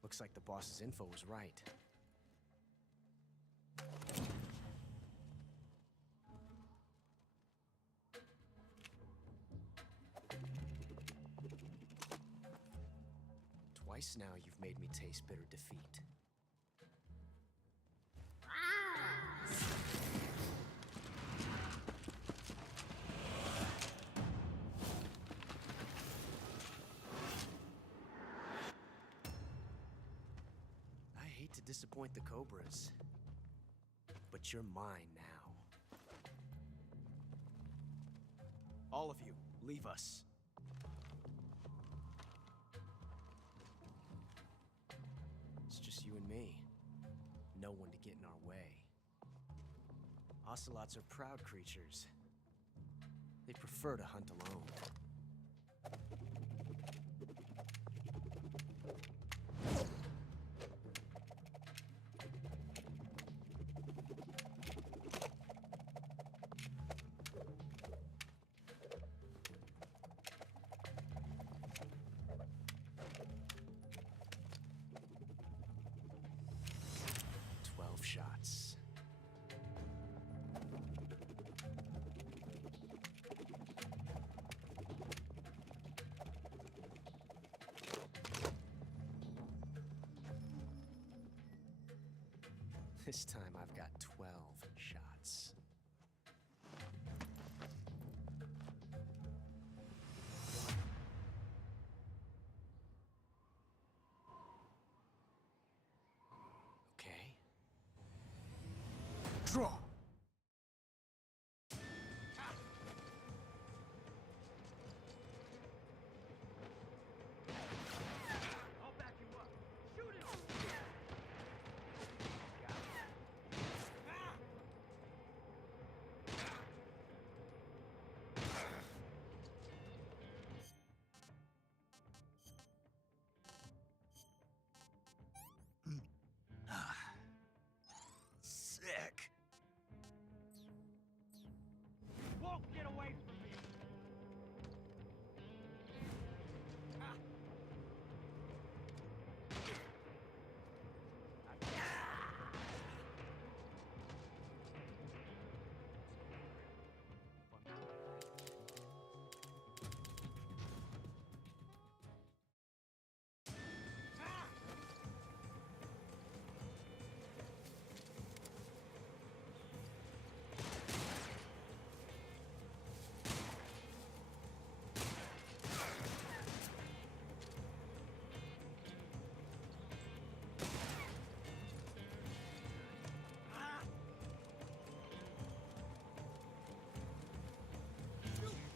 Looks like the boss's info was right. Twice now you've made me taste bitter defeat. I hate to disappoint the Cobras, but you're mine now. All of you, leave us. It's just you and me. No one to get in our way. Ocelots are proud creatures. They prefer to hunt alone. Shots. This time I've got 12 shots. Okay. Draw! I'll back you up. Shoot him! Sick. Won't get away from me!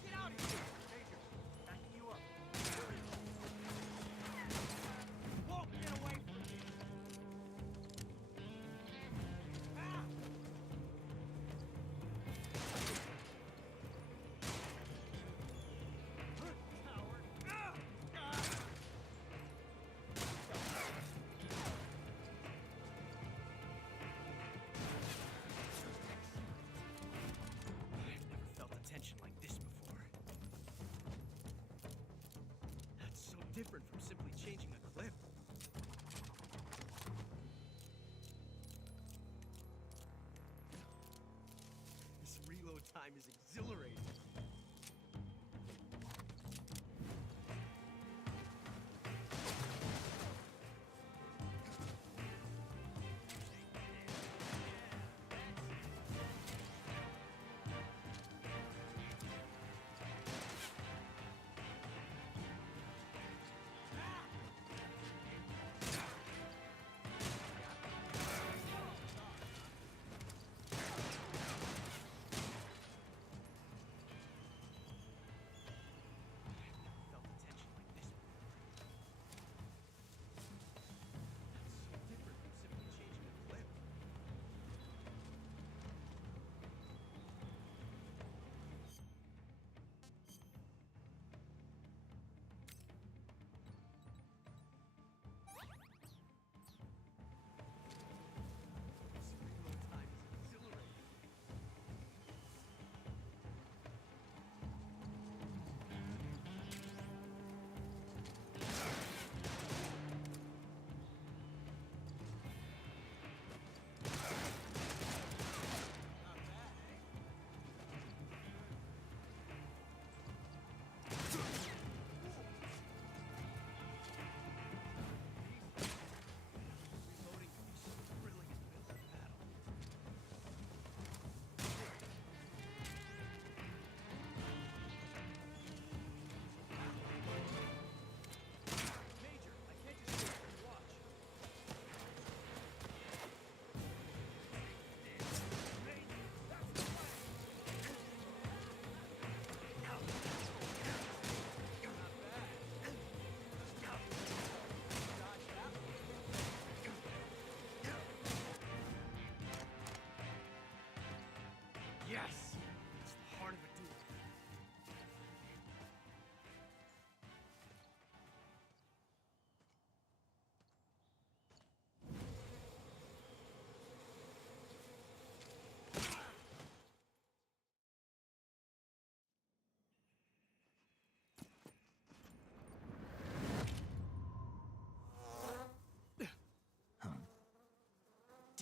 Get out of here! Major, backing you up. Won't get away from me! I've never felt a tension like this before. That's so different from simply changing a clip. This reload time is exhilarating.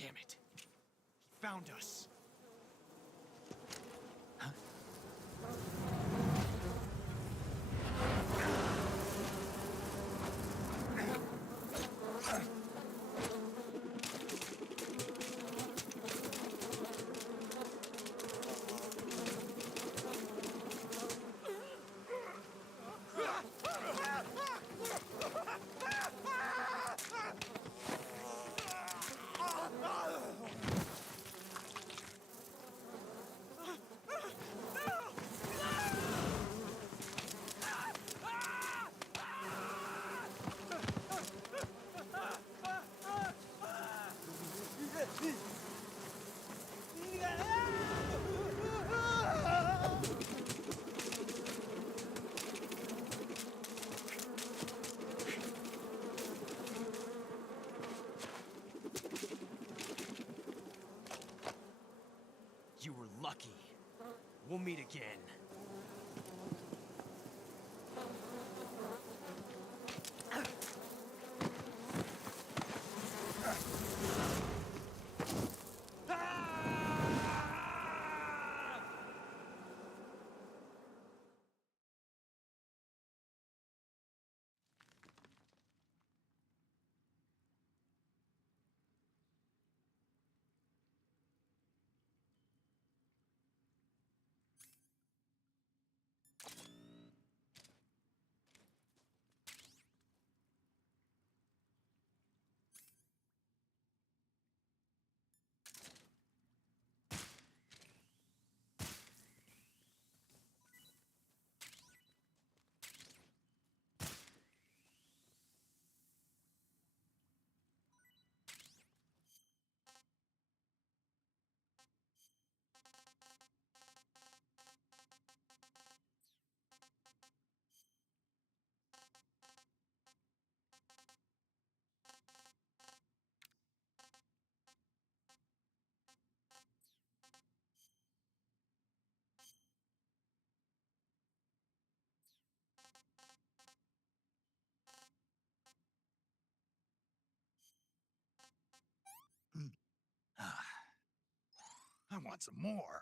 Damn it. He found us. You were lucky. We'll meet again. I want some more.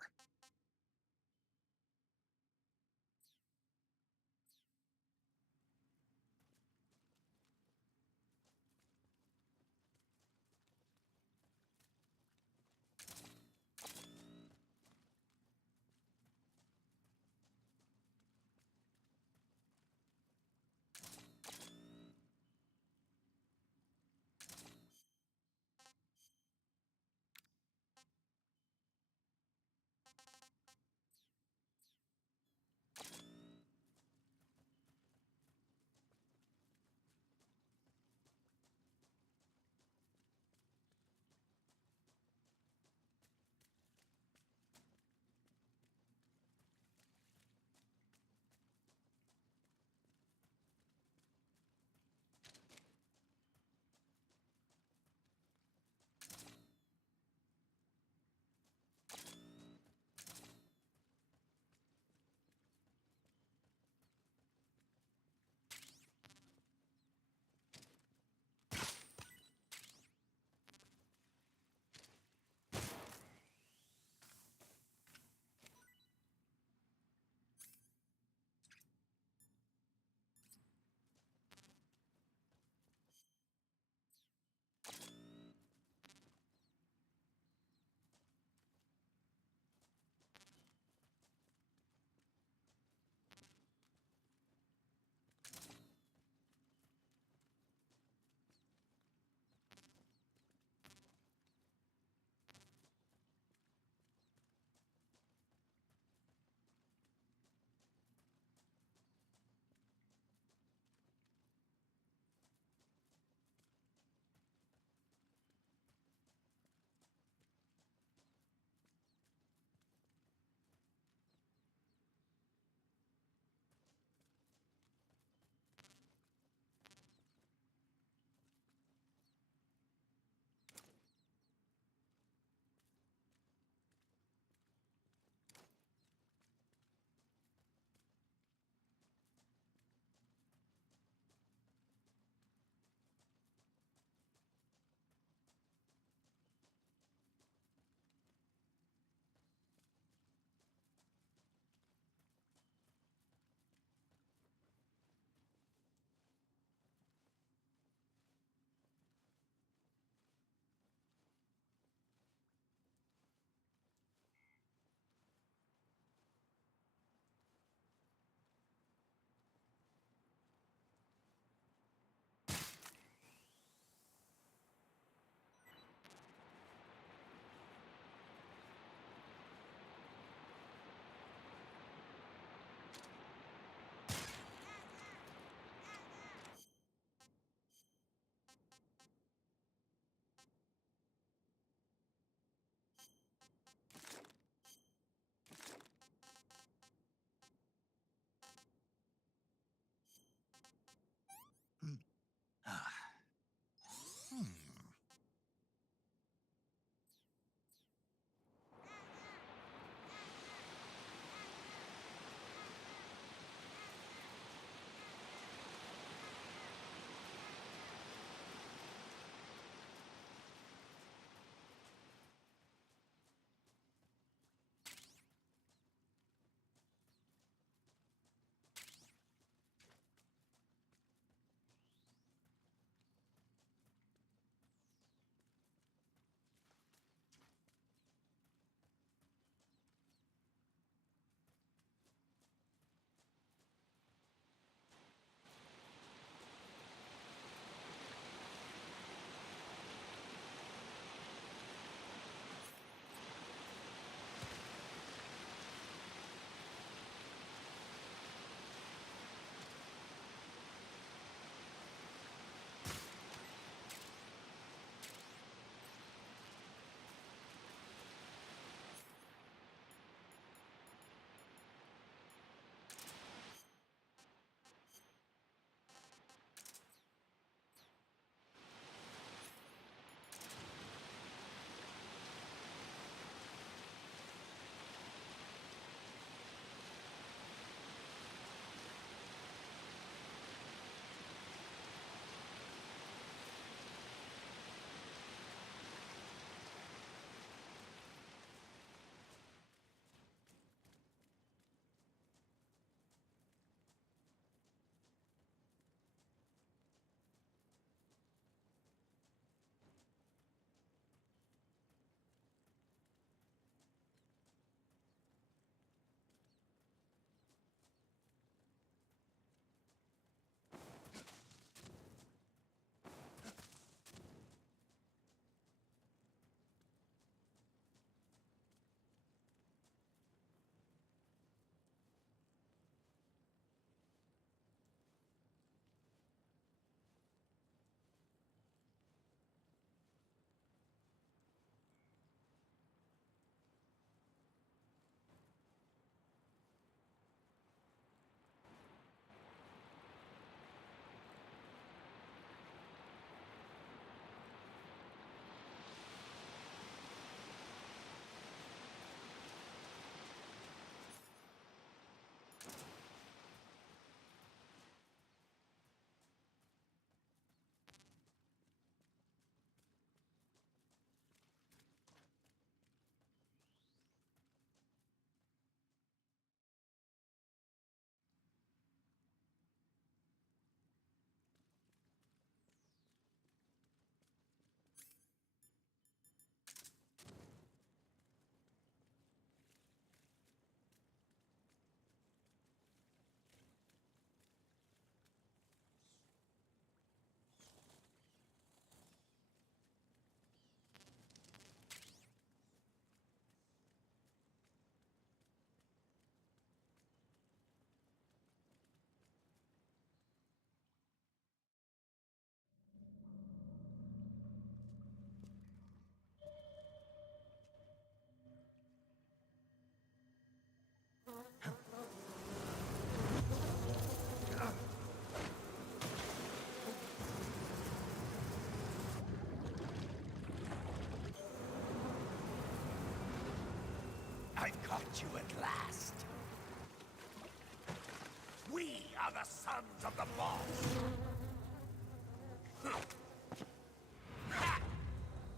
are the sons of the boss.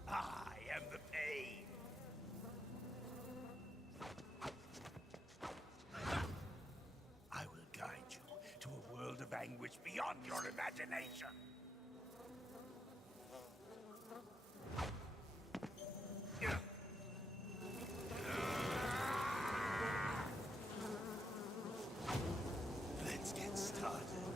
I am the pain. I will guide you to a world of anguish beyond your imagination. Let's get started.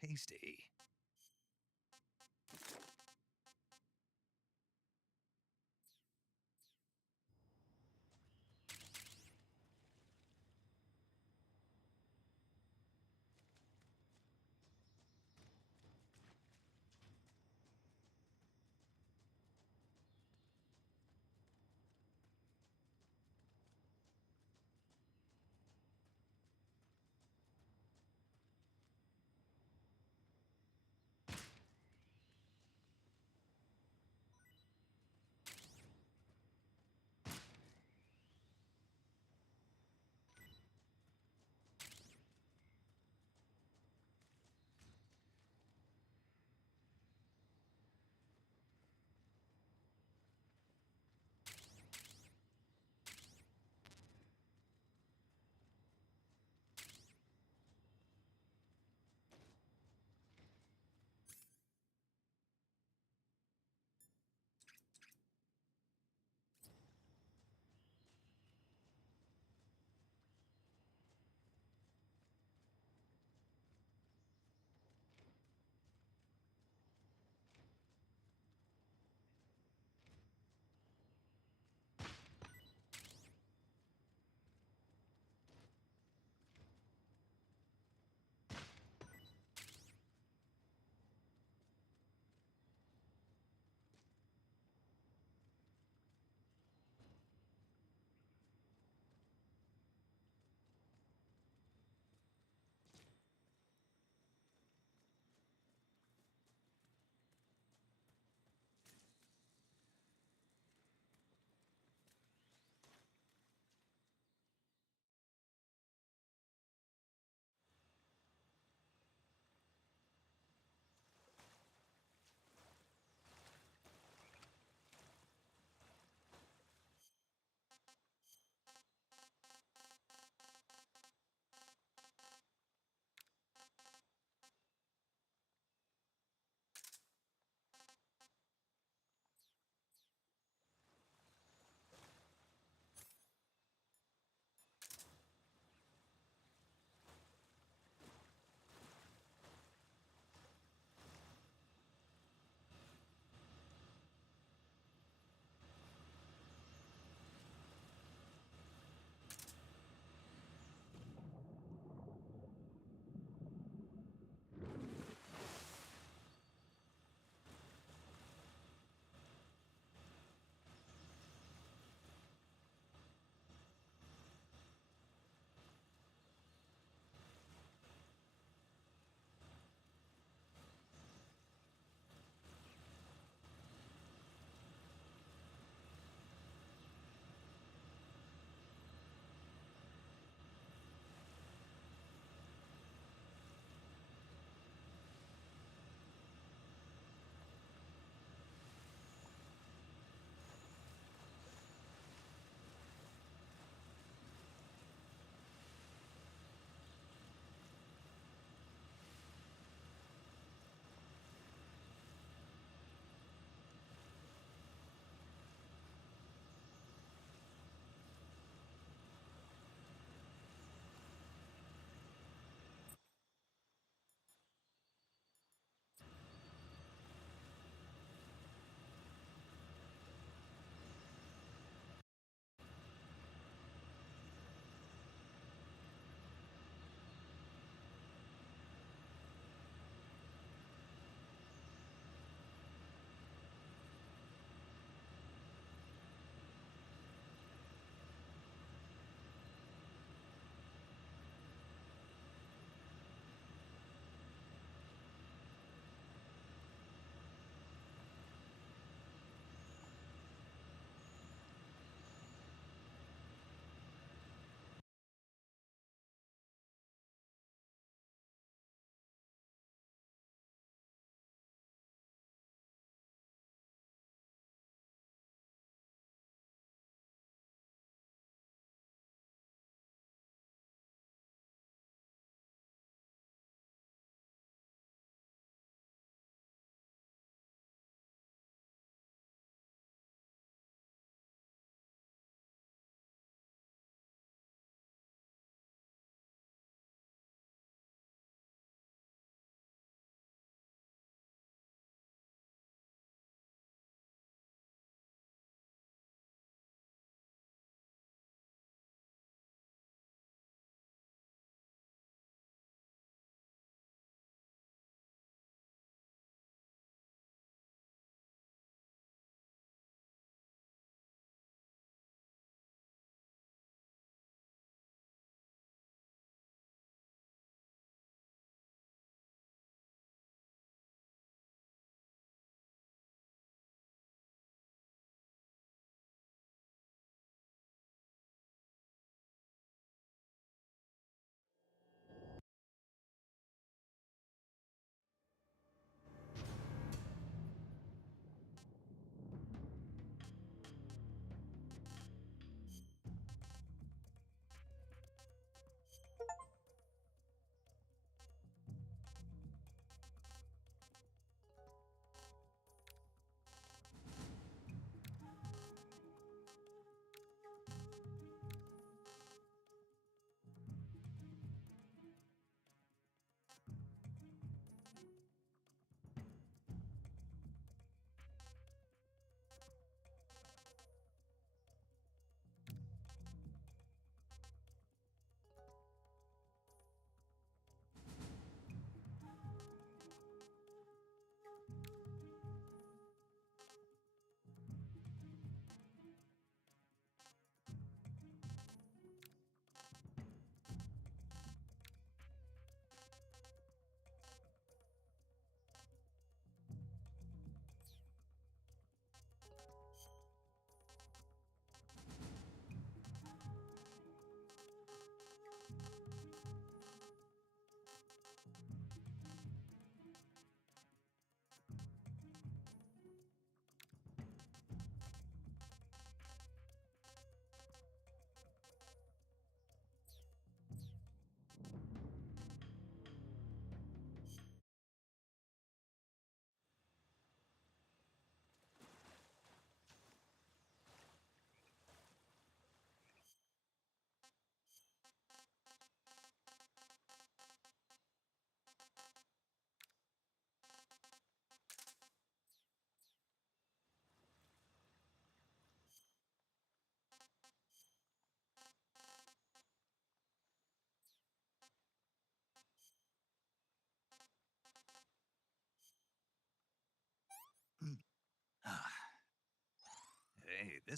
tasty.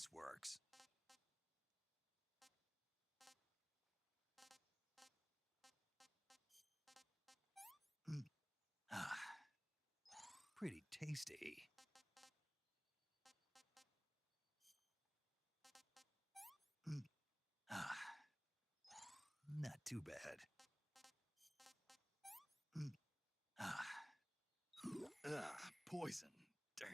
this works. Ah, pretty tasty. Ah, not too bad. Poison. Damn.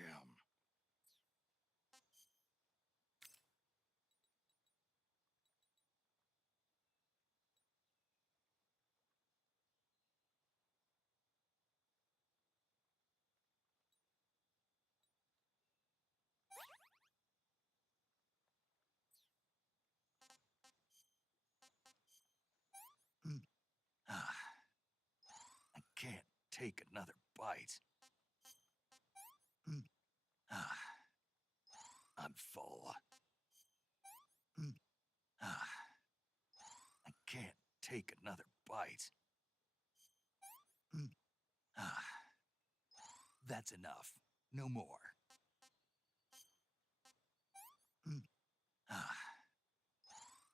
I can't take another bite. I'm full. I can't take another bite. That's enough. No more.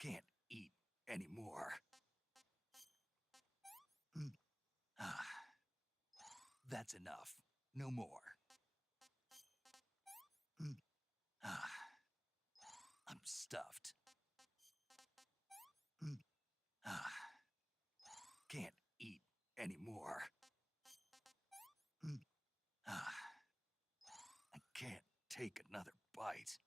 Can't eat anymore. That's enough. No more. I'm stuffed. Can't eat anymore. I can't take another bite.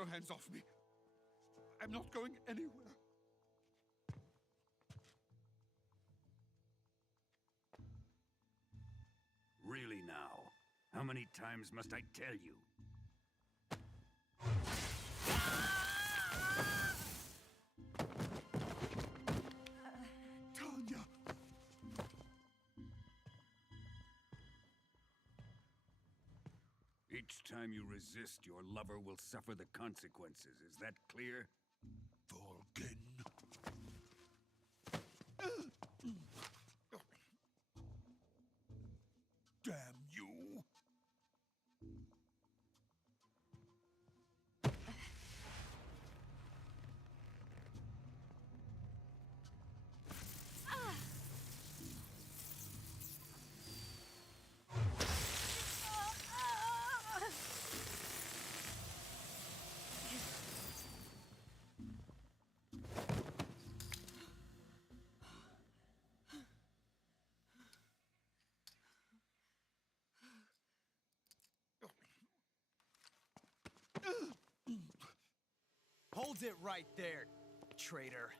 your hands off me. I'm not going anywhere. Really now? How many times must I tell you? Tanya! Each time you resist, your lover will suffer the consequences. Is that clear? Volgin. Damn you! Hold it right there, traitor.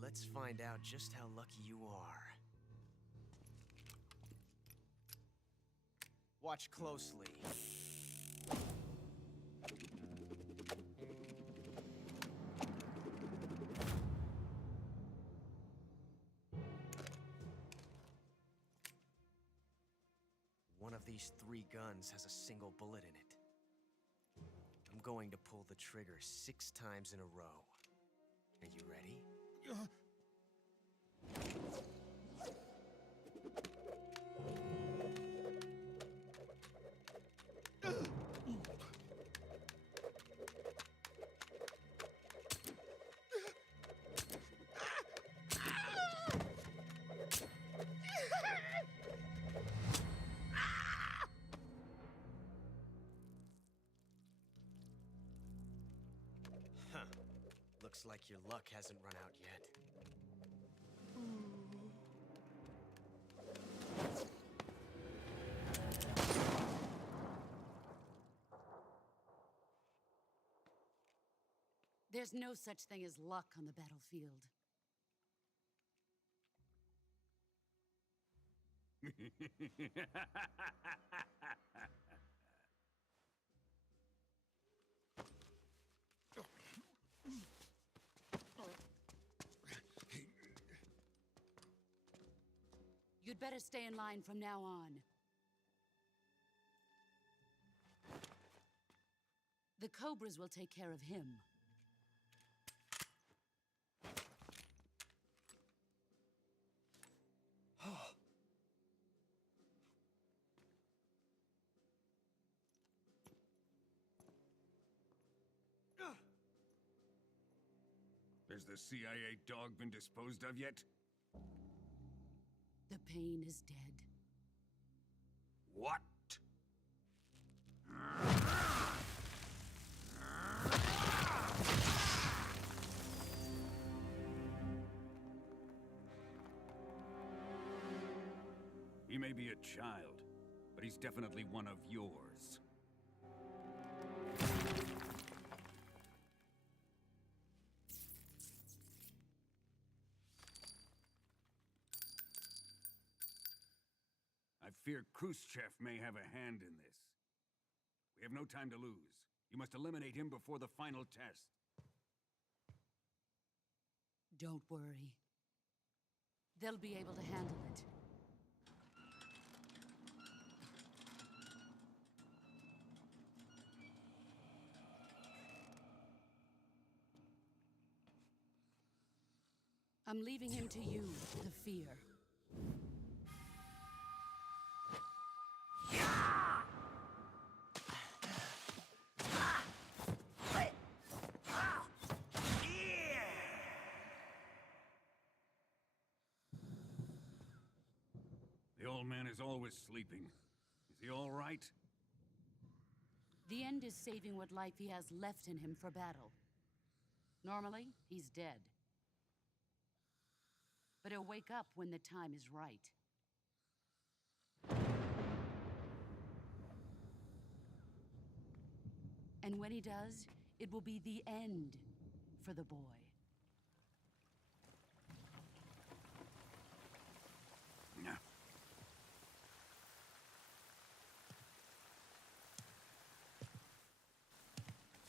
Let's find out just how lucky you are. Watch closely. One of these 3 guns has a single bullet in it. I'm going to pull the trigger 6 times in a row. Are you ready? Huh. Looks like your luck hasn't run out yet. There's no such thing as luck on the battlefield. You'd better stay in line from now on. The Cobras will take care of him. Has the CIA dog been disposed of yet? The pain is dead. What? He may be a child, but he's definitely one of yours. I fear Khrushchev may have a hand in this. We have no time to lose. You must eliminate him before the final test. Don't worry. They'll be able to handle it. I'm leaving him to you, the fear. The old man is always sleeping. Is he all right? The end is saving what life he has left in him for battle. Normally, he's dead. But he'll wake up when the time is right. And when he does, it will be the end for the boy.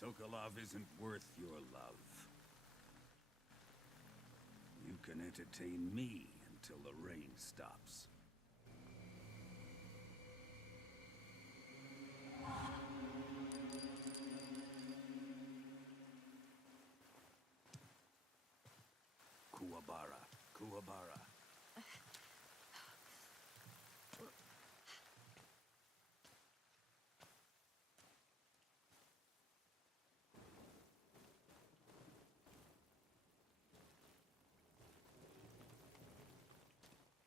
Sokolov isn't worth your love. You can entertain me until the rain stops. Kuwabara, Kuwabara.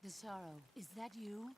Desaro, is that you?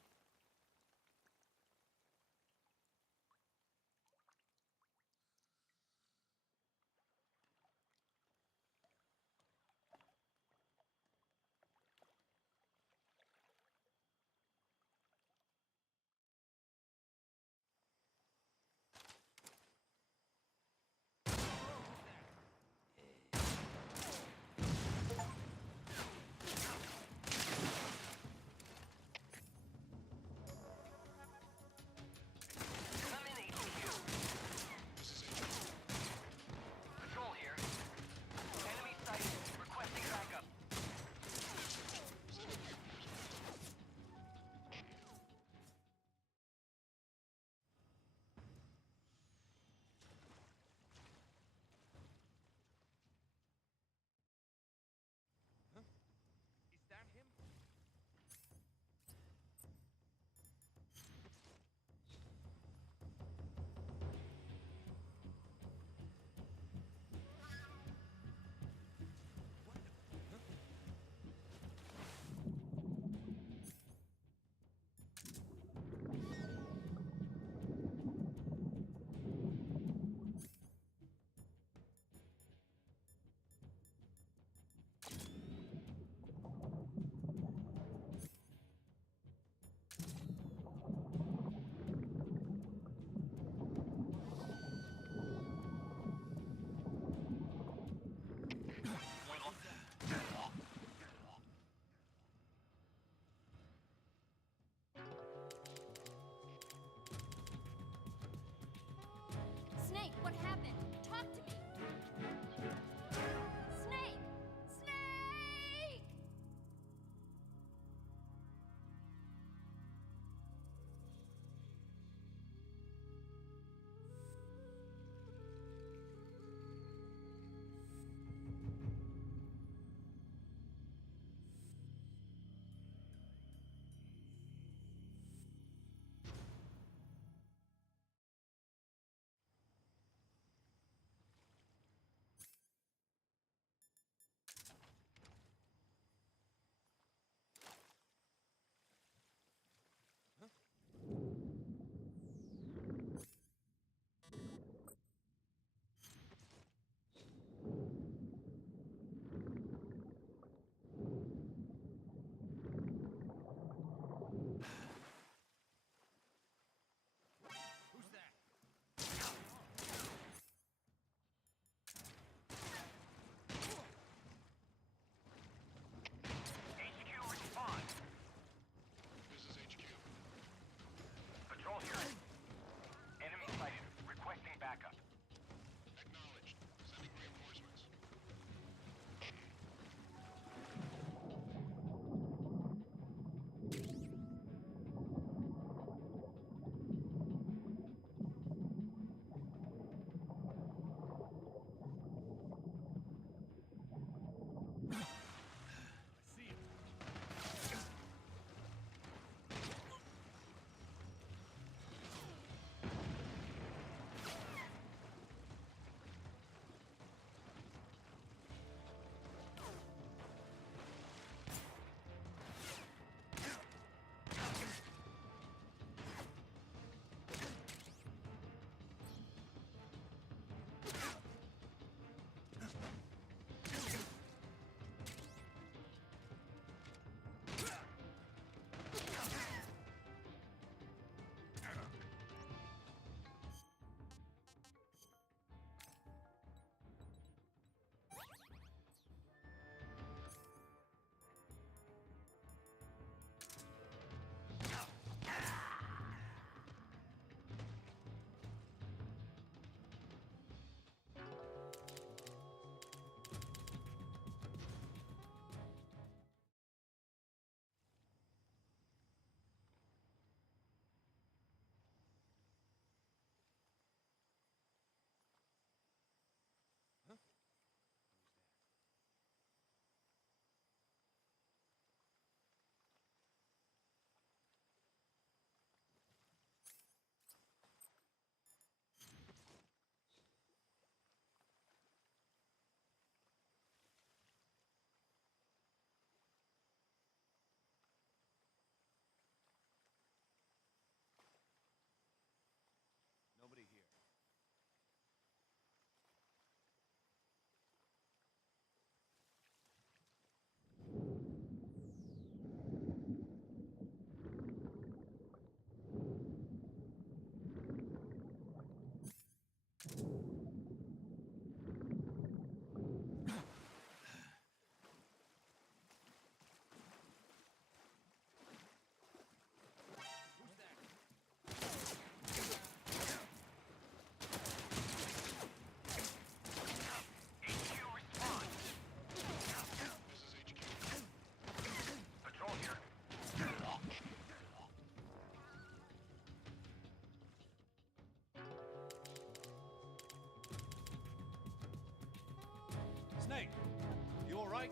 You all right?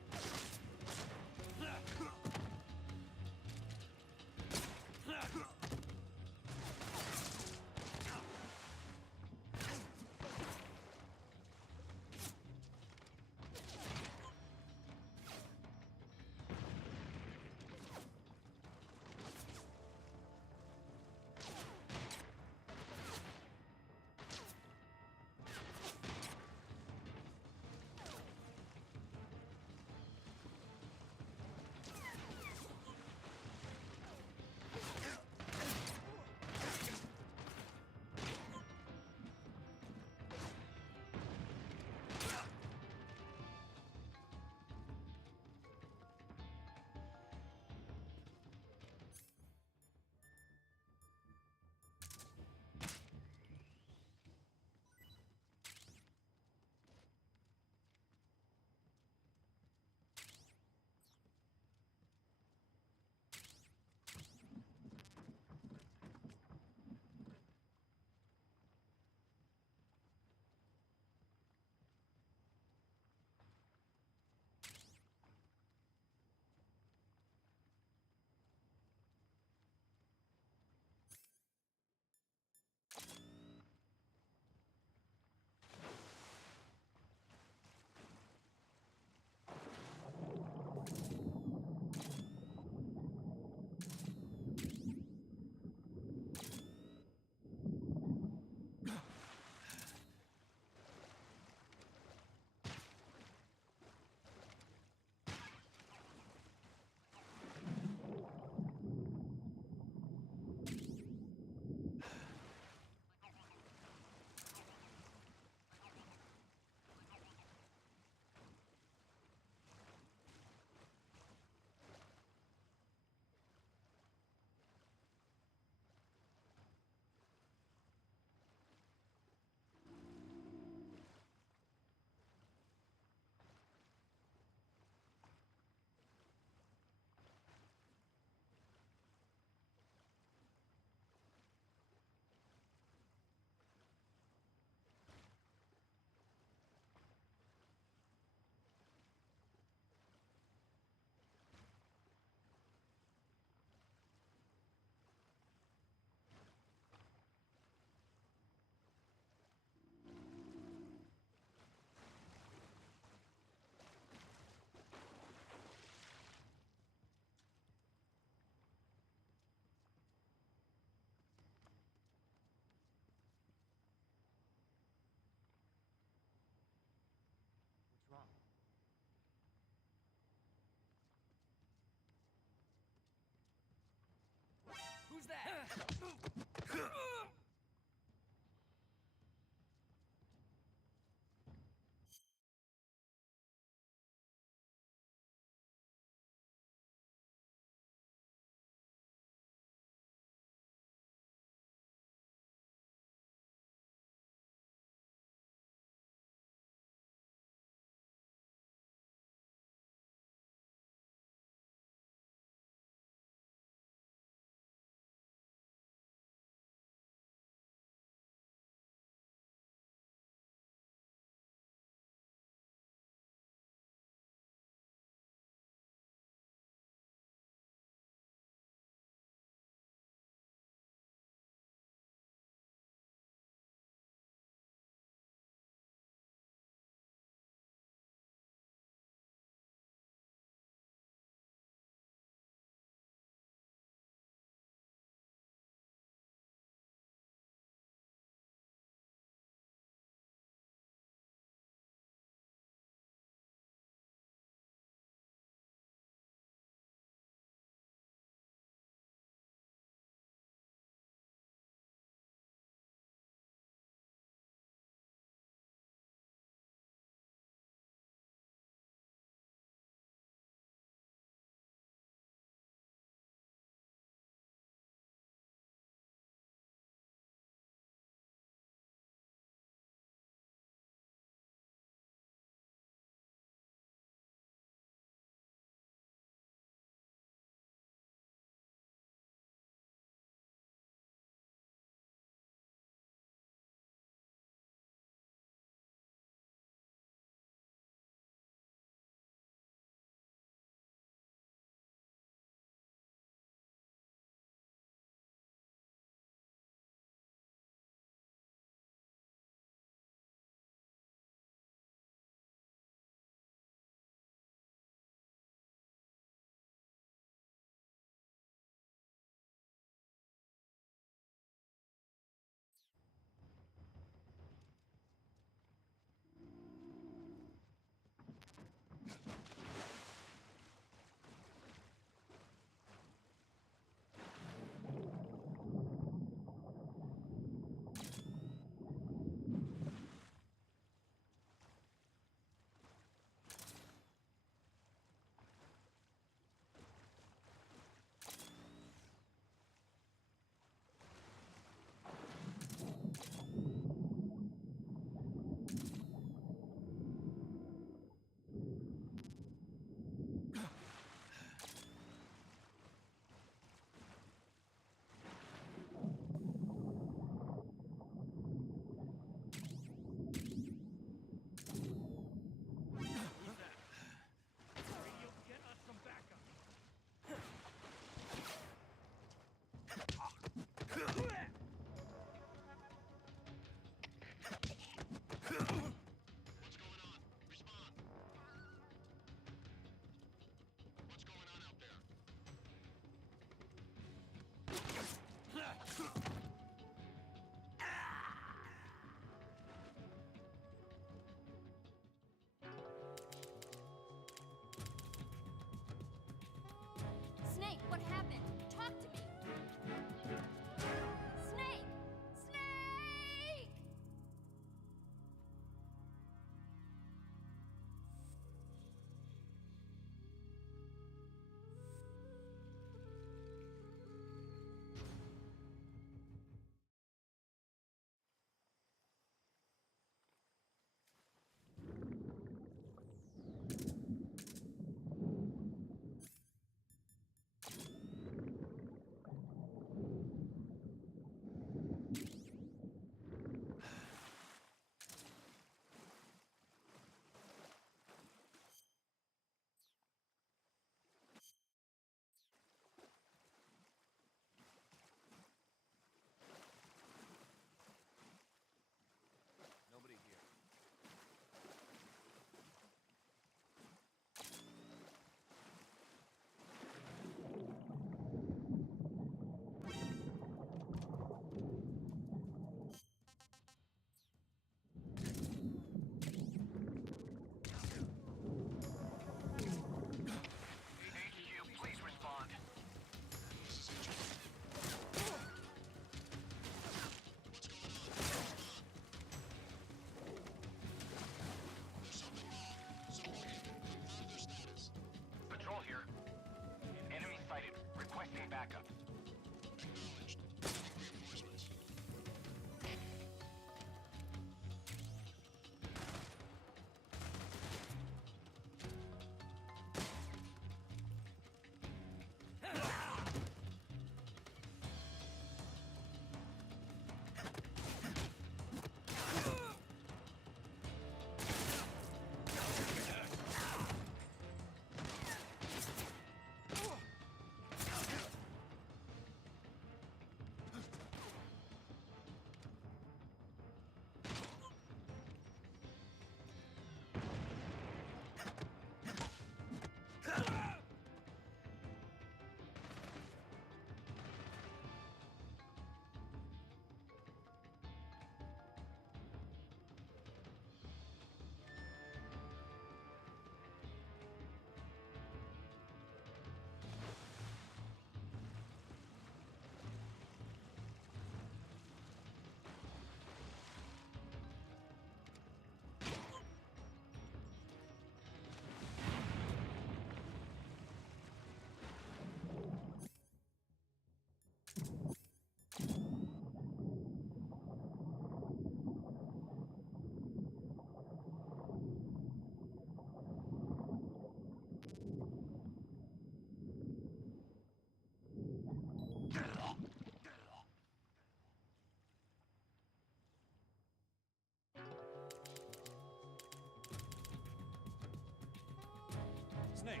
Snake!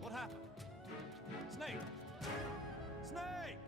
What happened? Snake! Snake!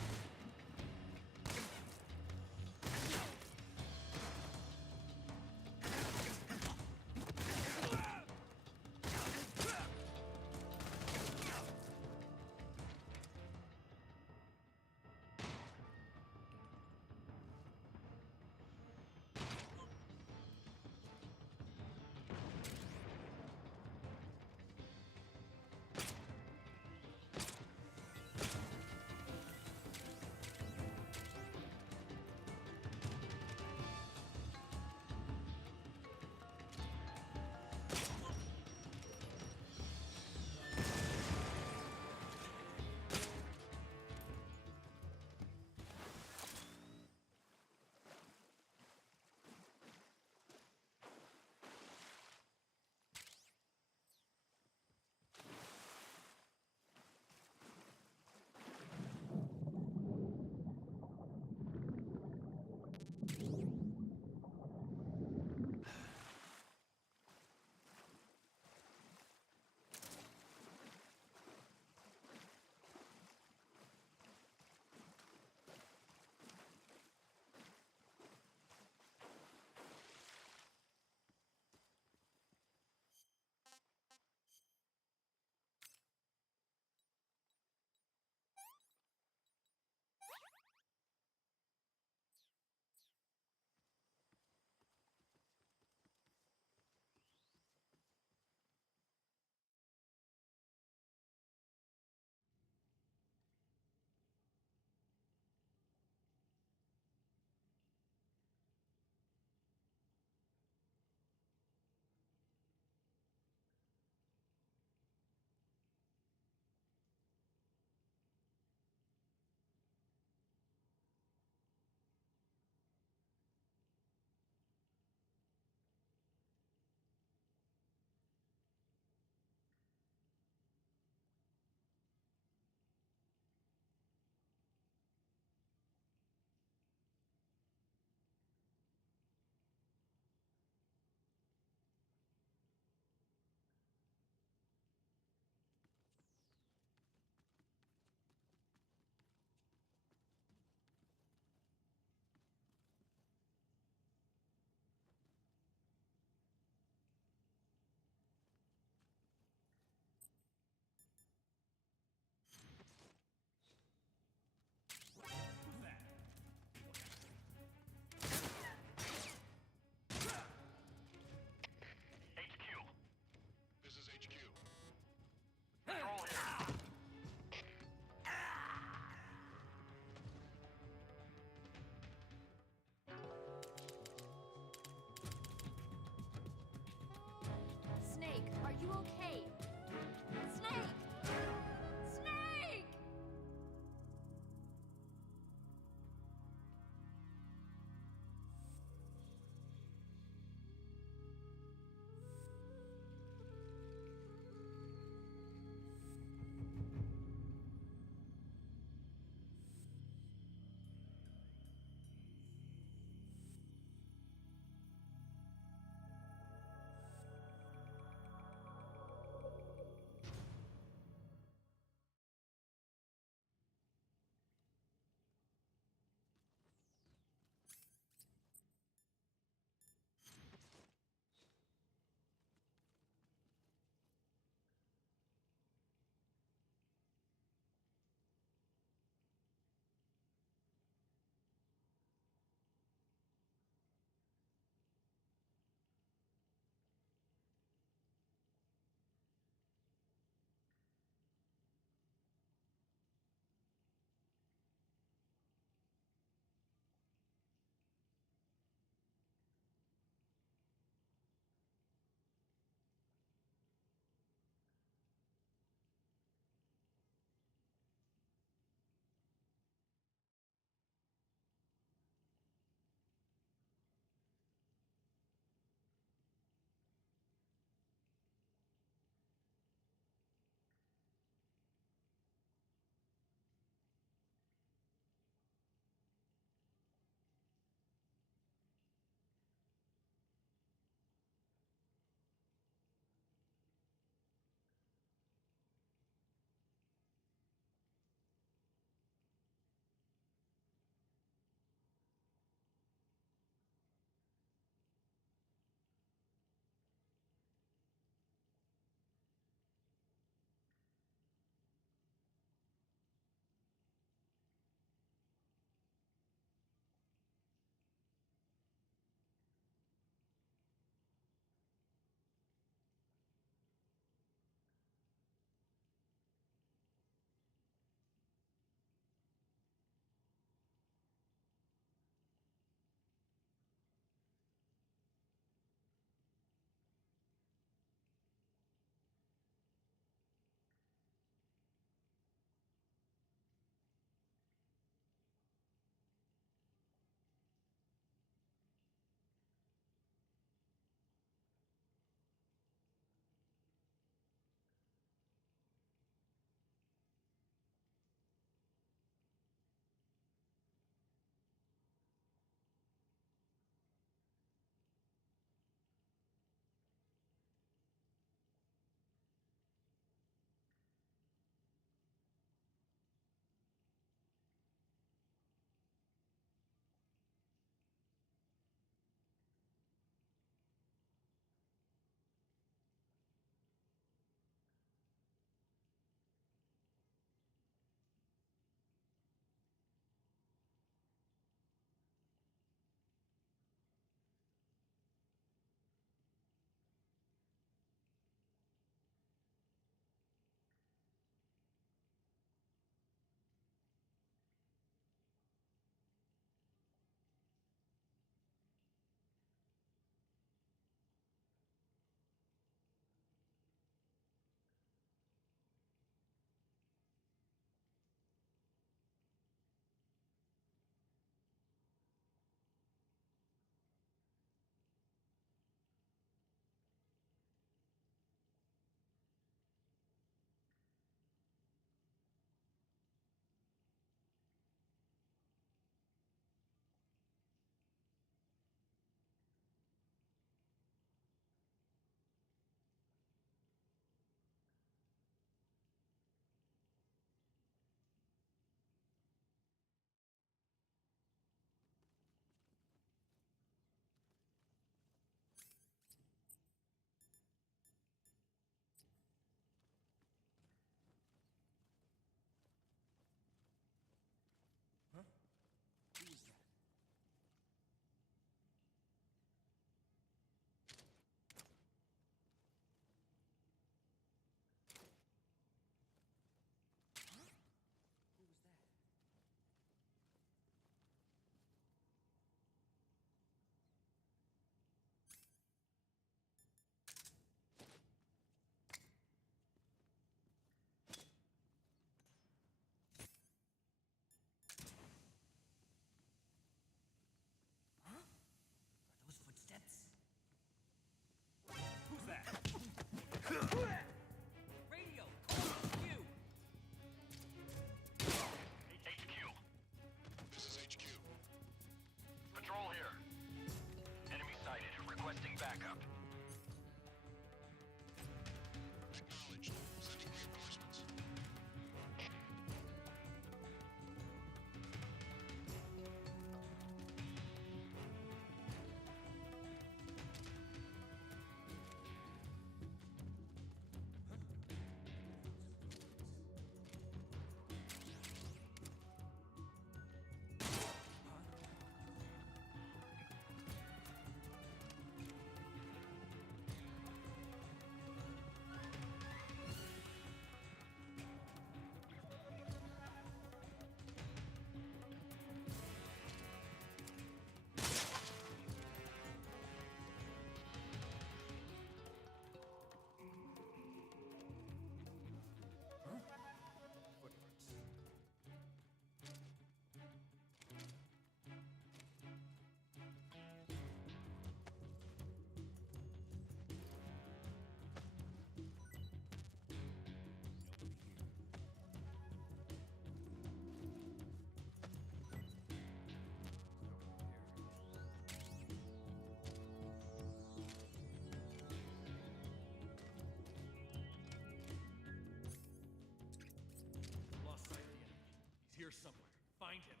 here somewhere. Find him.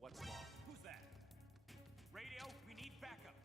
What's wrong? Who's that? Radio, we need backup.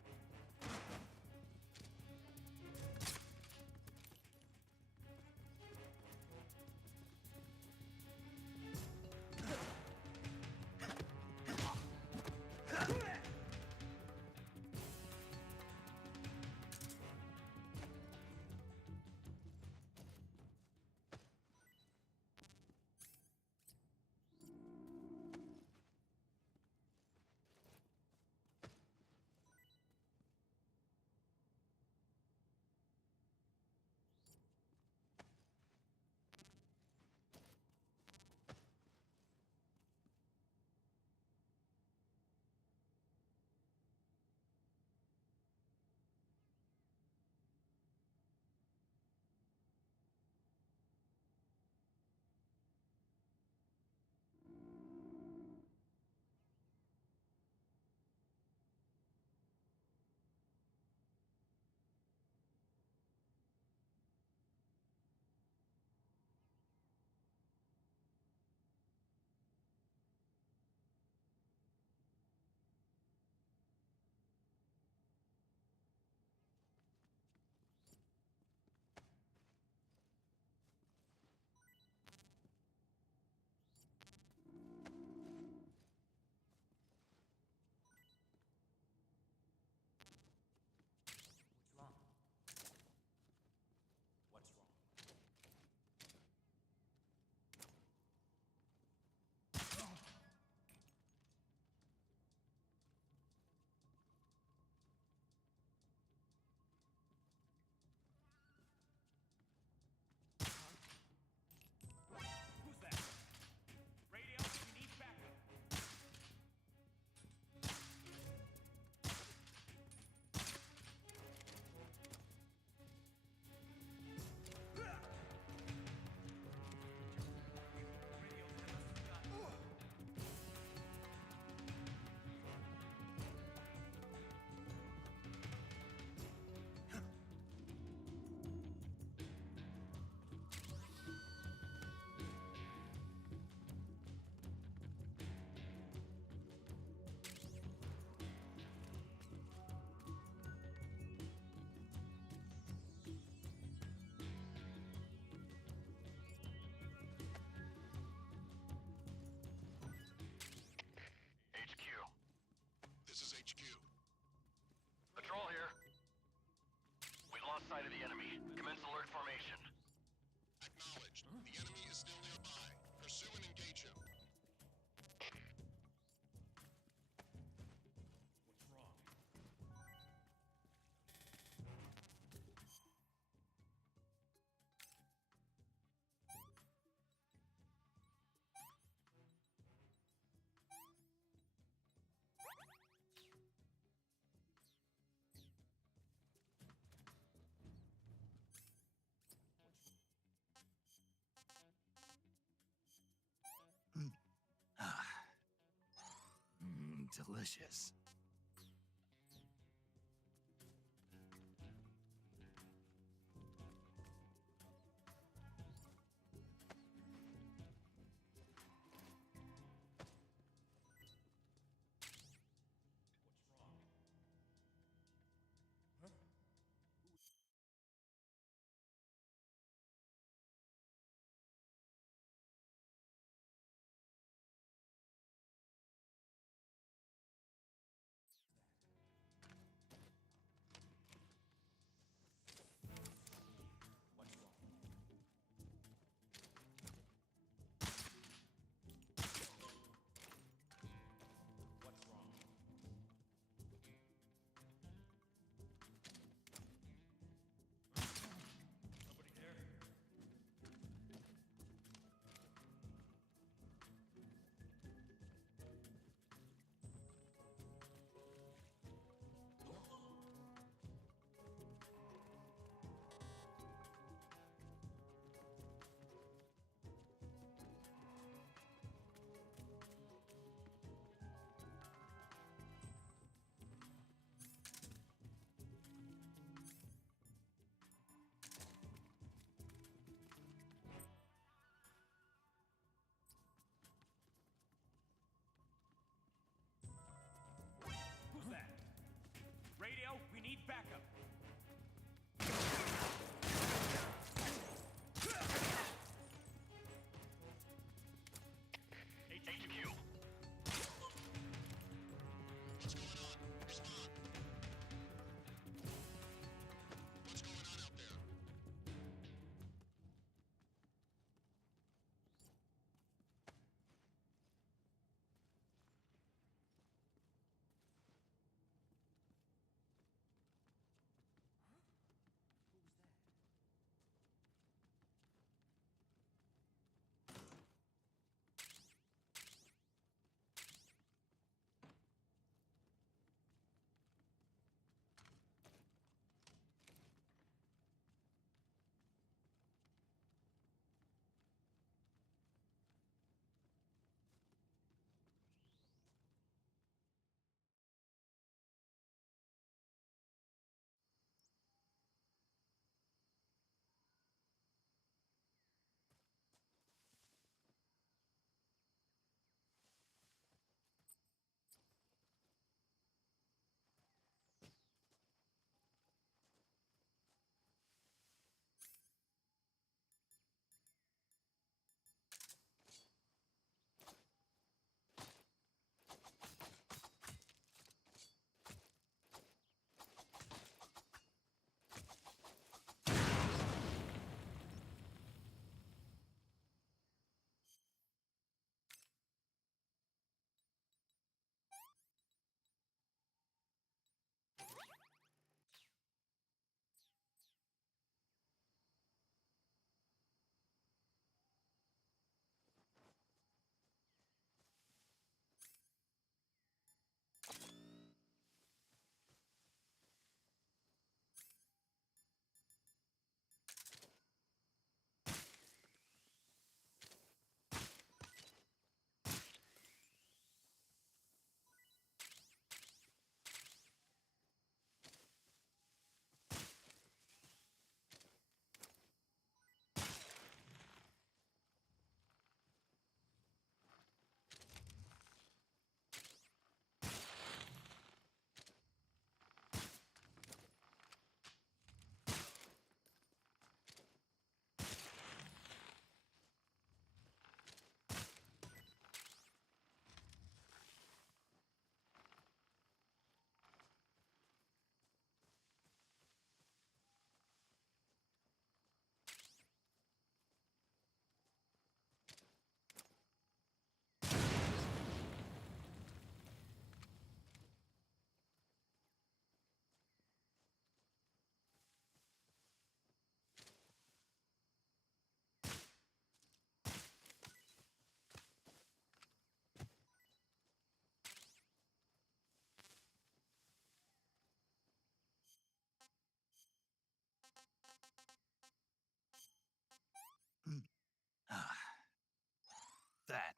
Patrol here. We lost sight of the enemy. Commence alert formation. Acknowledged. The enemy is still nearby. Pursue and engage him. What's wrong? Delicious.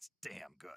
It's damn good.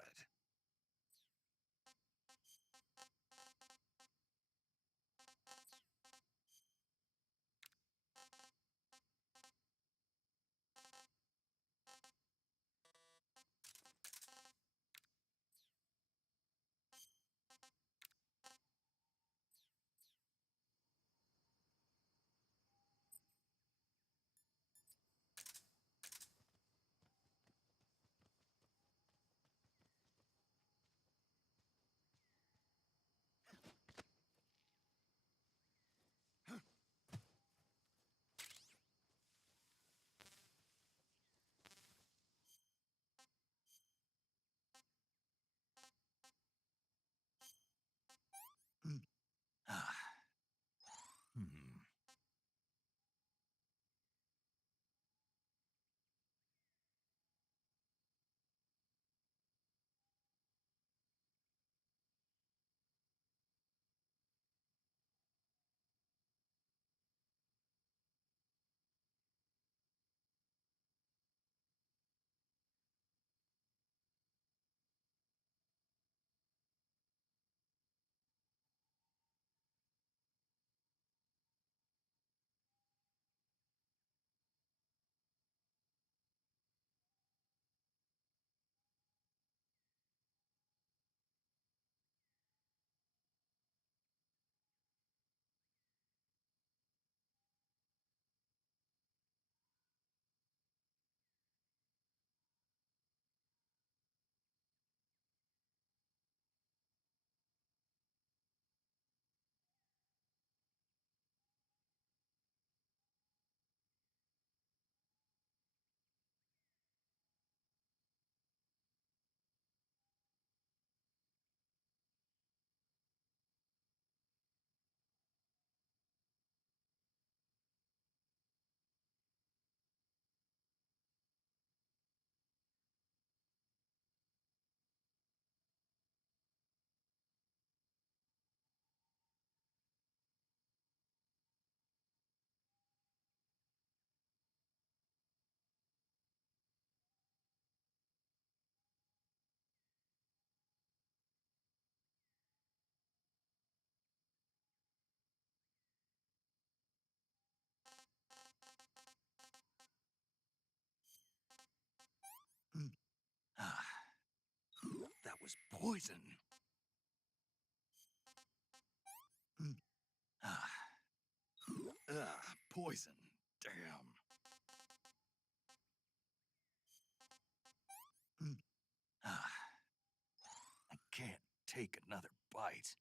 Hmm. That was poison. Poison. Damn. I can't take another bite.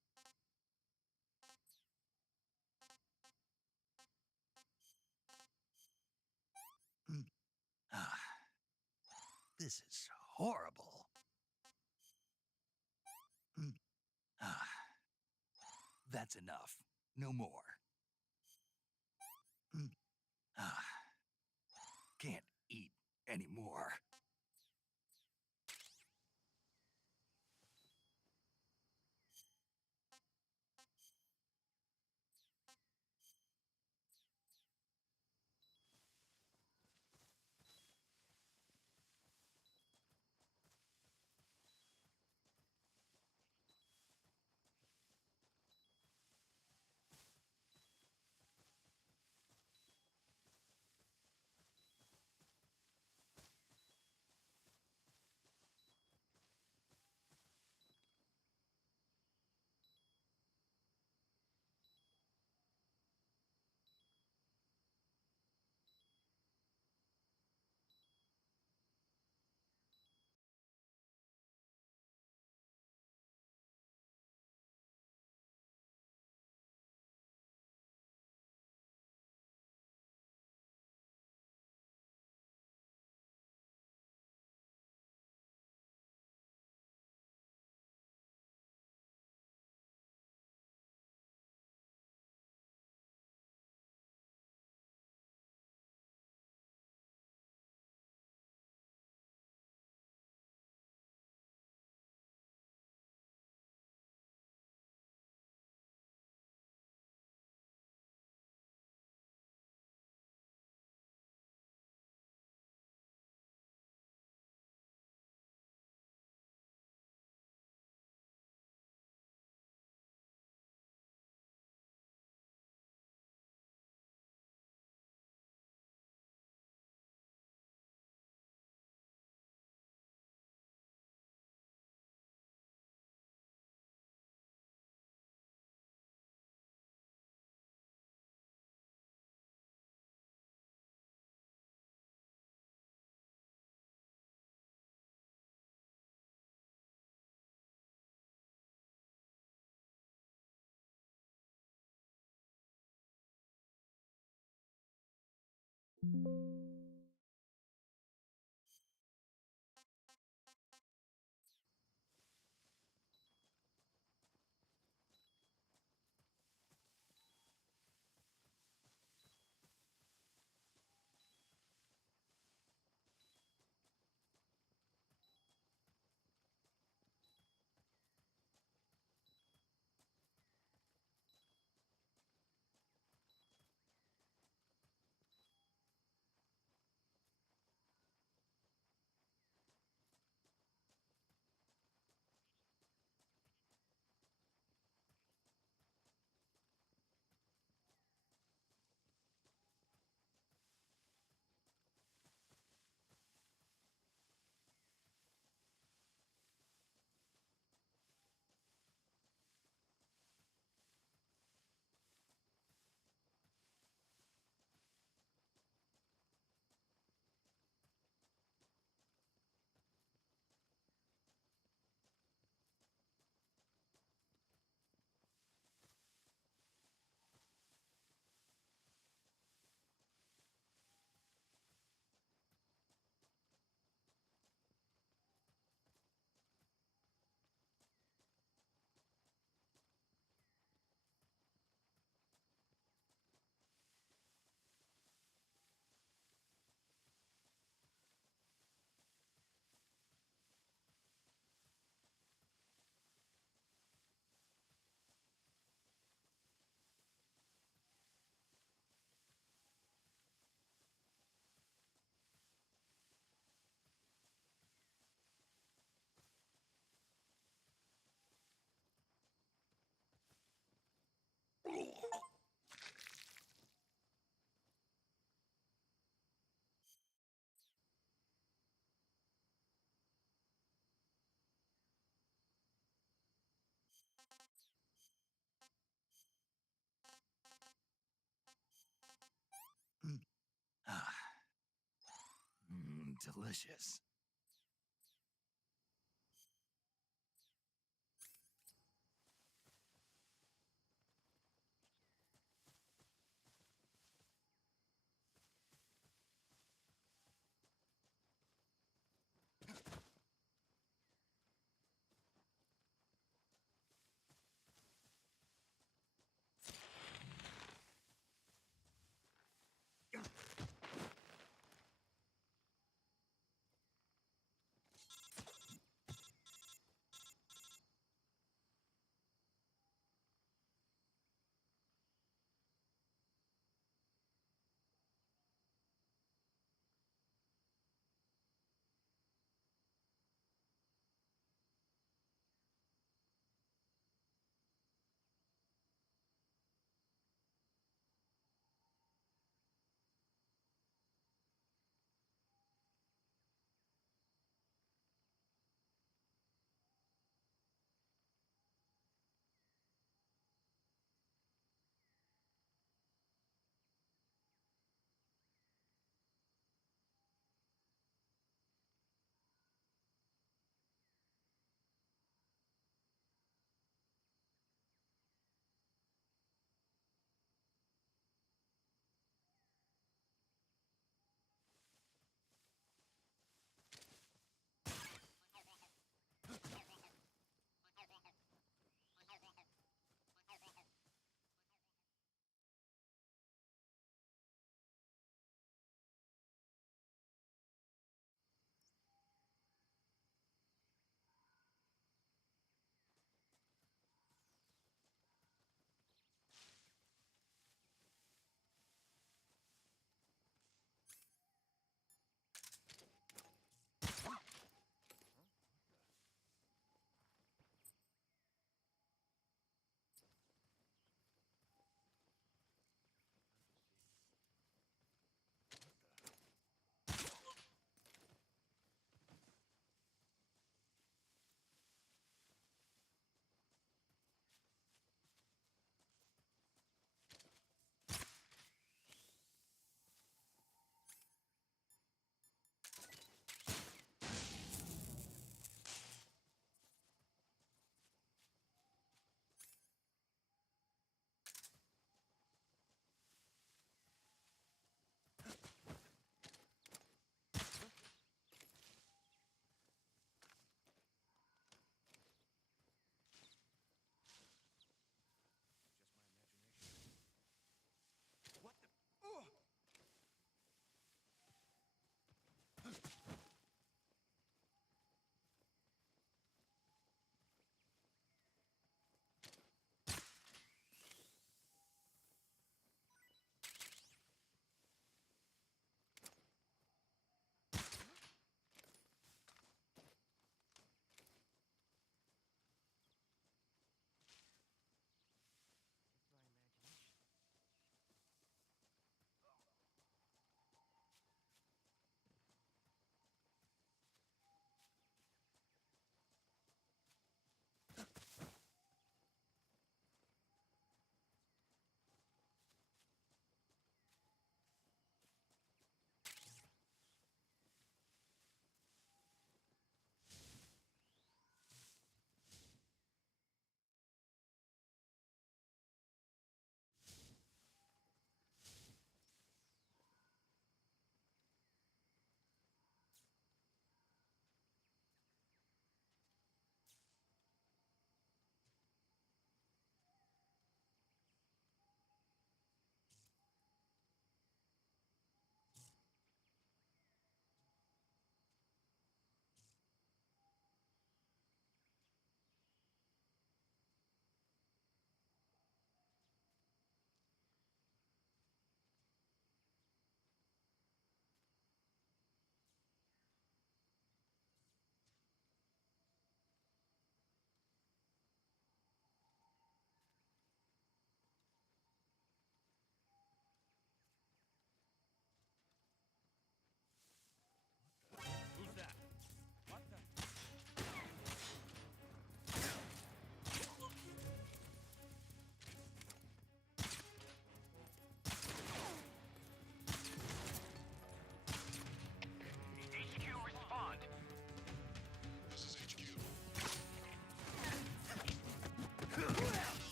This is horrible. That's enough. No more. Can't eat anymore. Ah, delicious.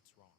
What's wrong?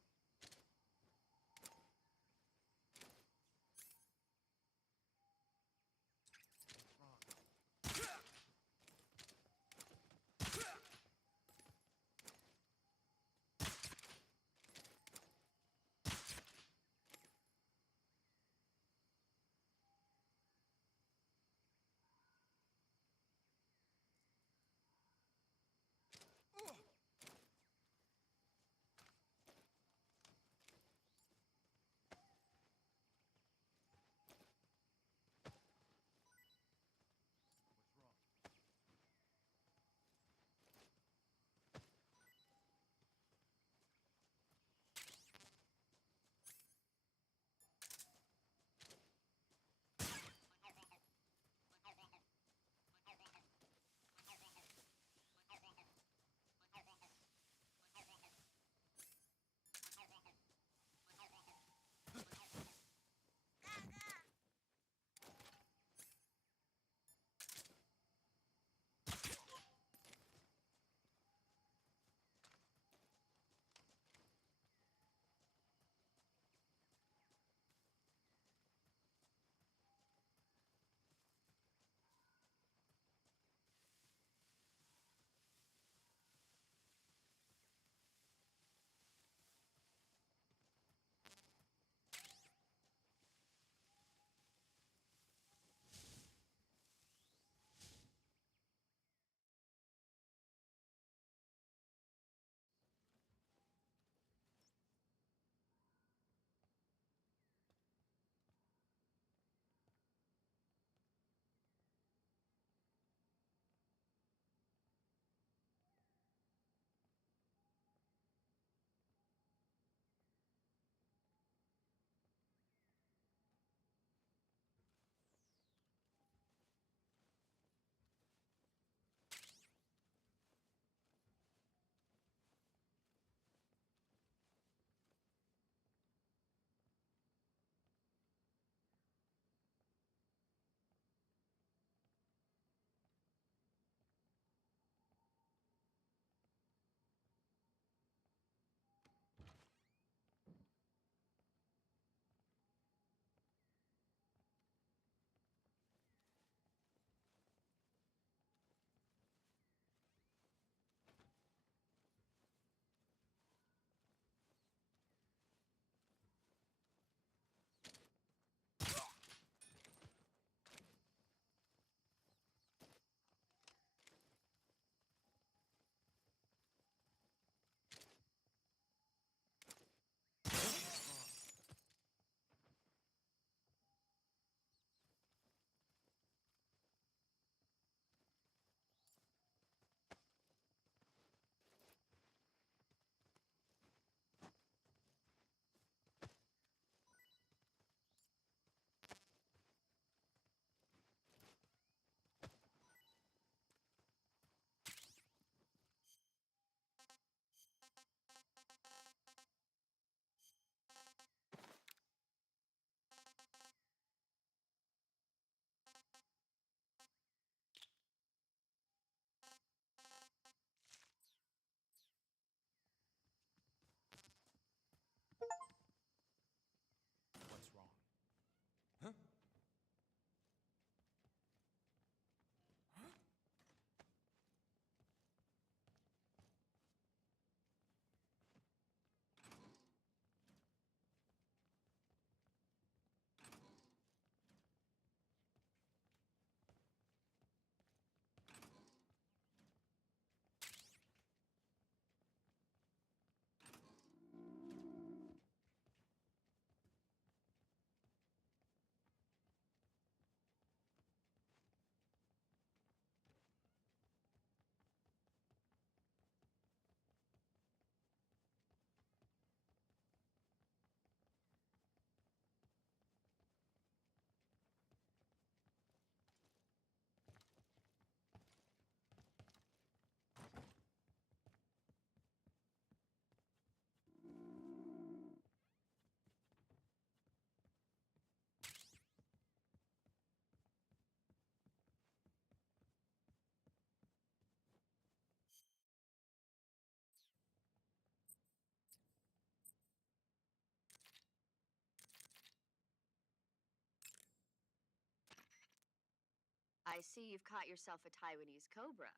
I see you've caught yourself a Taiwanese cobra.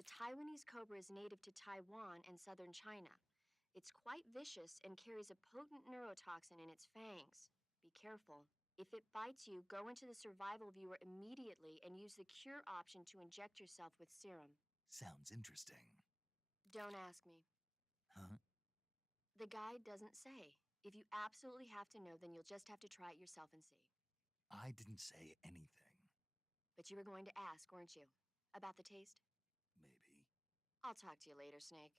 The Taiwanese cobra is native to Taiwan and southern China. It's quite vicious and carries a potent neurotoxin in its fangs. Be careful. If it bites you, go into the survival viewer immediately and use the cure option to inject yourself with serum. Sounds interesting. Don't ask me. Huh? The guide doesn't say. If you absolutely have to know, then you'll just have to try it yourself and see. I didn't say anything. But you were going to ask, weren't you? About the taste? Maybe. I'll talk to you later, Snake.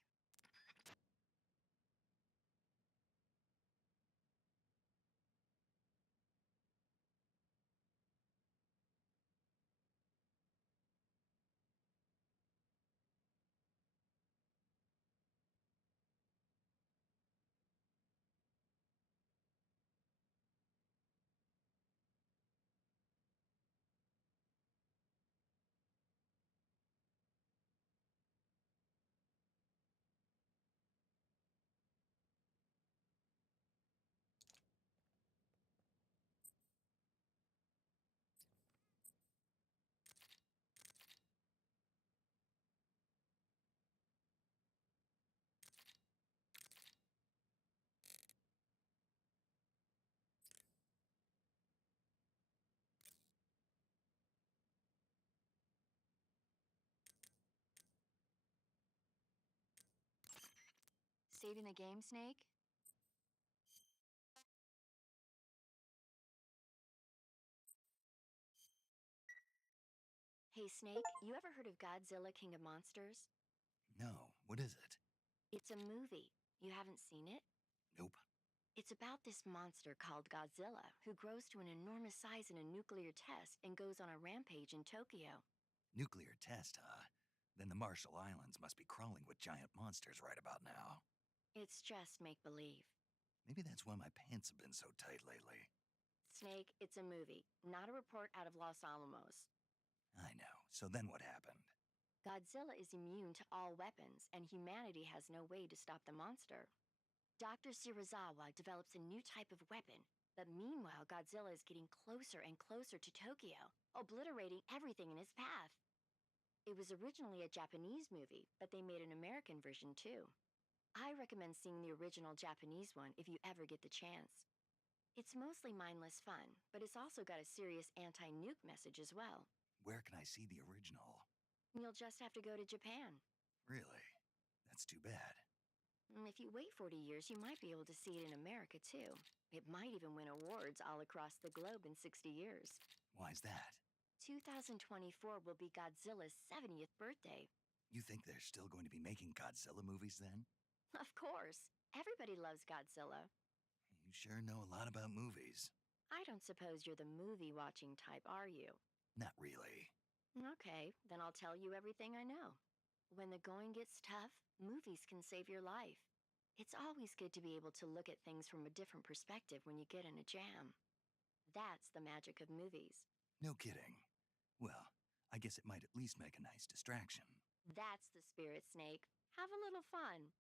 Saving the game, Snake? Hey, Snake, you ever heard of Godzilla, King of Monsters? No, what is it? It's a movie. You haven't seen it? Nope. It's about this monster called Godzilla, who grows to an enormous size in a nuclear test and goes on a rampage in Tokyo. Nuclear test, huh? Then the Marshall Islands must be crawling with giant monsters right about now. It's just make-believe. Maybe that's why my pants have been so tight lately. Snake, it's a movie, not a report out of Los Alamos. I know. So then what happened? Godzilla is immune to all weapons, and humanity has no way to stop the monster. Dr. Shirazawa develops a new type of weapon, but meanwhile, Godzilla is getting closer and closer to Tokyo, obliterating everything in his path. It was originally a Japanese movie, but they made an American version too. I recommend seeing the original Japanese one if you ever get the chance. It's mostly mindless fun, but it's also got a serious anti-nuke message as well. Where can I see the original? You'll just have to go to Japan. Really? That's too bad. If you wait 40 years, you might be able to see it in America too. It might even win awards all across the globe in 60 years. Why's that? 2024 will be Godzilla's 70th birthday. You think they're still going to be making Godzilla movies then? Of course. Everybody loves Godzilla. You sure know a lot about movies. I don't suppose you're the movie-watching type, are you? Not really. Okay, then I'll tell you everything I know. When the going gets tough, movies can save your life. It's always good to be able to look at things from a different perspective when you get in a jam. That's the magic of movies. No kidding. Well, I guess it might at least make a nice distraction. That's the spirit, Snake. Have a little fun.